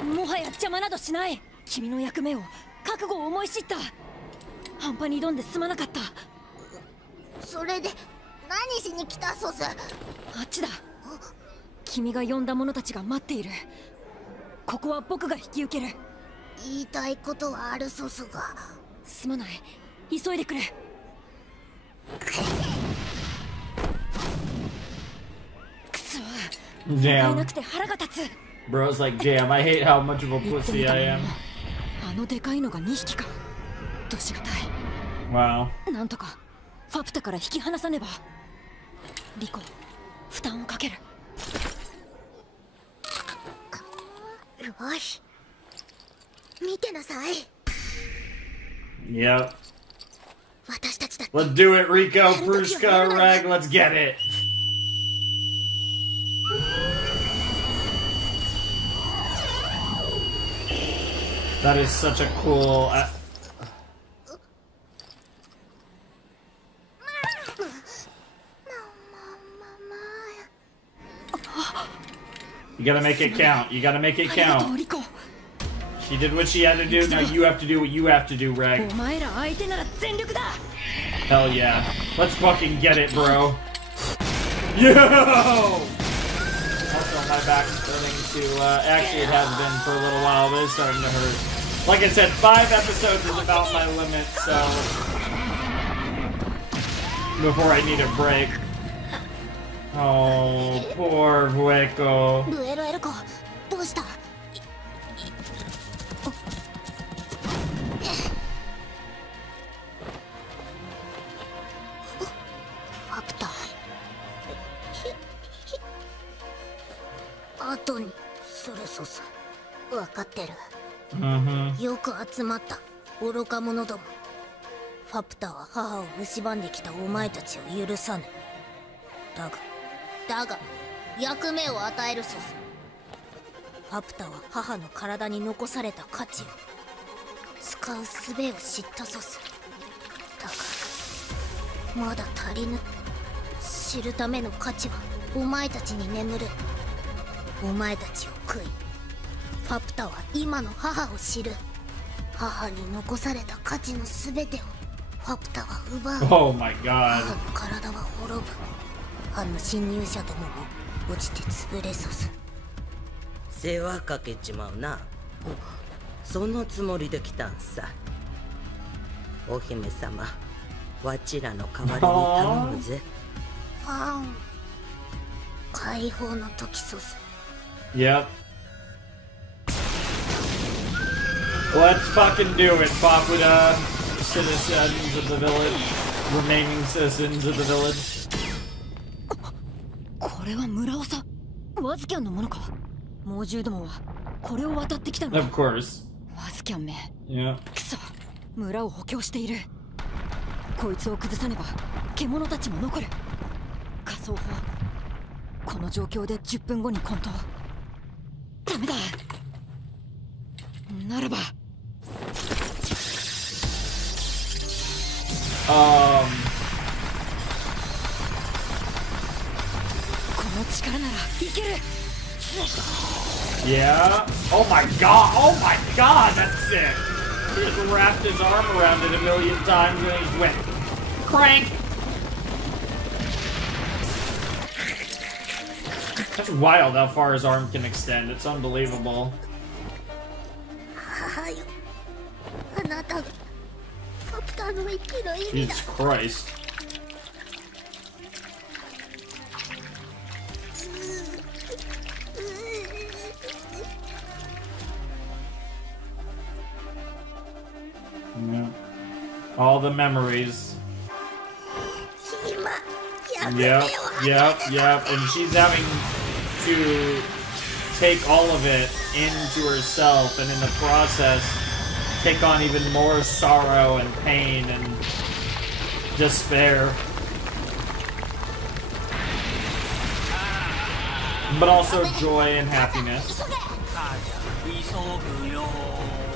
もはや邪魔などしない。君の役目を覚悟を思い知った。半端に挑んですまなかった。それで何しに来たソス。あっちだ。君が呼んだ者たちが待っている。ここは僕が引き受ける。言いたいことはあるソスが。すまない。急いでくれ。Damn. Bro's like, damn, I hate how much of a pussy I am. あのでかいのが2匹か。どしがたい。Wow. なんとかファプタから引き離さねば。リコ、負担をかける。おい、見てなさい。 Yep. 私たちだって。 Let's do it, Rico, Prushka, Rag, let's get it. That is such a cool. You gotta make it count. You gotta make it count. She did what she had to do. Now you have to do what you have to do, Rag. Hell yeah. Let's fucking get it, bro. Yo! Also, my back is starting to, actually it has been for a little while, but it's starting to hurt. Like I said, 5 episodes is about my limit, so... before I need a break. Oh, poor Vueko. どうした？ 後にするソス。分かってる。よく集まった愚か者ども。ファプタは母を蝕んできたお前たちを許さぬ。だが役目を与えるソス。ファプタは母の体に残された価値を使う術を知ったソス。だがまだ足りぬ。知るための価値はお前たちに眠る。お前たちを食い、ファプタは今の母を知る。母に残された価値の全てをファプタは奪う。Oh my god. 母の体は滅ぶ。あの侵入者どもも落ちて潰れさす。世話かけちまうな。そのつもりで来たんさ。お姫様、わちらの代わりに頼むぜ。ファン、解放の時ソス。 Yep. Let's fucking do it, Fapuda. Citizens of the village. Remaining citizens of the village. これは村尾さん。ワズキャンのものか。猛獣どもはこれを渡ってきたのか。Of course. ワズキャンめ。Yeah. くそ、村を補強している。こいつを崩さねば獣たちも残る。仮想法。この状況で10分後に混沌。ダメだ。ならば。この力ならいける。Yeah. Oh my god. Oh my god. That's sick. He just wrapped his arm around it a million times and he just went crank. That's wild how far his arm can extend. It's unbelievable. Jesus Christ. Yeah. All the memories. Yep. And she's having to take all of it into herself, and in the process take on even more sorrow and pain and despair. But also joy and happiness.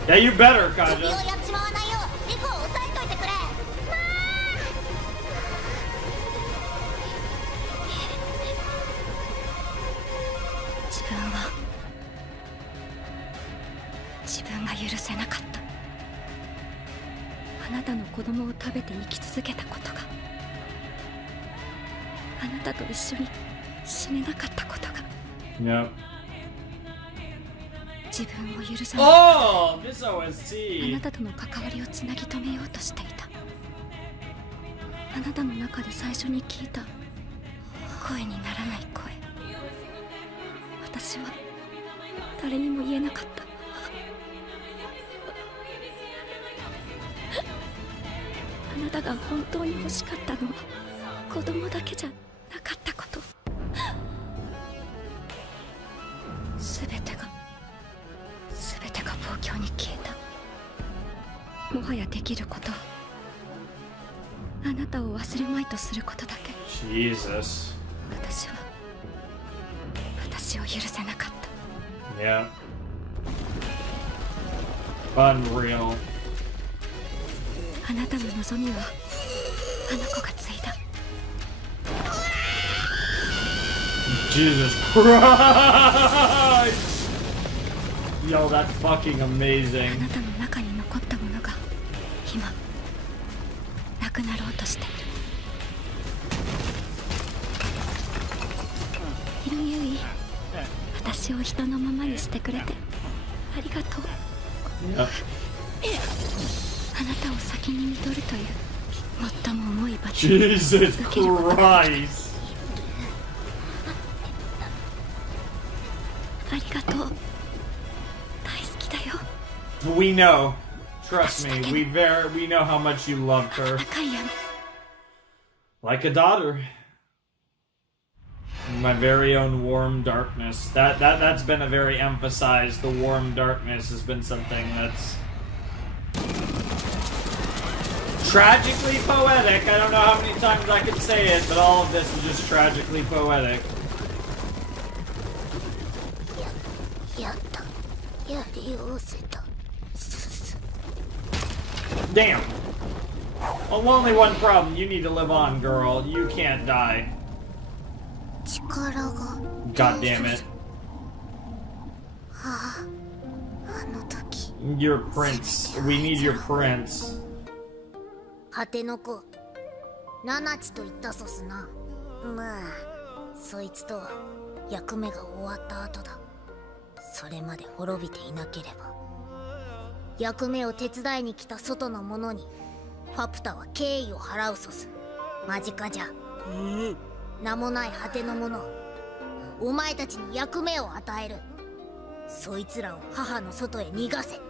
Yeah, you better, Kaja. Yep. Oh, this OST. あなたとの関わりをつなぎ止めようとしていた。あなたの中で最初に聞いた声にならない声。私は誰にも言えなかった。あなたが本当に欲しかったのは子供だけじゃなかったこと。全てが東京に消えた。もはやできることはあなたを忘れまいとすることだけ。 Jesus. 私を許せなかった。 Yeah. Unreal. あなたの望みはあの子が継いだ。 Jesus Christ! Yo, that's fucking amazing. あなたの中に残ったものが今なくなろうとしている。ヒロミユイ、私を人のままにしてくれてありがとう。Yep. あなたを先に見とるという最も重い罰を Jesus Christ! ありがとう。 We know. Trust me. We know how much you loved her. Like a daughter. My very own warm darkness. That's been a very emphasized. The warm darkness has been something that's tragically poetic. I don't know how many times I can say it, but all of this is just tragically poetic. Damn. Well, only one problem. You need to live on, girl. You can't die. God damn it. Your prince. We need your prince. 果ての子、ナナチと言ったソスな。まあ、そいつとは役目が終わった後だ。それまで滅びていなければ。役目を手伝いに来た外の者にファプタは敬意を払うソス。間近じゃ。名もない果ての者、お前たちに役目を与える。そいつらを母の外へ逃がせ。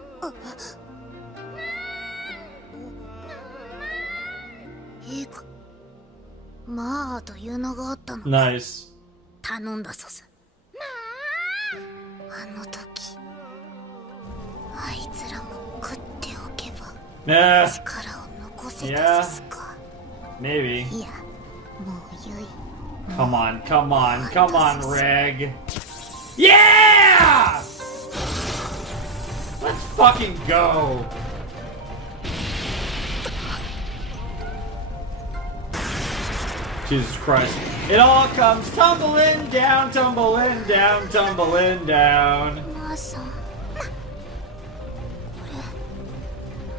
まあというのがあったの。ナイス。頼んだソス。あの時あいつらも食っておけば力を残せたソスか。Maybe. いや、もうよい。 Come on, come on, come on, Reg. Yeah! Let's fucking go. Jesus Christ. It all comes tumbling down, tumbling down, tumbling down. マーさん。こ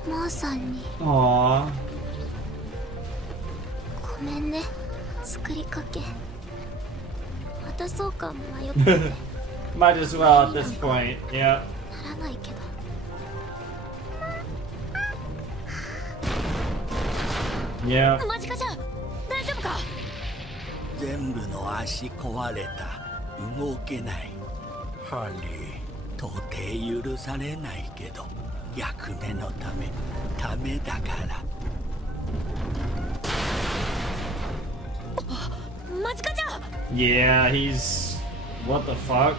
れ、マーさんに。Aww. ごめんね、作りかけ。渡そうか迷ってて Might as well at this point, yeah. ならないけど Yeah. マジかじゃん大丈夫か全部の足壊れた動けないハリー到底許されないけど役目のためだからマジかじゃん Yeah, he's... What the fuck?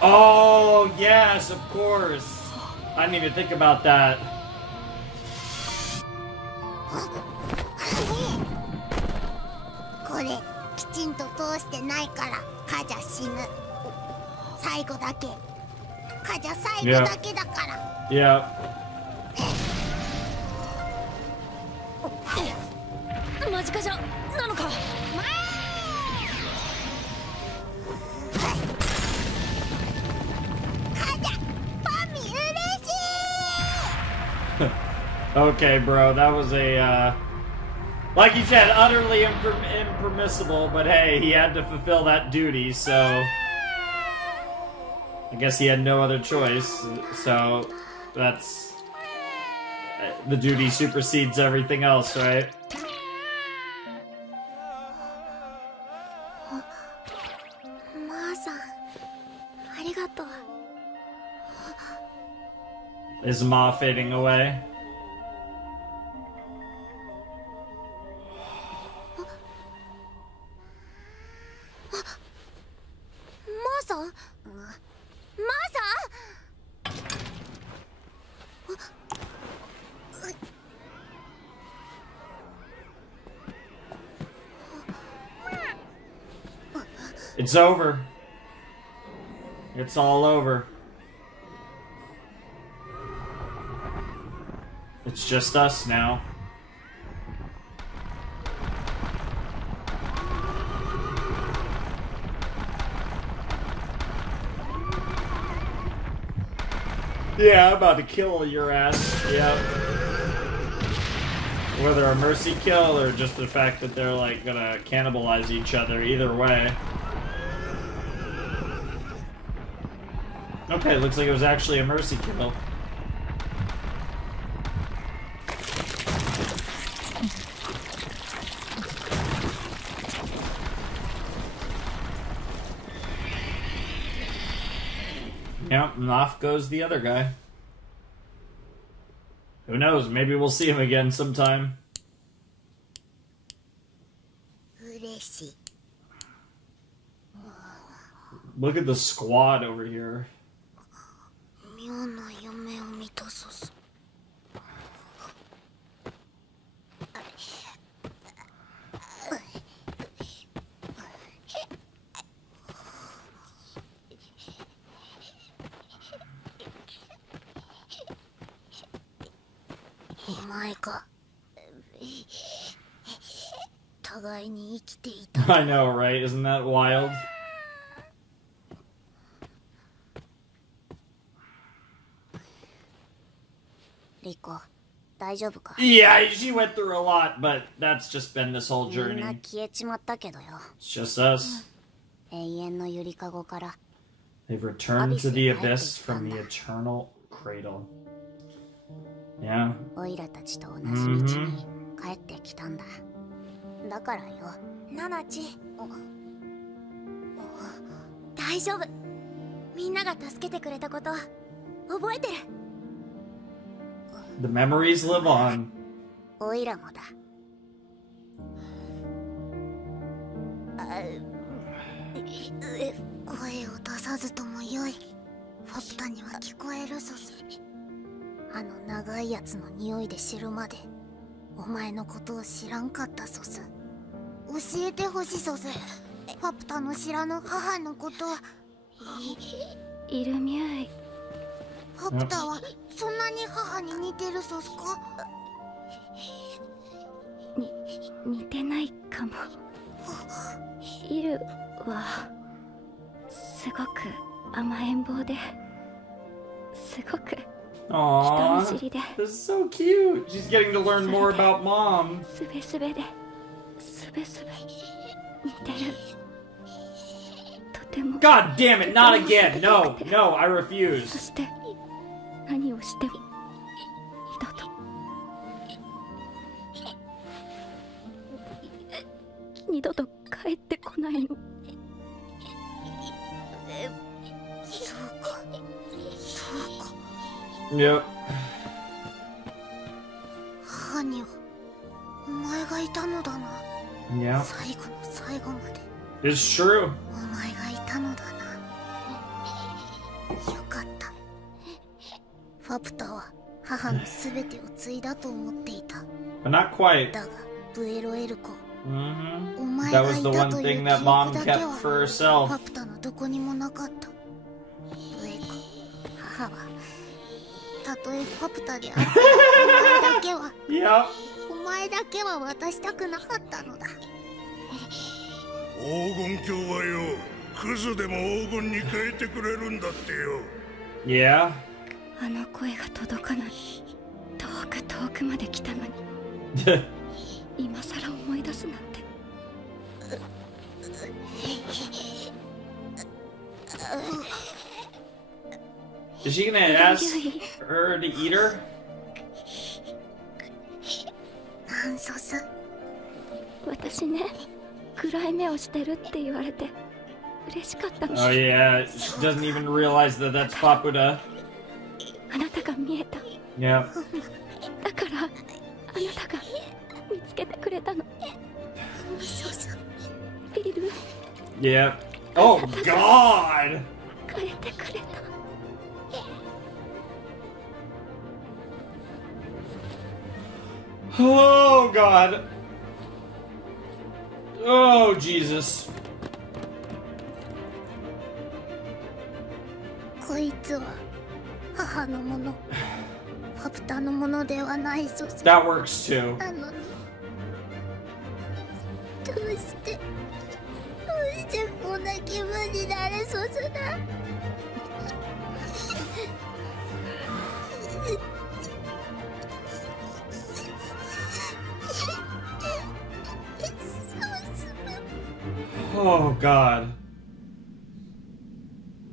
Oh, yes, of course. I didn't even think about that. これきちんと通してないからカジャ死ぬ最後だけカジャ最後だけだから Yeah. マジかじゃなのかカジャパミ嬉しい Okay, bro, that was a, like you said, utterly impermissible, but hey, he had to fulfill that duty, so... I guess he had no other choice, so that's... The duty supersedes everything else, right? マーさんありがとう Is Ma fading away? マーさんマーさん It's over. It's all over. It's just us now. Yeah, I'm about to kill your ass. Yep. Whether a mercy kill or just the fact that they're like gonna cannibalize each other, either way. Okay, looks like it was actually a mercy kill. Yep, and off goes the other guy. Who knows, maybe we'll see him again sometime. 嬉しい Look at the squad over here. 妙な夢を見たそうそうお前か互いに生きていた I know, right? Isn't that wild? リコ大丈夫か Yeah, she went through a lot, but that's just been this whole みんな journey. 消えちまったけどよ It's just us. 永遠のゆりかごから They've returned to the abyss from the eternal cradle. Yeah. オイラたちと同じ道に帰ってきたんだだからよナナチ大丈夫みんなが助けてくれたこと覚えてる The memories live on. オイラもだ声を出さずともよいファプタには聞こえるぞあの長いやつの匂いで知るまでお前のことを知らんかったソス教えてほしいソスファプタの知らぬ母のことイルミュイファプタはそんなに母に似てるソスか似てないかもイルはすごく甘えん坊ですごく Aww, 人見知りで this is so cute. She's getting to learn more about Mom. すべすべで素べすべ似てる。とても。 God damn it, not again! No, no, I そ refuse. して何をしても二度と帰ってこないの。そうか、そうか。 Yep. 母にはお前がいたのだな。 Yeah. 最後の最後まで It's true. お前がいたのだな。よかった。ファプタは母の全てを継いだと思っていた。 But not quite. だがブエロエルコ、 Mm-hmm. お前 That が was い the た one という thing 記 that 憶 Mom だけ kept は for フ herself. ァプタのどこにもなかった。ブエコ、母はたとえファプタであってもYep. お前だけは渡したくなかったのだ。黄金鏡はよ、クズでも黄金に変えてくれるんだってよ。 Yeah. あの声が届かない。遠く遠くまで来たのに今さら思い出すなんて。 Is she gonna ask her to eat her? なんそす。私ね、暗い目をしてるって言われて嬉しかったの。 Oh yeah, she doesn't even realize that that's Papuda. あなたが見えた。 Yep. だからあなたが見つけてくれたの。ビル、 Yep. Oh God! 変えてくれた。 Oh God! Oh Jesus! こいつは母のもの、ファプタのものではないぞ。 That works too. なのにどうしてこんな気分になれそうだ。Oh God.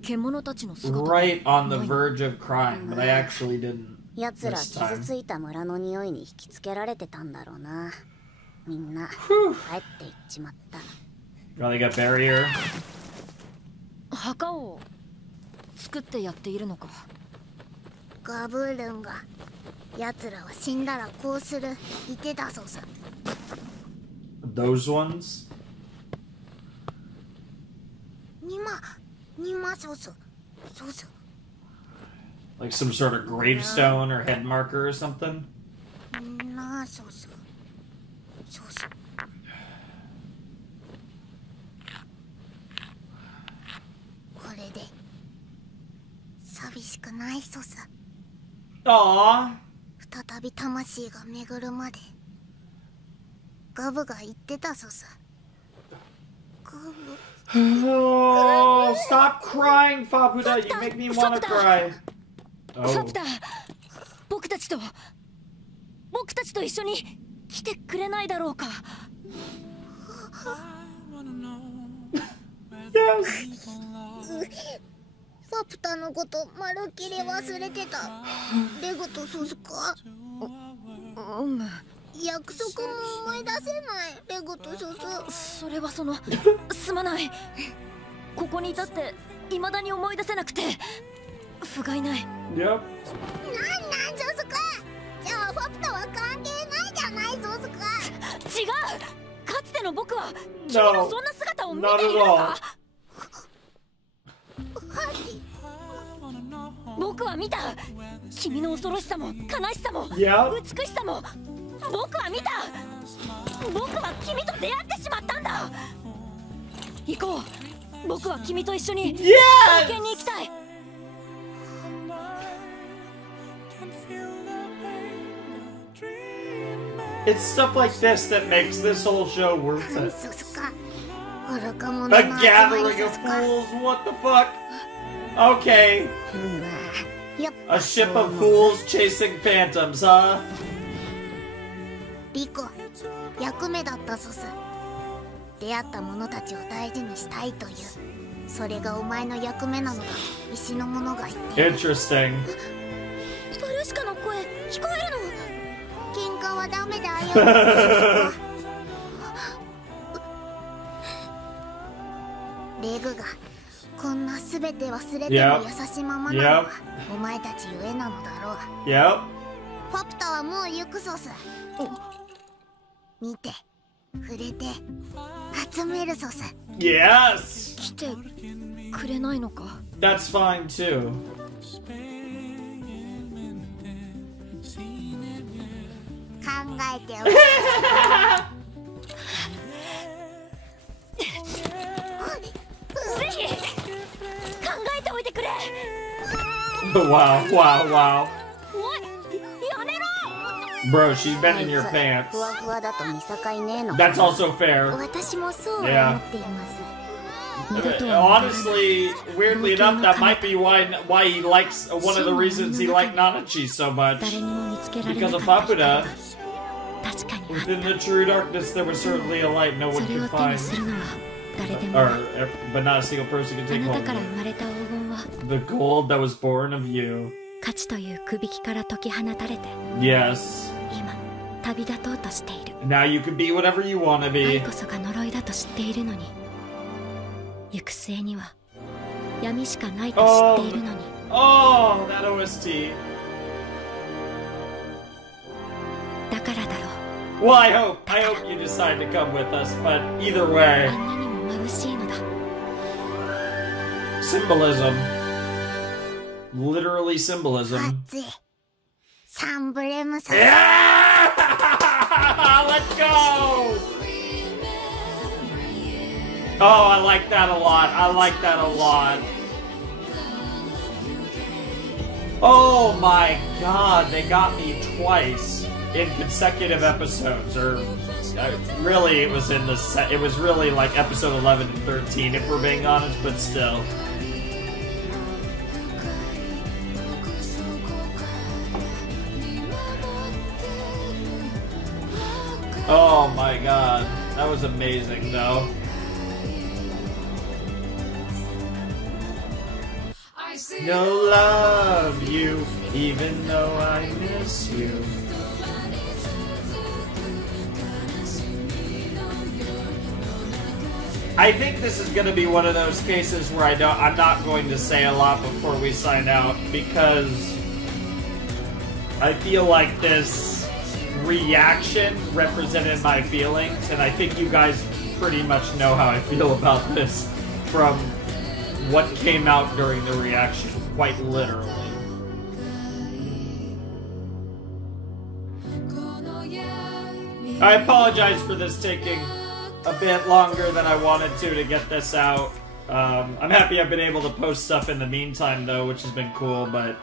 獣たちの姿 Right on the verge of crying, but I actually didn't 奴ら this 傷 time. ついた村の匂いに引きつけられてたんだろうな。みんな Whew. 帰っていっちまった。 Oh, they got barrier. 墓を作ってやっているのか。ガブールンが奴らは死んだらこうする言ってたそうさ。 Those ones? にまそうそうそうそう。 Like some sort of gravestone or head marker or something? なあ、そうそうそうそう。これで寂しくないそうさ。 Aww. 再び魂が巡るまで。ガブが言ってたそうさ。ガブ。 Oh, stop crying, Fapuda. You make me want to cry. フ Oh. ァプタ、僕たちと一緒に来てくれないだろうか。 Yes. ファプタのことまるっきり忘れてた。レゴとソスか。約束も思い出せない。レゴとソス。それはすまない。ここにいたって未だに思い出せなくて不甲斐ない。 Yep. なんソスか。じゃあファプタは関係ないじゃないソスか。違う。かつての僕は君のそんな姿を見ているのか。僕は見た。君の恐ろしさも悲しさも美しさも僕は見た。僕は君と出会ってしまったんだ。行こう。僕は君と一緒に冒険に行きたい。 It's stuff like this that makes this whole show worth it. ソスか。愚か者の A 集まり gathering ソ of スか。 fools? What the fuck? Okay. やっ A ぱ ship of fools chasing phantoms, huh? リコ、役目だったソス。出会った者たちを大事にしたいという、それがお前の役目なのだ。石の者が言っている。 Interesting. バルシカの声聞こえるの？喧嘩はダメだよ。レグがこんな全て忘れても優しいままなのはお前たちゆえなのだろう。Yep. ファプタはもう行くソス。見て、触れて、集めるソス。 Yes. 来てくれないのか？ That's fine too. 考えておく。ぜひ考えておいてくれ。 Wow, wow, wow. おい、やめろ。 Bro, she's been in your pants. ふわふわだと見境ねえの。 That's also fair. 私もそう思 Yeah. っています。 Honestly, weirdly enough, that might be why he likes one of the reasons he liked Nanachi so much. 誰にも見つけられ Because な of かった人 Fapuda. が確かにあっ Within the true darkness, there was certainly a light no た。 one それ could を手に find, するのは誰でも or ない。 but not a single person could あ take なた hold から of. 生まれた黄金は The gold that was born of you. 価値というくびきから解き放たれて Yes. 今旅立とうとしている。 Now you can be whatever you want to 愛 be. こそが呪いだと知っているのに、行く末には闇しかないと知っているのに。 Oh, that OST. だからだろう。 Well, I hope you decide to come with us, but either way, あんなにも眩しいのだ。 symbolism. Literally symbolism. 熱い。サンブレムソス。 Yeah! Let's go! Oh, I like that a lot. I like that a lot. Oh my god, they got me twice in consecutive episodes, or really it was it was really like episode 11 and 13 if we're being honest, but still. Oh my god, that was amazing though. No love you, even though I miss you. I think this is going to be one of those cases where I'm not going to say a lot before we sign out, because I feel like this reaction represented my feelings, and I think you guys pretty much know how I feel about this from what came out during the reaction, quite literally. I apologize for this taking a bit longer than I wanted to get this out. I'm happy I've been able to post stuff in the meantime, though, which has been cool, but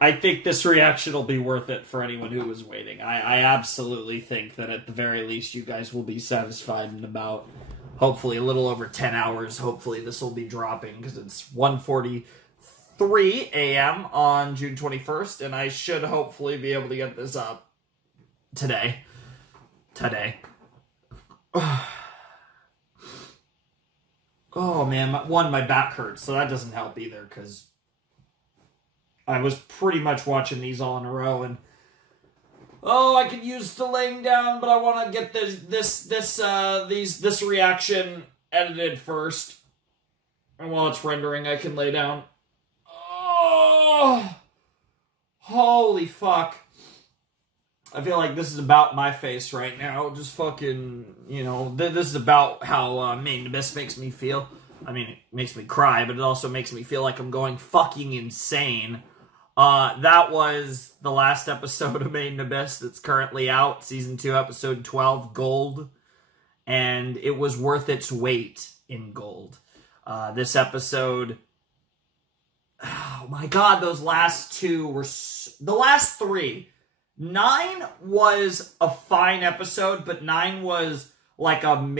I think this reaction will be worth it for anyone who was waiting. I absolutely think that at the very least you guys will be satisfied in about, hopefully, a little over 10 hours. Hopefully this will be dropping, because it's 1:43 a.m. on June 21st, and I should hopefully be able to get this up today. Oh man, my back hurts, so that doesn't help either, because I was pretty much watching these all in a row, and I could use the laying down, but I want to get this reaction edited first, and while it's rendering, I can lay down. Oh, holy fuck! I feel like this is about my face right now. Just fucking, this is about how Main Abyss makes me feel. I mean, it makes me cry, but it also makes me feel like I'm going fucking insane. That was the last episode of Main Abyss that's currently out. Season 2, episode 12, Gold. And it was worth its weight in gold. This episode... Oh my god, those last two were... The last three... 9 was a fine episode, but 9 was like an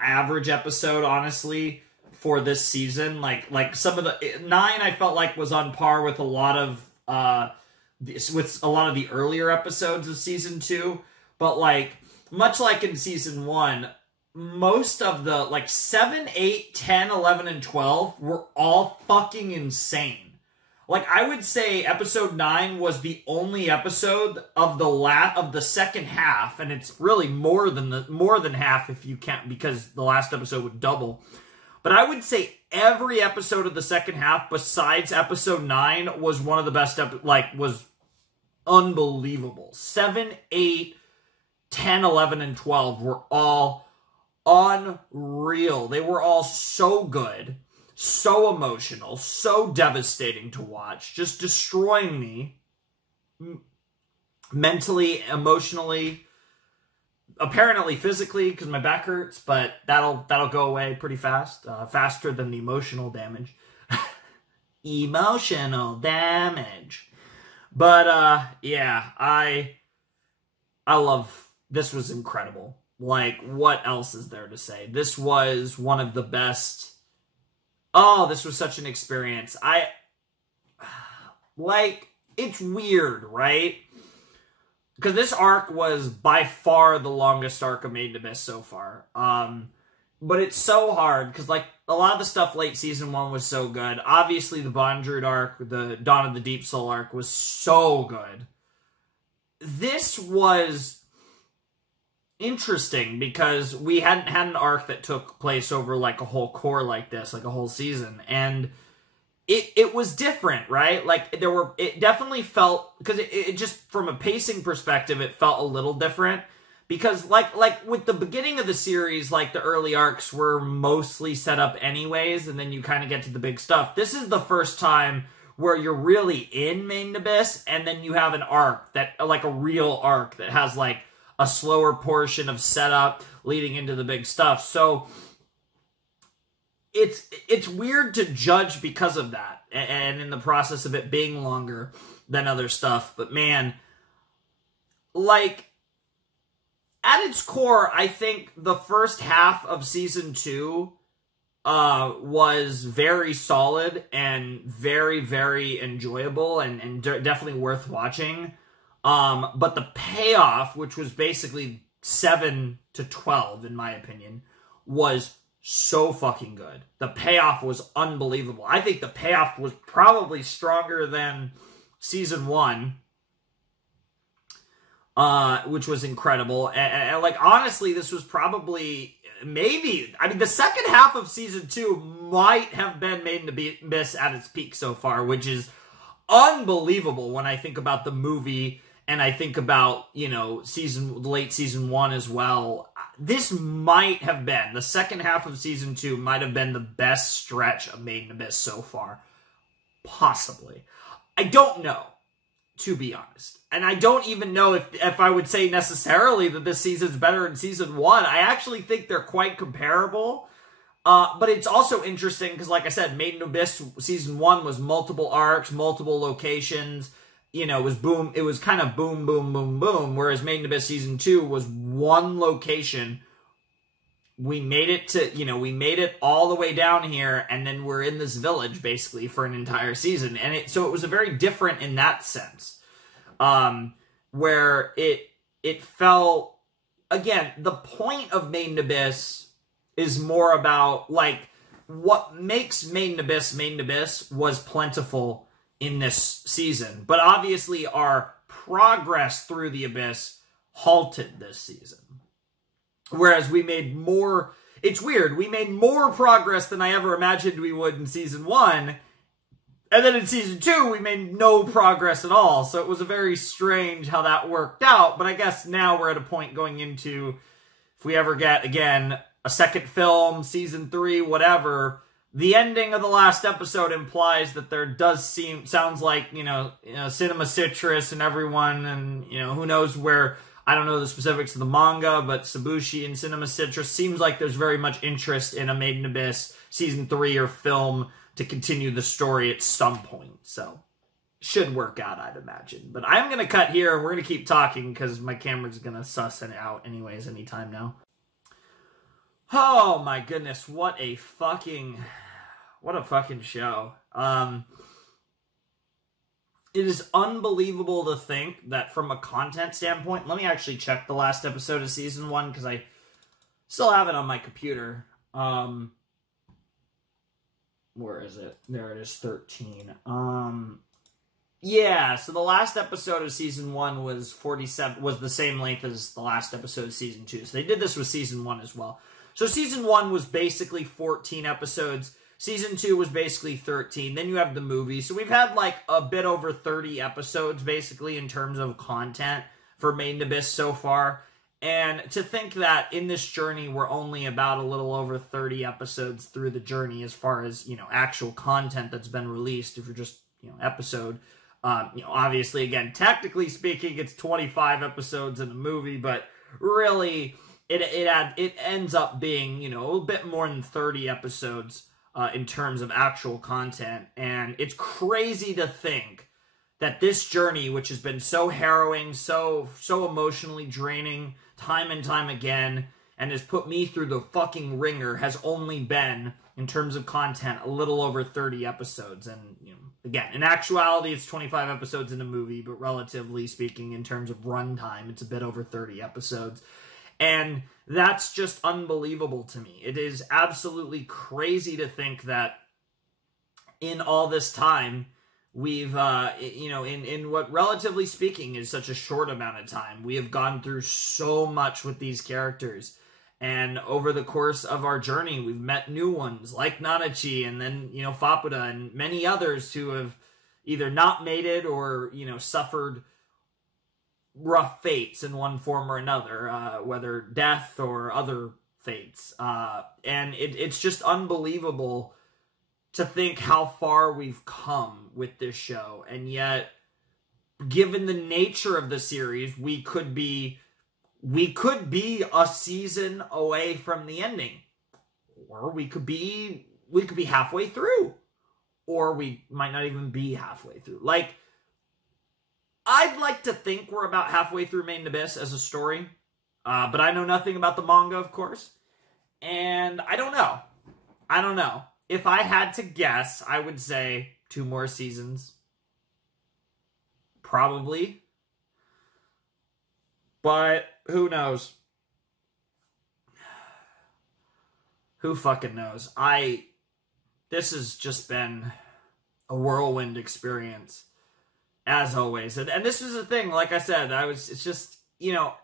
average episode, honestly, for this season. Like some of the 9 I felt like was on par with a lot of the earlier episodes of season 2, but like much like in season 1, most of the, like, 7, 8, 10, 11, and 12 were all fucking insane. Like, I would say episode 9 was the only episode of the second half, and it's really more than half if you count, because the last episode would double. But I would say every episode of the second half, besides episode 9, was one of the best, was unbelievable. 7, 8, 10, 11, and 12 were all unreal. They were all so good, so emotional, so devastating to watch, just destroying me mentally, emotionally, apparently physically, because my back hurts, but that'll go away pretty fast, faster than the emotional damage. Emotional damage. But yeah, I love, this was incredible. Like, what else is there to say? This was one of the best. Oh, this was such an experience. It's weird, right? Because this arc was by far the longest arc of Made in Abyss so far. But it's so hard, because, like, a lot of the stuff late season 1 was so good. Obviously, the Bondrewd arc, the Dawn of the Deep Soul arc, was so good. This was interesting because we hadn't had an arc that took place over, like, a whole core like this, like a whole season, and it was different, right? Like, it definitely felt, because it just, from a pacing perspective, it felt a little different, because like with the beginning of the series, like, the early arcs were mostly set up anyways, and then you kind of get to the big stuff. This is the first time where you're really in Made in Abyss, and then you have an arc that, like, a real arc that has, like, a slower portion of setup leading into the big stuff. So it's weird to judge because of that, and in the process of it being longer than other stuff. But man, like, at its core, I think the first half of season 2 was very solid and very, very enjoyable and definitely worth watching. But the payoff, which was basically 7 to 12, in my opinion, was so fucking good. The payoff was unbelievable. I think the payoff was probably stronger than season 1, which was incredible. And like, honestly, this was probably, maybe, I mean, the second half of season 2 might have been Made in Abyss at its peak so far, which is unbelievable when I think about the movie. And I think about, you know, late season 1 as well. This might have been, the second half of season 2 might have been the best stretch of Made in Abyss so far. Possibly. I don't know, to be honest. And I don't even know if I would say necessarily that this season's better than season 1. I actually think they're quite comparable. But it's also interesting because, like I said, Made in Abyss season 1 was multiple arcs, multiple locations. You know, it was kind of boom, boom, boom, boom, whereas Made in Abyss Season 2 was one location. We made it all the way down here, and then we're in this village, basically, for an entire season. And so it was a very different in that sense. Where it felt, again, the point of Made in Abyss is more about, like, what makes Made in Abyss was plentiful in this season, but obviously our progress through the Abyss halted this season. Whereas we made more, it's weird, we made more progress than I ever imagined we would in season 1, and then in season 2 we made no progress at all, so it was a very strange how that worked out, but I guess now we're at a point going into, if we ever get, again, a second film, season 3, whatever, the ending of the last episode implies that there sounds like, you know, Cinema Citrus and everyone, and, you know, who knows where, I don't know the specifics of the manga, but Sabushi and Cinema Citrus seems like there's very much interest in a Made in Abyss season 3 or film to continue the story at some point, so should work out, I'd imagine. But I'm going to cut here, and we're going to keep talking, because my camera's going to suss it out anyways anytime now. Oh my goodness, what a fucking show. it is unbelievable to think that from a content standpoint, let me actually check the last episode of season 1 because I still have it on my computer. Where is it? There it is, 13. Yeah, so the last episode of season 1 was 47, was the same length as the last episode of season 2. So they did this with season 1 as well. So season 1 was basically 14 episodes. Season 2 was basically 13. Then you have the movie. So we've had like a bit over 30 episodes basically in terms of content for Made in Abyss so far. And to think that in this journey, we're only about a little over 30 episodes through the journey as far as, you know, actual content that's been released, if you're just, you know, episode. You know, obviously, again, technically speaking, it's 25 episodes in a movie, but really, it ends up being, you know, a bit more than 30 episodes in terms of actual content. And it's crazy to think that this journey, which has been so harrowing, so emotionally draining, time and time again, and has put me through the fucking ringer, has only been, in terms of content, a little over 30 episodes. And, you know, again, in actuality, it's 25 episodes in a movie, but relatively speaking, in terms of runtime, it's a bit over 30 episodes. And that's just unbelievable to me. It is absolutely crazy to think that in all this time, we've, you know, in what, relatively speaking, is such a short amount of time, we have gone through so much with these characters. And over the course of our journey, we've met new ones, like Nanachi, and then, you know, Fapuda, and many others who have either not made it or, you know, suffered rough fates in one form or another, whether death or other fates. And it's just unbelievable to think how far we've come with this show. And yet, given the nature of the series, we could be a season away from the ending. Or we could be halfway through. Or we might not even be halfway through. Like, I'd like to think we're about halfway through Made in Abyss as a story. But I know nothing about the manga, of course. And I don't know. If I had to guess, I would say 2 more seasons. Probably. But who knows? Who fucking knows? This has just been a whirlwind experience, as always. And this is the thing, like I said, it's just, you know,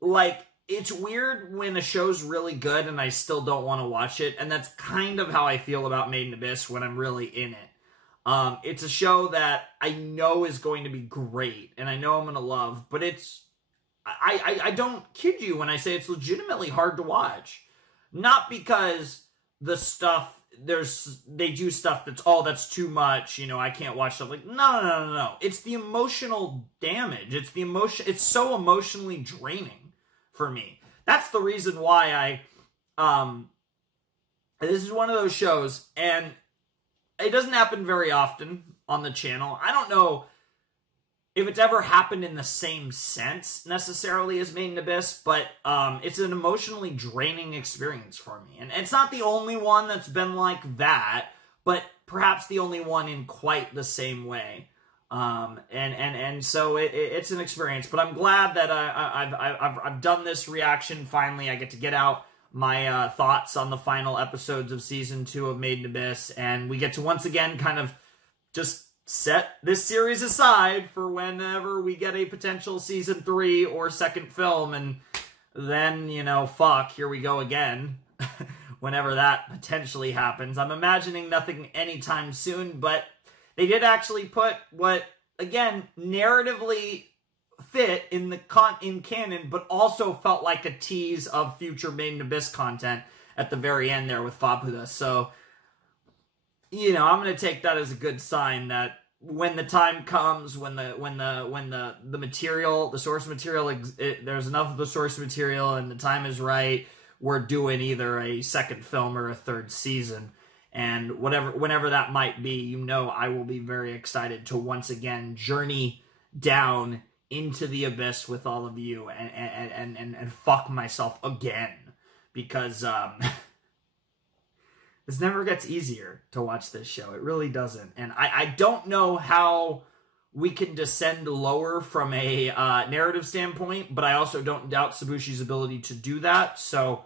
like, it's weird when a show's really good and I still don't want to watch it, and that's kind of how I feel about Made in Abyss when I'm really in it. It's a show that I know is going to be great, and I know I'm going to love, but I don't kid you when I say it's legitimately hard to watch. Not because the stuff, they do stuff that's too much, you know, I can't watch stuff like, no. It's the emotional damage. It's so emotionally draining for me. That's the reason why this is one of those shows, and it doesn't happen very often on the channel. I don't know if it's ever happened in the same sense necessarily as Made in Abyss, but it's an emotionally draining experience for me. And it's not the only one that's been like that, but perhaps the only one in quite the same way. And so it's an experience, but I'm glad that I've done this reaction finally. I get to get out my thoughts on the final episodes of season 2 of Made in Abyss, and we get to once again kind of just set this series aside for whenever we get a potential season 3 or second film, and then, you know, fuck, here we go again. Whenever that potentially happens. I'm imagining nothing anytime soon, but they did actually put what, again, narratively fit in canon, but also felt like a tease of future Made in Abyss content at the very end there with Fapuda. So, you know, I'm going to take that as a good sign that when the time comes, when the material, the source material, there's enough of the source material and the time is right, we're doing either a second film or a third season. And whenever that might be, you know, I will be very excited to once again journey down into the abyss with all of you and fuck myself again, because this never gets easier to watch this show. It really doesn't. And I don't know how we can descend lower from a narrative standpoint, but I also don't doubt Sabushi's ability to do that. So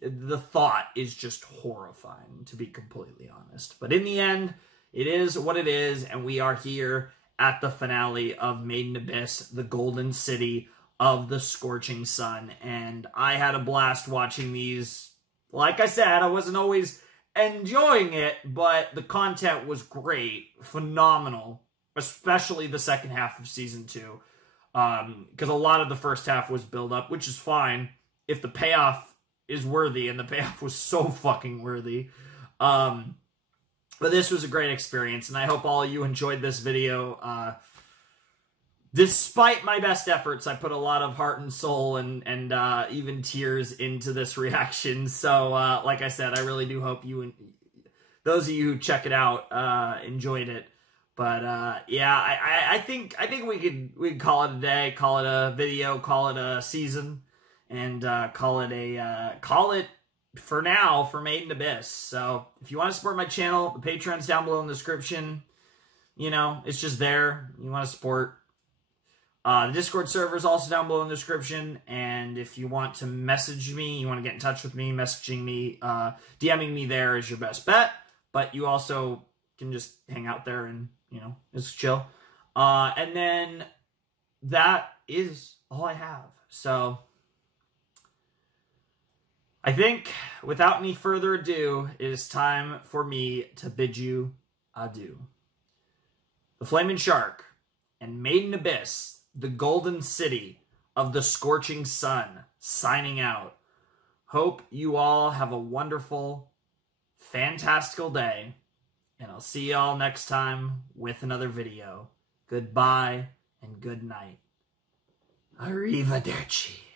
the thought is just horrifying, to be completely honest. But in the end, it is what it is, and we are here at the finale of Made in Abyss, the golden city of the Scorching Sun. And I had a blast watching these. Like I said, I wasn't always enjoying it, but the content was great, phenomenal. Especially the second half of season 2. Because a lot of the first half was build up, which is fine if the payoff is worthy, and the payoff was so fucking worthy. But this was a great experience, and I hope all of you enjoyed this video. Despite my best efforts, I put a lot of heart and soul and even tears into this reaction. So, like I said, I really do hope you, those of you who check it out, enjoyed it. But yeah, I think we could call it a day, call it a video, call it a season, and call it for now for Made in Abyss. So if you want to support my channel, the Patreon's down below in the description. You know, it's just there. You want to support. The Discord server is also down below in the description. And if you want to message me, you want to get in touch with me, messaging me, DMing me there is your best bet. But you also can just hang out there and, you know, it's chill. And then that is all I have. So I think without any further ado, it is time for me to bid you adieu. The Flaming Shark and Made in Abyss, the golden city of the Scorching Sun, signing out. Hope you all have a wonderful, fantastical day. And I'll see y'all next time with another video. Goodbye and good night. Arrivederci.